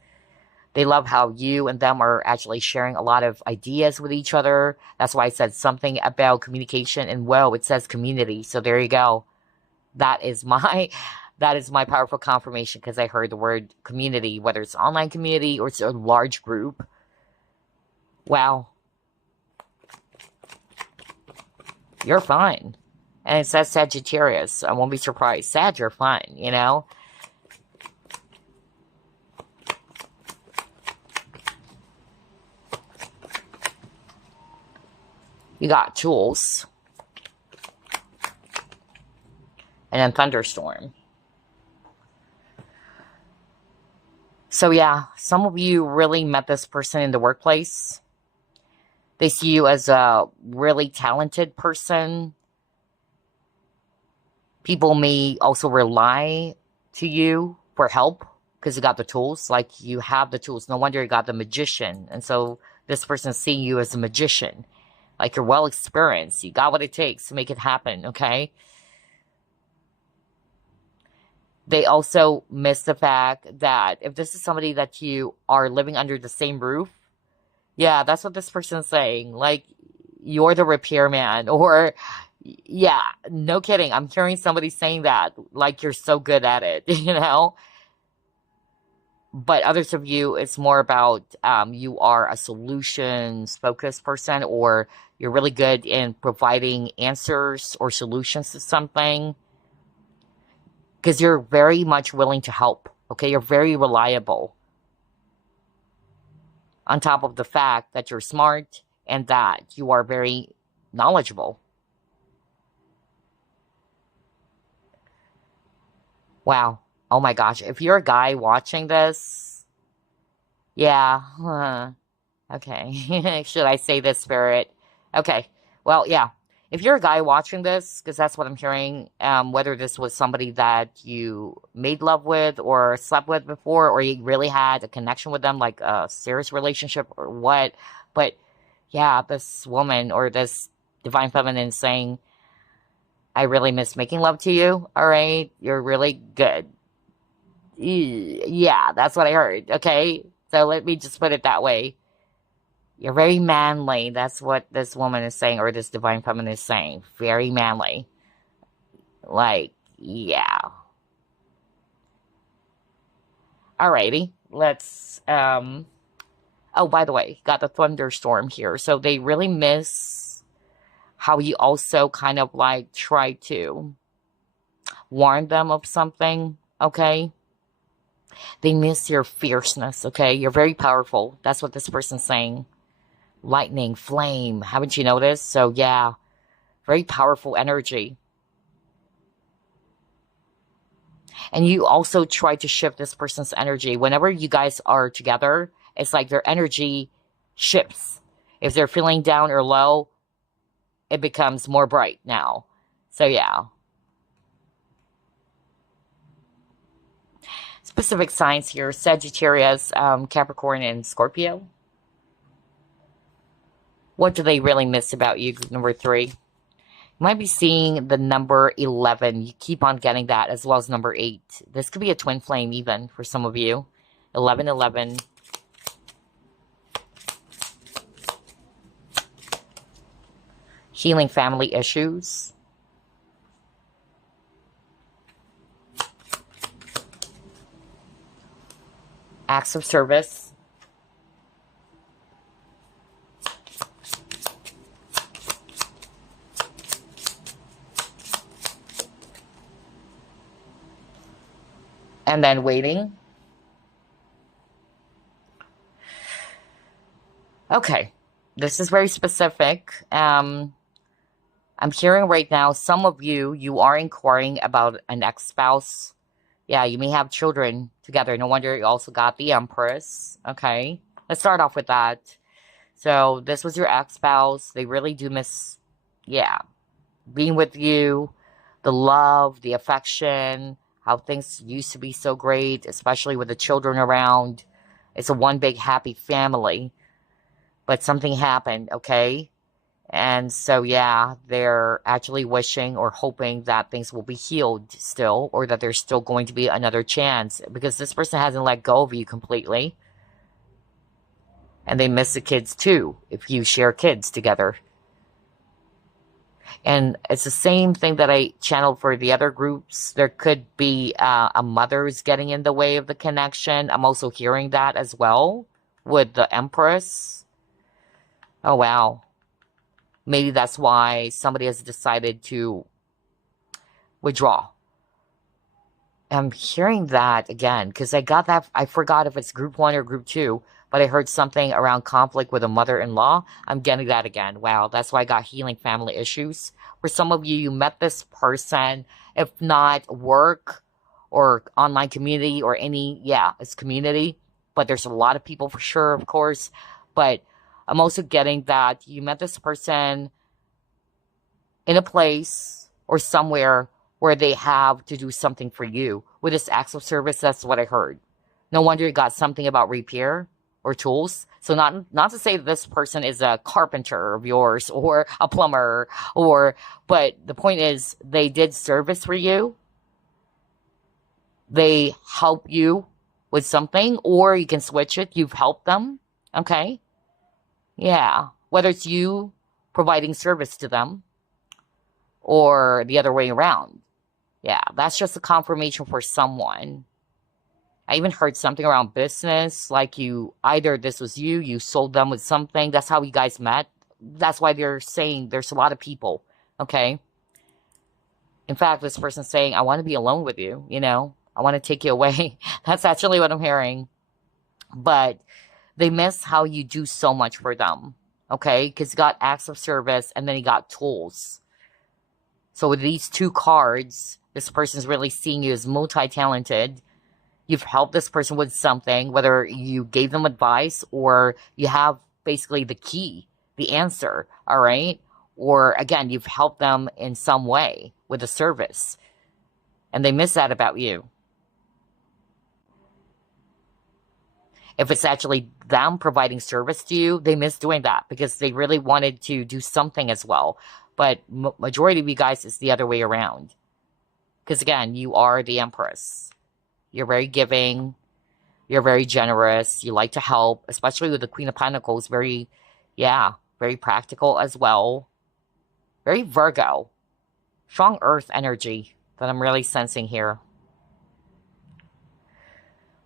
They love how you and them are actually sharing a lot of ideas with each other. That's why I said something about communication. And whoa, it says community. So there you go. That is my powerful confirmation because I heard the word community, whether it's online community or it's a large group. Wow. You're fun. And it says Sagittarius. I won't be surprised. Sag, you're fun, you know? You got tools. And then thunderstorm. So yeah, some of you really met this person in the workplace. They see you as a really talented person. People may also rely to you for help because you got the tools. Like you have the tools. No wonder you got the magician. And so this person's seeing you as a magician. Like you're well experienced. You got what it takes to make it happen, okay? They also miss the fact that if this is somebody that you are living under the same roof, yeah, that's what this person's saying. Like, you're the repairman. Or, yeah, no kidding. I'm hearing somebody saying that. Like, you're so good at it, you know? But others of you, it's more about you are a solutions-focused person, or you're really good in providing answers or solutions to something. Because you're very much willing to help, okay? You're very reliable. On top of the fact that you're smart and that you are very knowledgeable. Wow. Oh my gosh. If you're a guy watching this, yeah. Okay. Should I say this, Spirit? Okay. Well, yeah. If you're a guy watching this, because that's what I'm hearing, whether this was somebody that you made love with or slept with before, or you really had a connection with them, like a serious relationship or what, but yeah, this woman or this divine feminine is saying, I really miss making love to you, all right? You're really good. Yeah, that's what I heard, okay? So let me just put it that way. You're very manly. That's what this woman is saying, or this divine feminine is saying. Very manly. Like, yeah. Alrighty. Let's, oh, by the way, got the thunderstorm here. So they really miss how you also kind of like try to warn them of something, okay? They miss your fierceness, okay? You're very powerful. That's what this person's saying. lightning, flame. Haven't you noticed? So yeah, very powerful energy. And you also try to shift this person's energy. Whenever you guys are together, it's like their energy shifts. If they're feeling down or low, it becomes more bright now. So yeah. Specific signs here: Sagittarius, Capricorn, and Scorpio. What do they really miss about you? Number 3. You might be seeing the number 11. You keep on getting that, as well as number 8. This could be a twin flame even for some of you. 1111. Healing family issues. Acts of service. And then waiting. Okay, this is very specific. I'm hearing right now, some of you are inquiring about an ex-spouse. Yeah, you may have children together. No wonder you also got the Empress. Okay, let's start off with that. So this was your ex-spouse. They really do miss, yeah, being with you, the love, the affection, how things used to be so great, especially with the children around. It's a one big happy family. But something happened, okay? And so, yeah, they're actually wishing or hoping that things will be healed still, or that there's still going to be another chance, because this person hasn't let go of you completely. And they miss the kids too, if you share kids together. And it's the same thing that I channeled for the other groups. There could be a mother's getting in the way of the connection. I'm also hearing that as well with the Empress. Oh, wow. Maybe that's why somebody has decided to withdraw. I'm hearing that again, because I got that. I forgot if it's group 1 or group 2, but I heard something around conflict with a mother-in-law. I'm getting that again. Wow, that's why I got healing family issues. For some of you, you met this person, if not work or online community or any, yeah, it's community, but there's a lot of people for sure, of course. But I'm also getting that you met this person in a place or somewhere where they have to do something for you. With this acts of service, that's what I heard. No wonder you got something about repair or tools. So not to say this person is a carpenter of yours or a plumber, but the point is they did service for you. They help you with something, or you can switch it. You've helped them. Okay? Yeah. Whether it's you providing service to them or the other way around. Yeah, that's just a confirmation for someone. I even heard something around business, like either this was you sold them with something. That's how you guys met. That's why they're saying there's a lot of people, okay? In fact, this person's saying, I want to be alone with you, I want to take you away. That's actually what I'm hearing. But they miss how you do so much for them, okay? Because you got acts of service and then you got tools. So with these 2 cards, this person's really seeing you as multi-talented. You've helped this person with something, whether you gave them advice or you have basically the key, the answer, all right? Or again, you've helped them in some way with a service. And they miss that about you. If it's actually them providing service to you, they miss doing that because they really wanted to do something as well. But majority of you guys is the other way around. Because again, you are the Empress. You're very giving. You're very generous. You like to help, especially with the Queen of Pentacles. Very practical as well. Very Virgo. Strong earth energy that I'm really sensing here.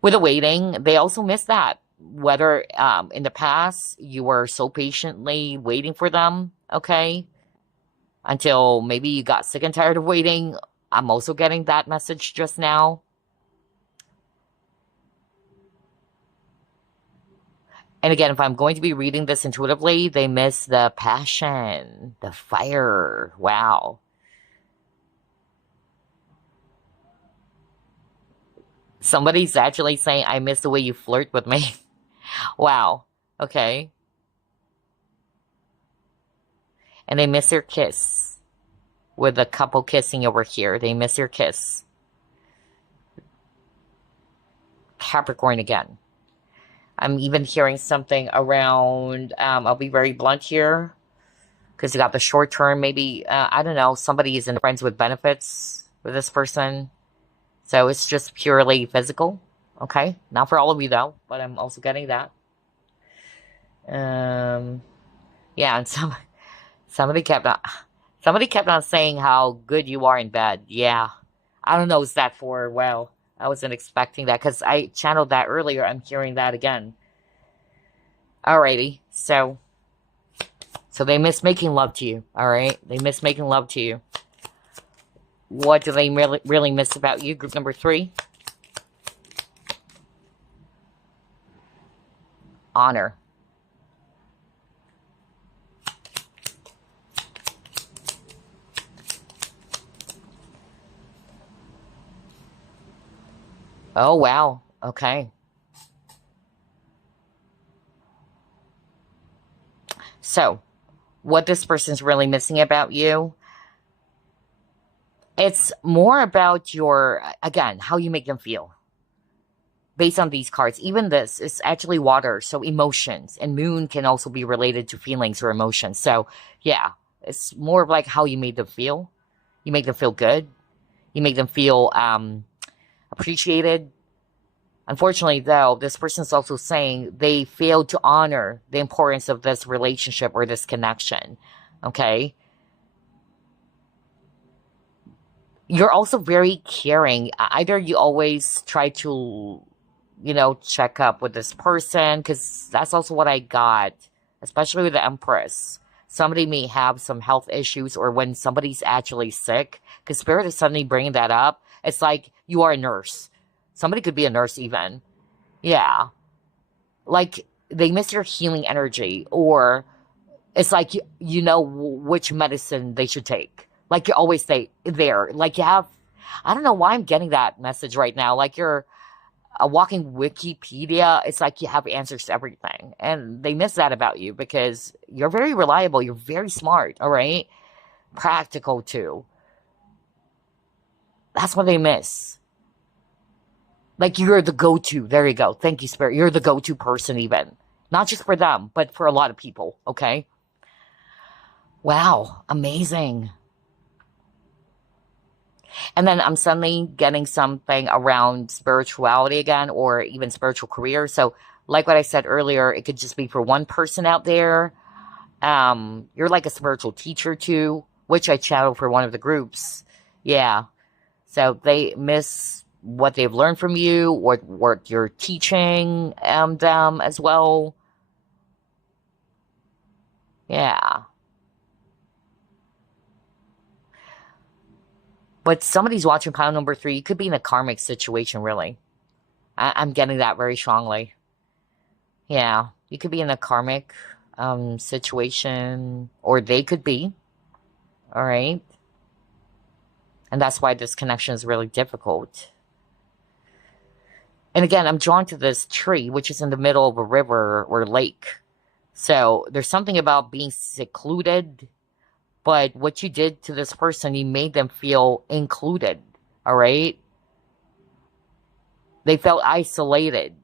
With the waiting, they also miss that. Whether in the past you were so patiently waiting for them, okay? Until maybe you got sick and tired of waiting. I'm also getting that message just now. And again, if I'm going to be reading this intuitively, they miss the passion, the fire. Wow. Somebody's actually saying, I miss the way you flirt with me. Wow. Okay. And they miss their kiss. With a couple kissing over here. They miss your kiss. Capricorn again. I'm even hearing something around, I'll be very blunt here, because you got the short term, maybe, I don't know, somebody is in friends with benefits with this person. So it's just purely physical. Okay. Not for all of you though, but I'm also getting that. Yeah, and somebody kept on saying how good you are in bed. Yeah. I don't know, is that for, well, I wasn't expecting that because I channeled that earlier. I'm hearing that again. Alrighty. So they miss making love to you. Alright? They miss making love to you. What do they really miss about you? Group number 3. Honor. Oh, wow. Okay. So, what this person's really missing about you, it's more about your, again, how you make them feel. Based on these cards, even this is actually water, so emotions. And moon can also be related to feelings or emotions. So, yeah, it's more of like how you made them feel. You make them feel good. You make them feel appreciated. Unfortunately, though, this person's also saying they failed to honor the importance of this relationship or this connection. Okay? You're also very caring. Either you always try to, check up with this person, because that's also what I got, especially with the Empress. Somebody may have some health issues, or when somebody's actually sick, because Spirit is suddenly bringing that up. It's like you are a nurse. Somebody could be a nurse even. Yeah. Like, they miss your healing energy, or it's like you know which medicine they should take. Like, you always stay there. Like, you have, I don't know why I'm getting that message right now. Like, you're a walking Wikipedia. It's like you have answers to everything. And they miss that about you because you're very reliable. You're very smart, all right? Practical, too. That's what they miss. Like, you're the go-to. There you go. Thank you, Spirit. You're the go-to person even. Not just for them, but for a lot of people, okay? Wow. Amazing. And then I'm suddenly getting something around spirituality again, or even spiritual career. So, like what I said earlier, it could just be for one person out there. You're like a spiritual teacher too, which I channeled for one of the groups. Yeah. So they miss what they've learned from you, what you're teaching them as well. Yeah. But somebody's watching pile number 3. You could be in a karmic situation, really. I'm getting that very strongly. Yeah. You could be in a karmic situation, or they could be. All right. And that's why this connection is really difficult. And again, I'm drawn to this tree, which is in the middle of a river or lake. So there's something about being secluded. But what you did to this person, you made them feel included, all right? They felt isolated,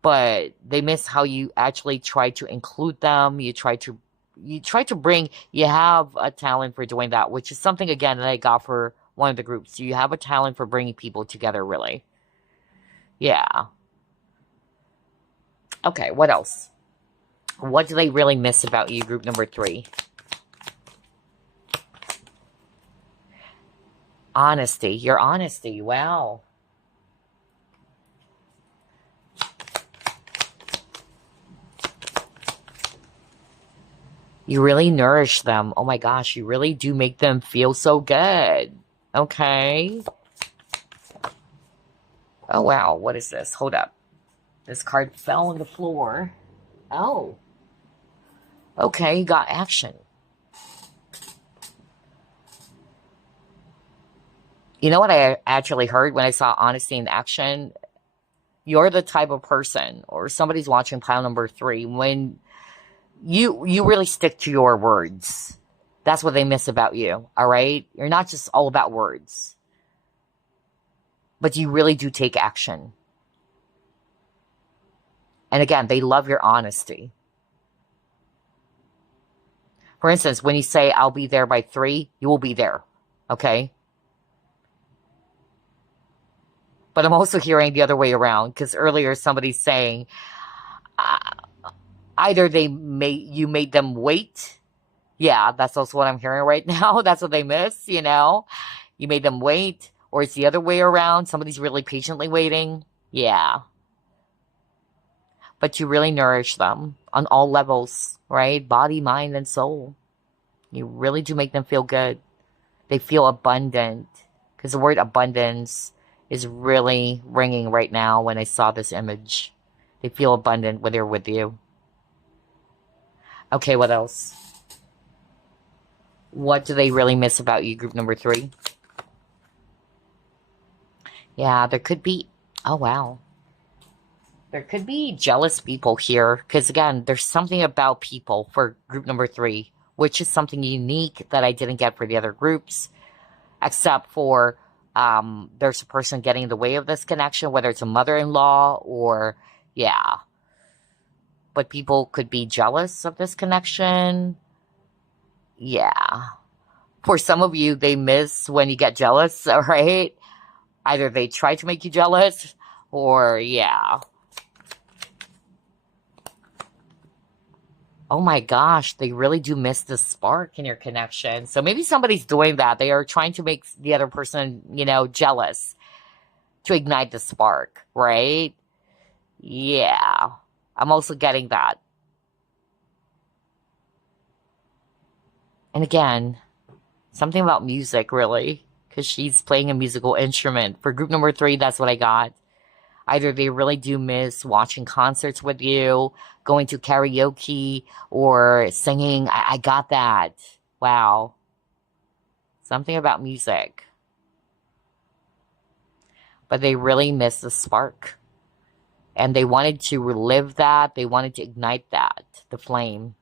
but they miss how you actually try to include them. You try to bring, you have a talent for doing that, which is something, again, that I got for one of the groups. You have a talent for bringing people together, really. Yeah. Okay, what else? What do they really miss about you, group number 3? Honesty. Your honesty. Wow. You really nourish them. Oh my gosh, you really do make them feel so good. Okay. Oh wow, what is this? Hold up. This card fell on the floor. Oh, okay, you got action. You know what I actually heard when I saw honesty in action? You're the type of person, or somebody's watching pile number three, when you really stick to your words. That's what they miss about you, all right? You're not just all about words, but you really do take action. And again, they love your honesty. For instance, when you say, I'll be there by 3, you will be there, okay? But I'm also hearing the other way around, because earlier somebody's saying, either you made them wait. Yeah, that's also what I'm hearing right now. That's what they miss, you know? You made them wait, or it's the other way around. Somebody's really patiently waiting. Yeah. But you really nourish them on all levels, right? Body, mind, and soul. You really do make them feel good. They feel abundant. Because the word abundance is really ringing right now when I saw this image. They feel abundant when they're with you. Okay, what else? What do they really miss about you, group number 3? Yeah, there could be... Oh, wow. There could be jealous people here. Because, again, there's something about people for group number 3, which is something unique that I didn't get for the other groups. Except for there's a person getting in the way of this connection, whether it's a mother-in-law or... Yeah. But people could be jealous of this connection. Yeah. For some of you, they miss when you get jealous, all right? Either they try to make you jealous or, yeah. Oh my gosh, they really do miss the spark in your connection. So maybe somebody's doing that. They are trying to make the other person, jealous to ignite the spark, right? Yeah. I'm also getting that. And again, something about music, really, because she's playing a musical instrument. For group number 3, that's what I got. Either they really do miss watching concerts with you, going to karaoke, or singing. I got that. Wow. Something about music. But they really miss the spark. And they wanted to relive that. They wanted to ignite that, the flame.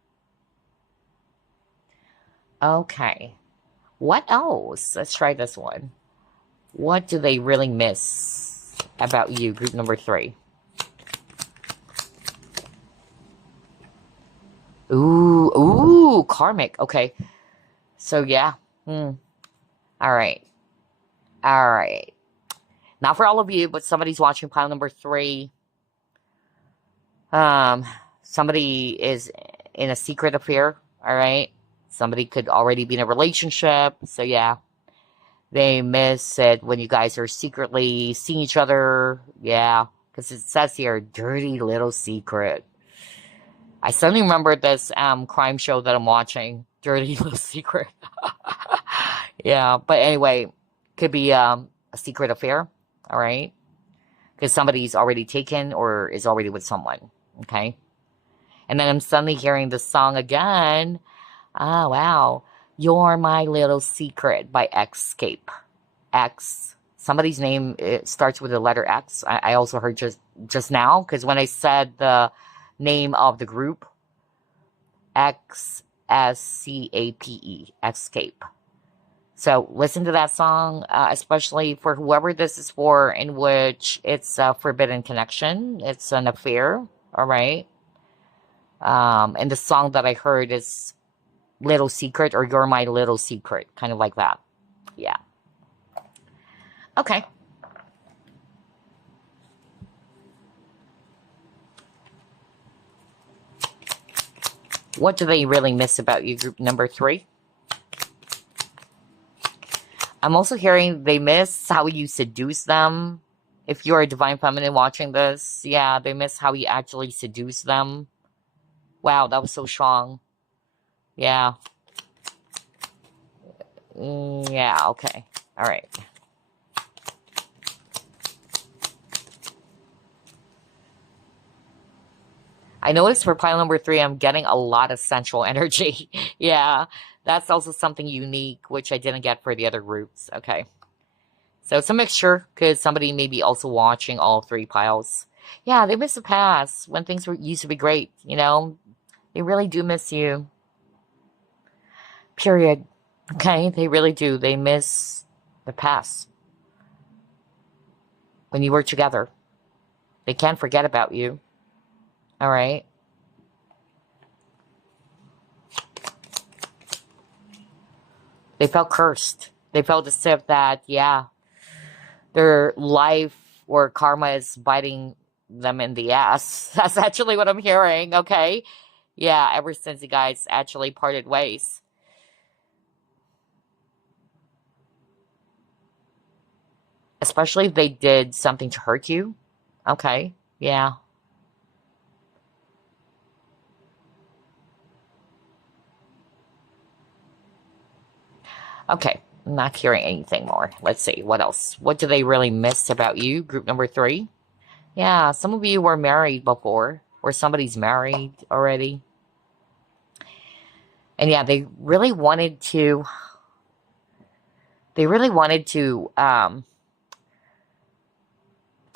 Okay. What else? Let's try this one. What do they really miss about you, group number 3? Ooh, karmic. Okay. So, yeah. All right. All right. Not for all of you, but somebody's watching pile number 3. Somebody is in a secret affair. All right. Somebody could already be in a relationship. So, yeah. They miss it when you guys are secretly seeing each other. Yeah. Because it says here, dirty little secret. I suddenly remembered this crime show that I'm watching, Dirty Little Secret. Yeah, but anyway, could be a secret affair, all right? Because somebody's already taken or is already with someone, okay? And then I'm suddenly hearing the song again. Oh, wow. You're My Little Secret by Escape. X. Somebody's name, it starts with the letter X. I also heard just now, because when I said the name of the group, Xscape, Escape. So listen to that song, especially for whoever this is for, in which it's a forbidden connection. It's an affair, all right? And the song that I heard is Little Secret, or You're My Little Secret, kind of like that. Yeah. Okay. What do they really miss about you, group number 3? I'm also hearing they miss how you seduce them. If you're a divine feminine watching this, yeah, they miss how you actually seduce them. Wow, that was so strong. Yeah. Yeah, okay. All right. I noticed for pile number 3, I'm getting a lot of central energy. Yeah, that's also something unique, which I didn't get for the other groups. Okay. So it's a mixture because somebody may be also watching all 3 piles. Yeah, they miss the past when things used to be great, you know? They really do miss you. Period. Okay, they really do. They miss the past when you were together. They can't forget about you. All right? They felt cursed. They felt as if that, yeah, their life or karma is biting them in the ass. That's actually what I'm hearing, okay? Yeah, ever since you guys actually parted ways. Especially if they did something to hurt you. Okay, yeah. Okay, I'm not hearing anything more. Let's see, what else? What do they really miss about you? Group number 3? Yeah, some of you were married before, or somebody's married already. And yeah, they really wanted to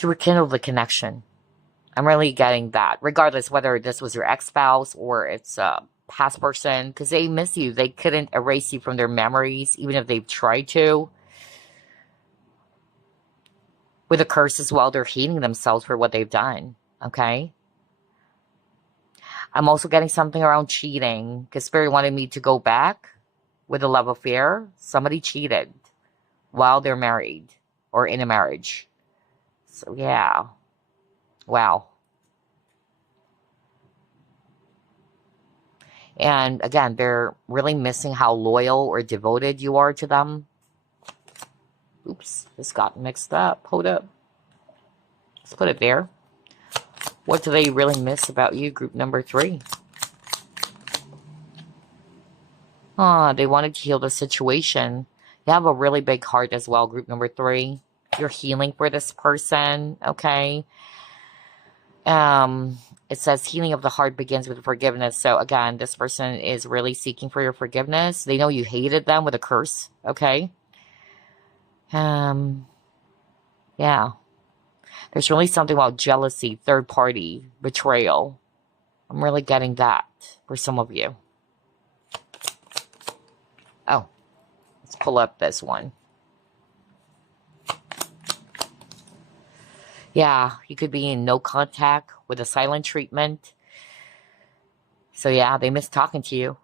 rekindle the connection. I'm really getting that, regardless whether this was your ex-spouse or it's a past person, because they miss you. They couldn't erase you from their memories, even if they've tried to. With a curse as well, they're hating themselves for what they've done, okay? I'm also getting something around cheating, because Spirit wanted me to go back with a love affair. Somebody cheated while they're married or in a marriage. So, yeah. Wow. And again, they're really missing how loyal or devoted you are to them. Oops, this got mixed up. Hold up. Let's put it there. What do they really miss about you, group number 3? They wanted to heal the situation. You have a really big heart as well, group number 3. You're healing for this person, okay? It says healing of the heart begins with forgiveness. So again, this person is really seeking for your forgiveness. They know you hated them with a curse, okay? Yeah. There's really something about jealousy, third party, betrayal. I'm really getting that for some of you. Oh, let's pull up this one. Yeah, you could be in no contact with a silent treatment. So yeah, they miss talking to you.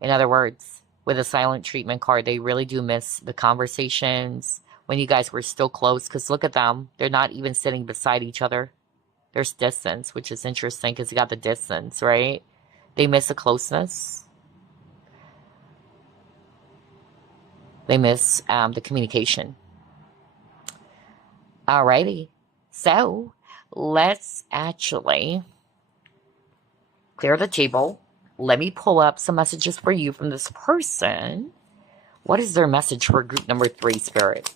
In other words, with a silent treatment card, they really do miss the conversations when you guys were still close. Because look at them. They're not even sitting beside each other. There's distance, which is interesting because you got the distance, right? They miss the closeness. They miss the communication. Alrighty. So let's actually clear the table. Let me pull up some messages for you from this person. What is their message for group number 3, Spirit?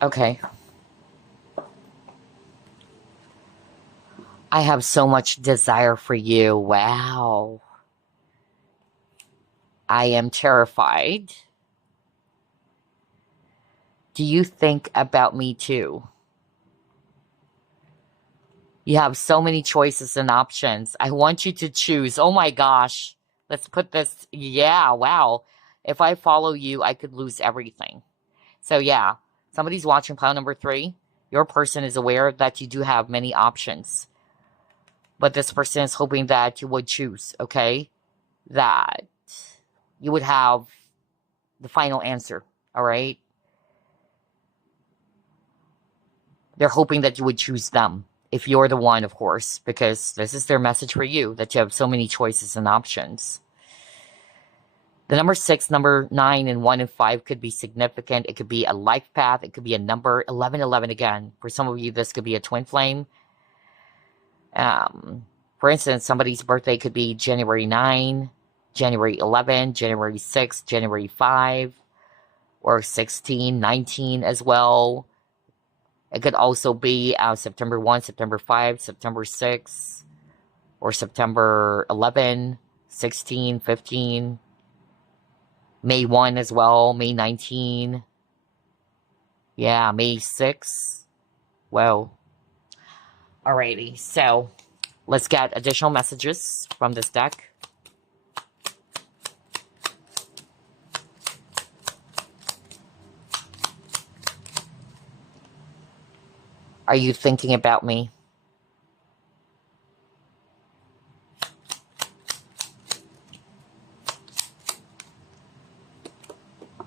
Okay. I have so much desire for you. Wow. I am terrified. Do you think about me too? You have so many choices and options. I want you to choose. Oh my gosh. Let's put this. Yeah, wow. If I follow you, I could lose everything. So yeah, somebody's watching pile number 3. Your person is aware that you do have many options. But this person is hoping that you would choose, okay? That you would have the final answer, all right? They're hoping that you would choose them. If you're the one, of course, because this is their message for you, that you have so many choices and options. The number 6, number 9, and 1 and 5 could be significant. It could be a life path. It could be a number 11, 11 again. For some of you, this could be a twin flame. For instance, somebody's birthday could be January 9, January 11, January 6, January 5, or 16, 19 as well. It could also be September 1, September 5, September 6, or September 11, 16, 15, May 1 as well, May 19. Yeah, May 6. Well, alrighty. So let's get additional messages from this deck. Are you thinking about me?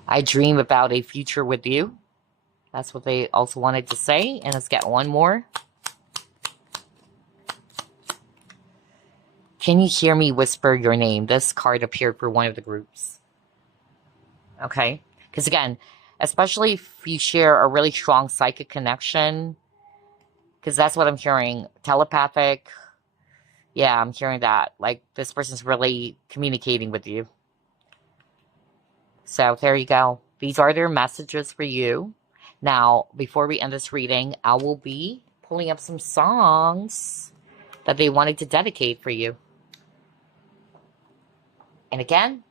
I dream about a future with you. That's what they also wanted to say. And let's get one more. Can you hear me whisper your name? This card appeared for one of the groups. Okay. Because again, especially if you share a really strong psychic connection, because that's what I'm hearing. Telepathic. Yeah, I'm hearing that. Like, this person's really communicating with you. So, there you go. These are their messages for you. Now, before we end this reading, I will be pulling up some songs that they wanted to dedicate for you. And again,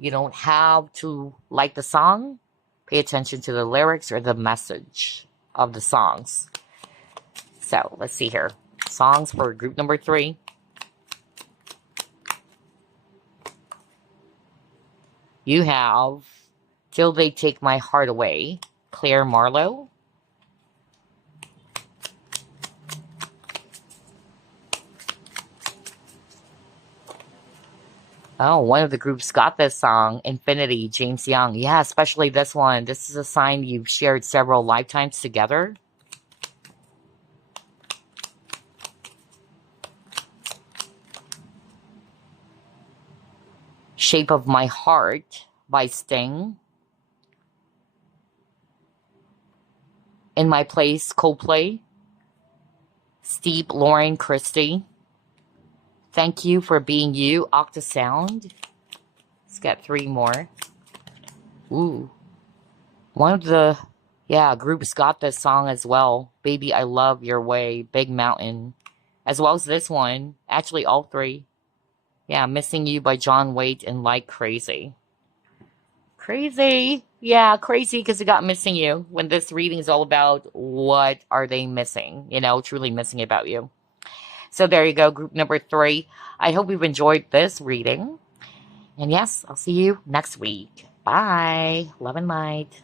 you don't have to like the song. Pay attention to the lyrics or the message of the songs. So, let's see here. Songs for group number 3. You have Till They Take My Heart Away, Claire Marlowe. Oh, one of the groups got this song, Infinity, James Young. Yeah, especially this one. This is a sign you've shared several lifetimes together. Shape of My Heart by Sting. In My Place, Coldplay. Steep, Lauren Christie. Thank You for Being You, Octasound. Let's get 3 more. Ooh. One of the, groups got this song as well. Baby, I Love Your Way, Big Mountain. As well as this one. Actually, all 3. Yeah, Missing You by John Waite and Like Crazy. Crazy. Yeah, crazy because it got Missing You. When this reading is all about what are they missing, truly missing about you. So there you go, group number 3. I hope you've enjoyed this reading. And yes, I'll see you next week. Bye. Love and light.